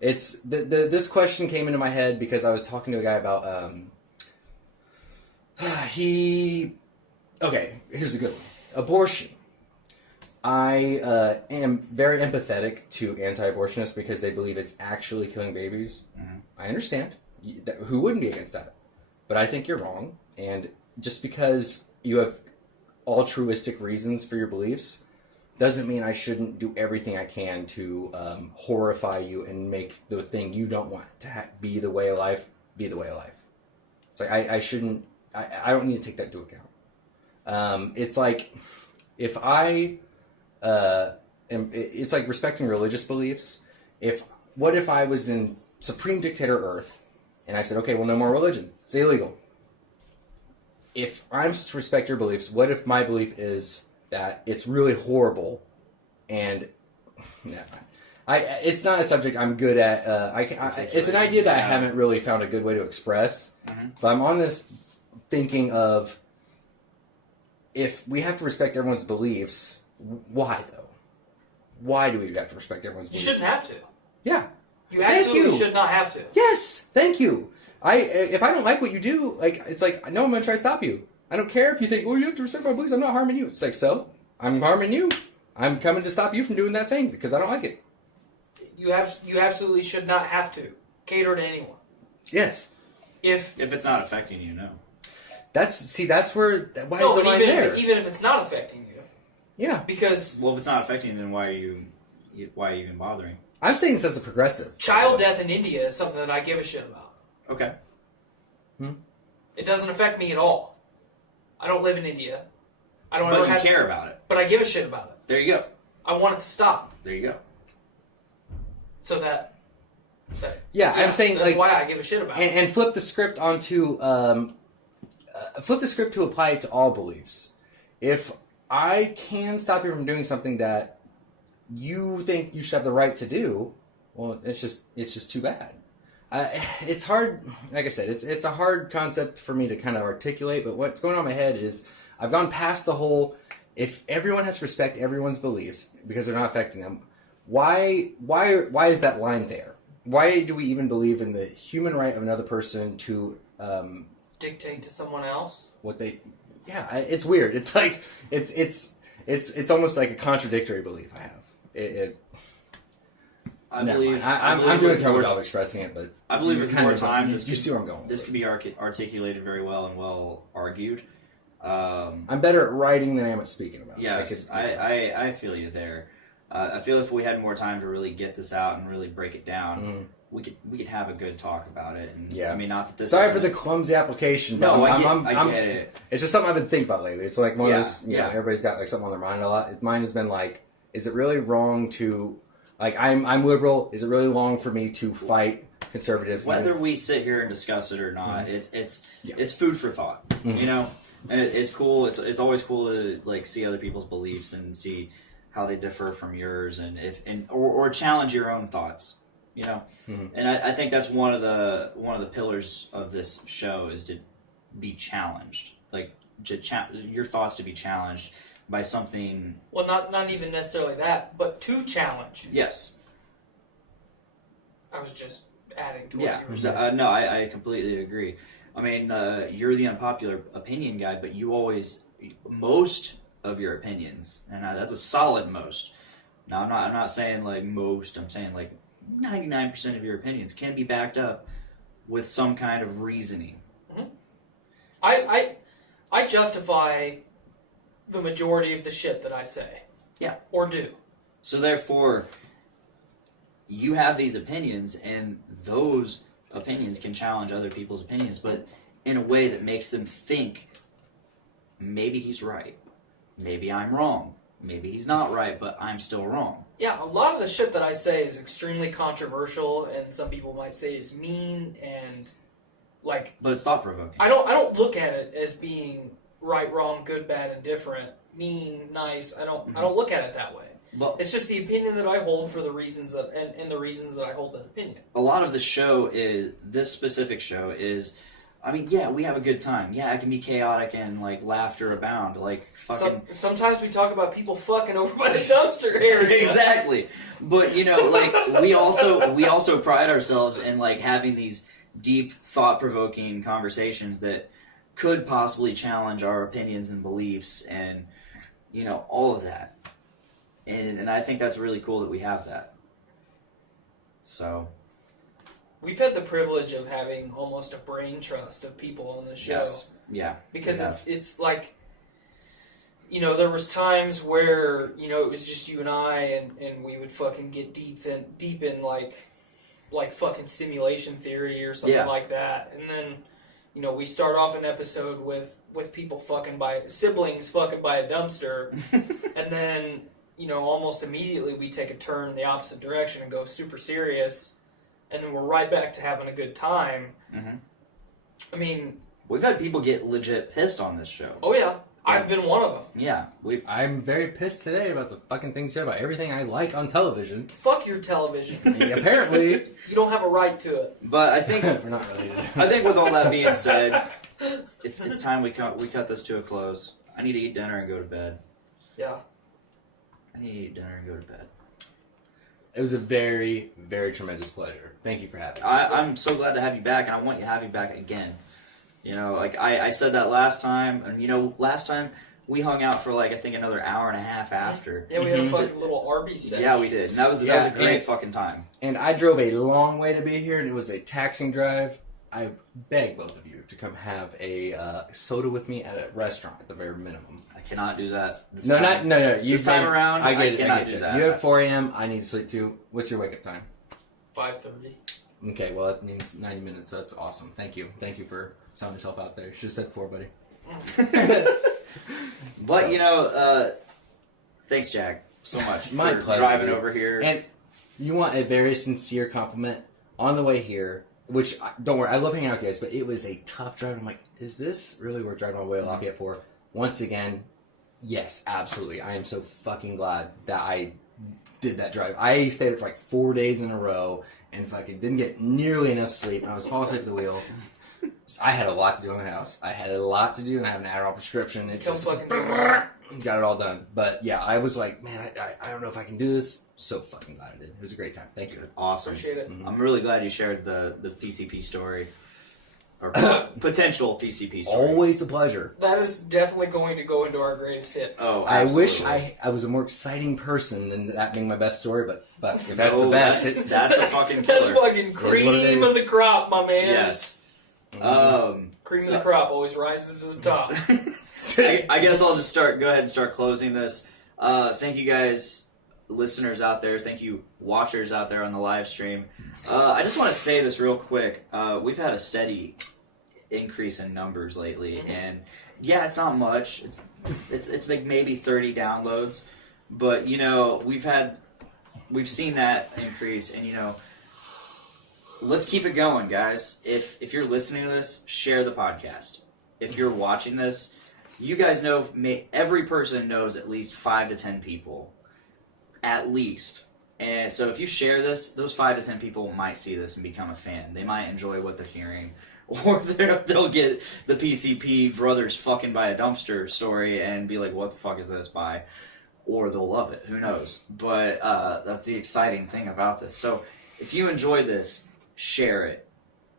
It's this question came into my head because I was talking to a guy about okay, here's a good one. Abortion. I am very empathetic to anti-abortionists because they believe it's actually killing babies. Mm-hmm. I understand. Who wouldn't be against that? But I think you're wrong. And just because you have altruistic reasons for your beliefs doesn't mean I shouldn't do everything I can to horrify you and make the thing you don't want to be the way of life be the way of life. It's like I shouldn't. I don't need to take that into account. It's like if it's like respecting religious beliefs. What if I was in supreme dictator Earth and I said, okay, well, no more religion. It's illegal. If I'm supposed to respect your beliefs, what if my belief is that it's really horrible and it's not a subject I'm good at. It's an idea that I haven't really found a good way to express. Mm-hmm. But I'm on this thinking of if we have to respect everyone's beliefs, why though? Why do we have to respect everyone's You beliefs? shouldn't have to. Yeah. You Thank absolutely you. should not have to. Yes, thank you. If I don't like what you do, like it's like no, I'm gonna try to stop you. I don't care if you think, oh, you have to respect my beliefs. I'm not harming you. It's like, so I'm harming you. I'm coming to stop you from doing that thing because I don't like it. You absolutely should not have to cater to anyone. Yes. If If it's not affecting you, no. That's where why no, is the but line there? even if it's not affecting you, Yeah, because Well, if it's not affecting you, then why are you even bothering? I'm saying this as a progressive. child death in India is something that I give a shit about. Okay. It doesn't affect me at all. I don't live in India. I don't But ever you have, care about it. but I give a shit about it. There you go. I want it to stop There you go. so that Yeah, I'm saying that's like why I give a shit about it. and flip the script onto flip the script to apply it to all beliefs. If I can stop you from doing something that you think you should have the right to do, well, it's just too bad. It's hard. Like I said, it's a hard concept for me to kind of articulate. But what's going on in my head is I've gone past the whole. If everyone has to respect everyone's beliefs because they're not affecting them, why is that line there? Why do we even believe in the human right of another person to Dictate to someone else. what they? Yeah, it's weird. It's like it's almost like a contradictory belief I have. I Never believe mind. I'm believe doing a with terrible more- job expressing it, but I believe you're with kind more of- time, you, this you could- see where I'm going. This can be articulated very well and well argued. I'm better at writing than I am at speaking about it. Yes, I feel you there. I feel if we had more time to really get this out and really break it down, we could have a good talk about it. And Yeah. I mean, not that this. Sorry isn't- for the clumsy application. No, but I get it. It's just something I've been thinking about lately. It's like one of those, Yeah. everybody's got like something on their mind a lot. Mine has been like, is it really wrong to, like, I'm liberal. Is it really wrong for me to fight conservatives? Whether we sit here and discuss it or not, Mm-hmm. it's food for thought. You know, and it's cool. It's always cool to like see other people's beliefs and see how they differ from yours, and or challenge your own thoughts. You know, and I think that's one of the pillars of this show is to be challenged, like your thoughts to be challenged by something. Well, not even necessarily that, but to challenge. Yes. I was just adding to what Yeah. you were saying. No, I completely agree. I mean, you're the unpopular opinion guy, but most of your opinions, and that's a solid most. Now, I'm not saying like most. I'm saying like 99% of your opinions can be backed up with some kind of reasoning. I justify the majority of the shit that I say. Yeah. Or do. So therefore, you have these opinions, and those opinions can challenge other people's opinions, but in a way that makes them think, maybe he's right, maybe I'm wrong, maybe he's not right, but I'm still wrong. Yeah, a lot of the shit that I say is extremely controversial, and some people might say is mean, and like But it's thought provoking. I don't look at it as being right, wrong, good, bad, and different, mean, nice. I don't look at it that way. But It's just the opinion that I hold for the reasons of, and the reasons that I hold that opinion. a lot of the show is this specific show is. I mean, yeah, we have a good time. Yeah, it can be chaotic and like laughter abound. Like fucking Sometimes we talk about people fucking over by the dumpster area. exactly. But you know, like we also pride ourselves in like having these deep, thought-provoking conversations that could possibly challenge our opinions and beliefs, and you know, all of that. And I think that's really cool that we have that. So We've had the privilege of having almost a brain trust of people on this show. yes, yeah, Because we it's like, you know, there was times where, you know, it was just you and I, and we would fucking get deep in like fucking simulation theory or something Yeah. like that. And then, you know, we start off an episode with people siblings fucking by a dumpster. And then, you know, almost immediately we take a turn in the opposite direction and go super serious. And then we're right back to having a good time. Mhm. I mean, We've had people get legit pissed on this show. oh yeah, I've been one of them. Yeah, we. I'm very pissed today about the fucking things said about everything I like on television. Fuck your television. And apparently, You don't have a right to it. But I think we're not related. I think with all that being said, it's time we cut this to a close. I need to eat dinner and go to bed. Yeah. I need to eat dinner and go to bed. It was a very, very tremendous pleasure. Thank you for having me. I'm so glad to have you back, and I want you to have you back again. You know, like I said that last time, and you know, last time we hung out for like I think another hour and a half after. Yeah, we had a fucking little Arby's session. Yeah, we did. And that was a great fucking time. And I drove a long way to be here, and it was a taxing drive. I beg both of you to come have a soda with me at a restaurant at the very minimum. I cannot do that. This No. You this time around, I cannot do that. You have 4 a.m. I need to sleep too. What's your wake up time? 5:30. Okay, well that means 90 minutes. So that's awesome. Thank you for selling yourself out there. Should have said 4, buddy. But you know, thanks, Jack, so much My for pleasure, driving dude. over here. And you want a very sincere compliment on the way here. Which, don't worry, I love hanging out with you guys, but it was a tough drive. I'm like, is this really worth driving all the way to Lafayette for? Once again, yes, absolutely. I am so fucking glad that I did that drive. I stayed up for like 4 days in a row and fucking didn't get nearly enough sleep. I was falling asleep at the wheel. So I had a lot to do in the house. I had a lot to do, and I have an Adderall prescription. It just fucking got it all done. But yeah, I was like, man, I don't know if I can do this. So fucking glad I did. It was a great time. Thank you. Awesome. Appreciate it. I'm really glad you shared the PCP story. Or potential PCP story. Always a pleasure. That is definitely going to go into our greatest hits. Oh, I wish absolutely. I was a more exciting person than that being my best story, but if that's No, the best, that's a fucking killer. That's fucking what it is. cream of the crop, my man. Yes. Cream of the crop always rises to the top. I guess I'll just go ahead and start closing this. Thank you guys, listeners out there. Thank you, watchers out there on the live stream. I just want to say this real quick. We've had a steady increase in numbers lately, and yeah, it's not much. It's like maybe 30 downloads, but you know, we've seen that increase, and you know, let's keep it going, guys. If you're listening to this, share the podcast. If you're watching this, you guys know, every person knows at least 5 to 10 people. At least. And so if you share this, those 5 to 10 people might see this and become a fan. They might enjoy what they're hearing. Or they'll get the PCP brothers fucking by a dumpster story and be like, what the fuck is this by? Or they'll love it. Who knows? But that's the exciting thing about this. So if you enjoy this, share it.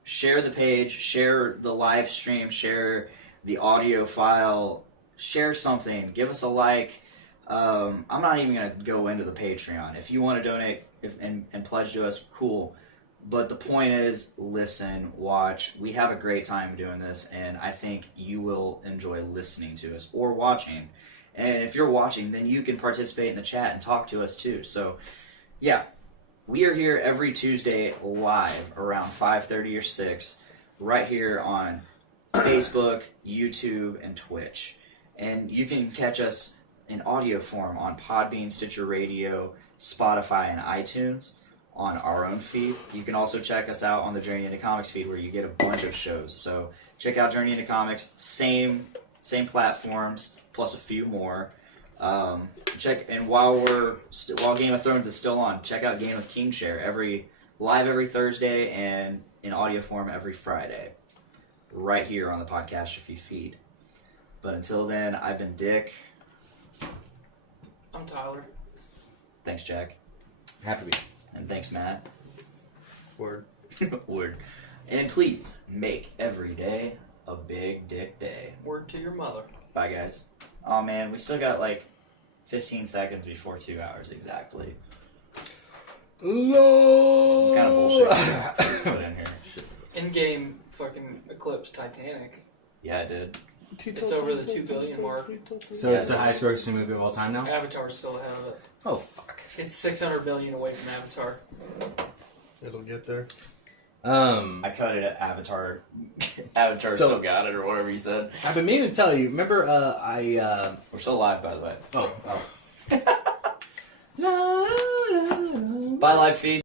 Share the page. Share the live stream. Share the audio file. Share something. Give us a like. I'm not even going to go into the Patreon. If you want to donate and pledge to us, cool. But the point is, listen, watch. We have a great time doing this, and I think you will enjoy listening to us or watching. And if you're watching, then you can participate in the chat and talk to us too. So, yeah, we are here every Tuesday live around 5:30 or 6, right here on Facebook, YouTube, and Twitch. And you can catch us in audio form on Podbean, Stitcher Radio, Spotify, and iTunes on our own feed. You can also check us out on the Journey into Comics feed, where you get a bunch of shows. So check out Journey into Comics, same platforms, plus a few more. And while Game of Thrones is still on, check out Game of King Share live every Thursday and in audio form every Friday, right here on the Podcast feed. But until then, I've been Dick. I'm Tyler. Thanks, Jack. Happy to be. And thanks, Matt. Word. Word. And please make every day a big dick day. Word to your mother. Bye, guys. Oh man, we still got like 15 seconds before 2 hours exactly. Lord. Kind of bullshit. Just put in here. In-game fucking Eclipse Titanic. Yeah, I did. It's over the 2 billion mark. So it's the highest grossing movie of all time now? Avatar's still ahead of it. Oh, fuck. It's 600 billion away from Avatar. It'll get there. I cut it at Avatar. Avatar So- still got it, or whatever you said. I've been meaning to tell you, remember, We're still live, by the way. Oh. Bye, live feed.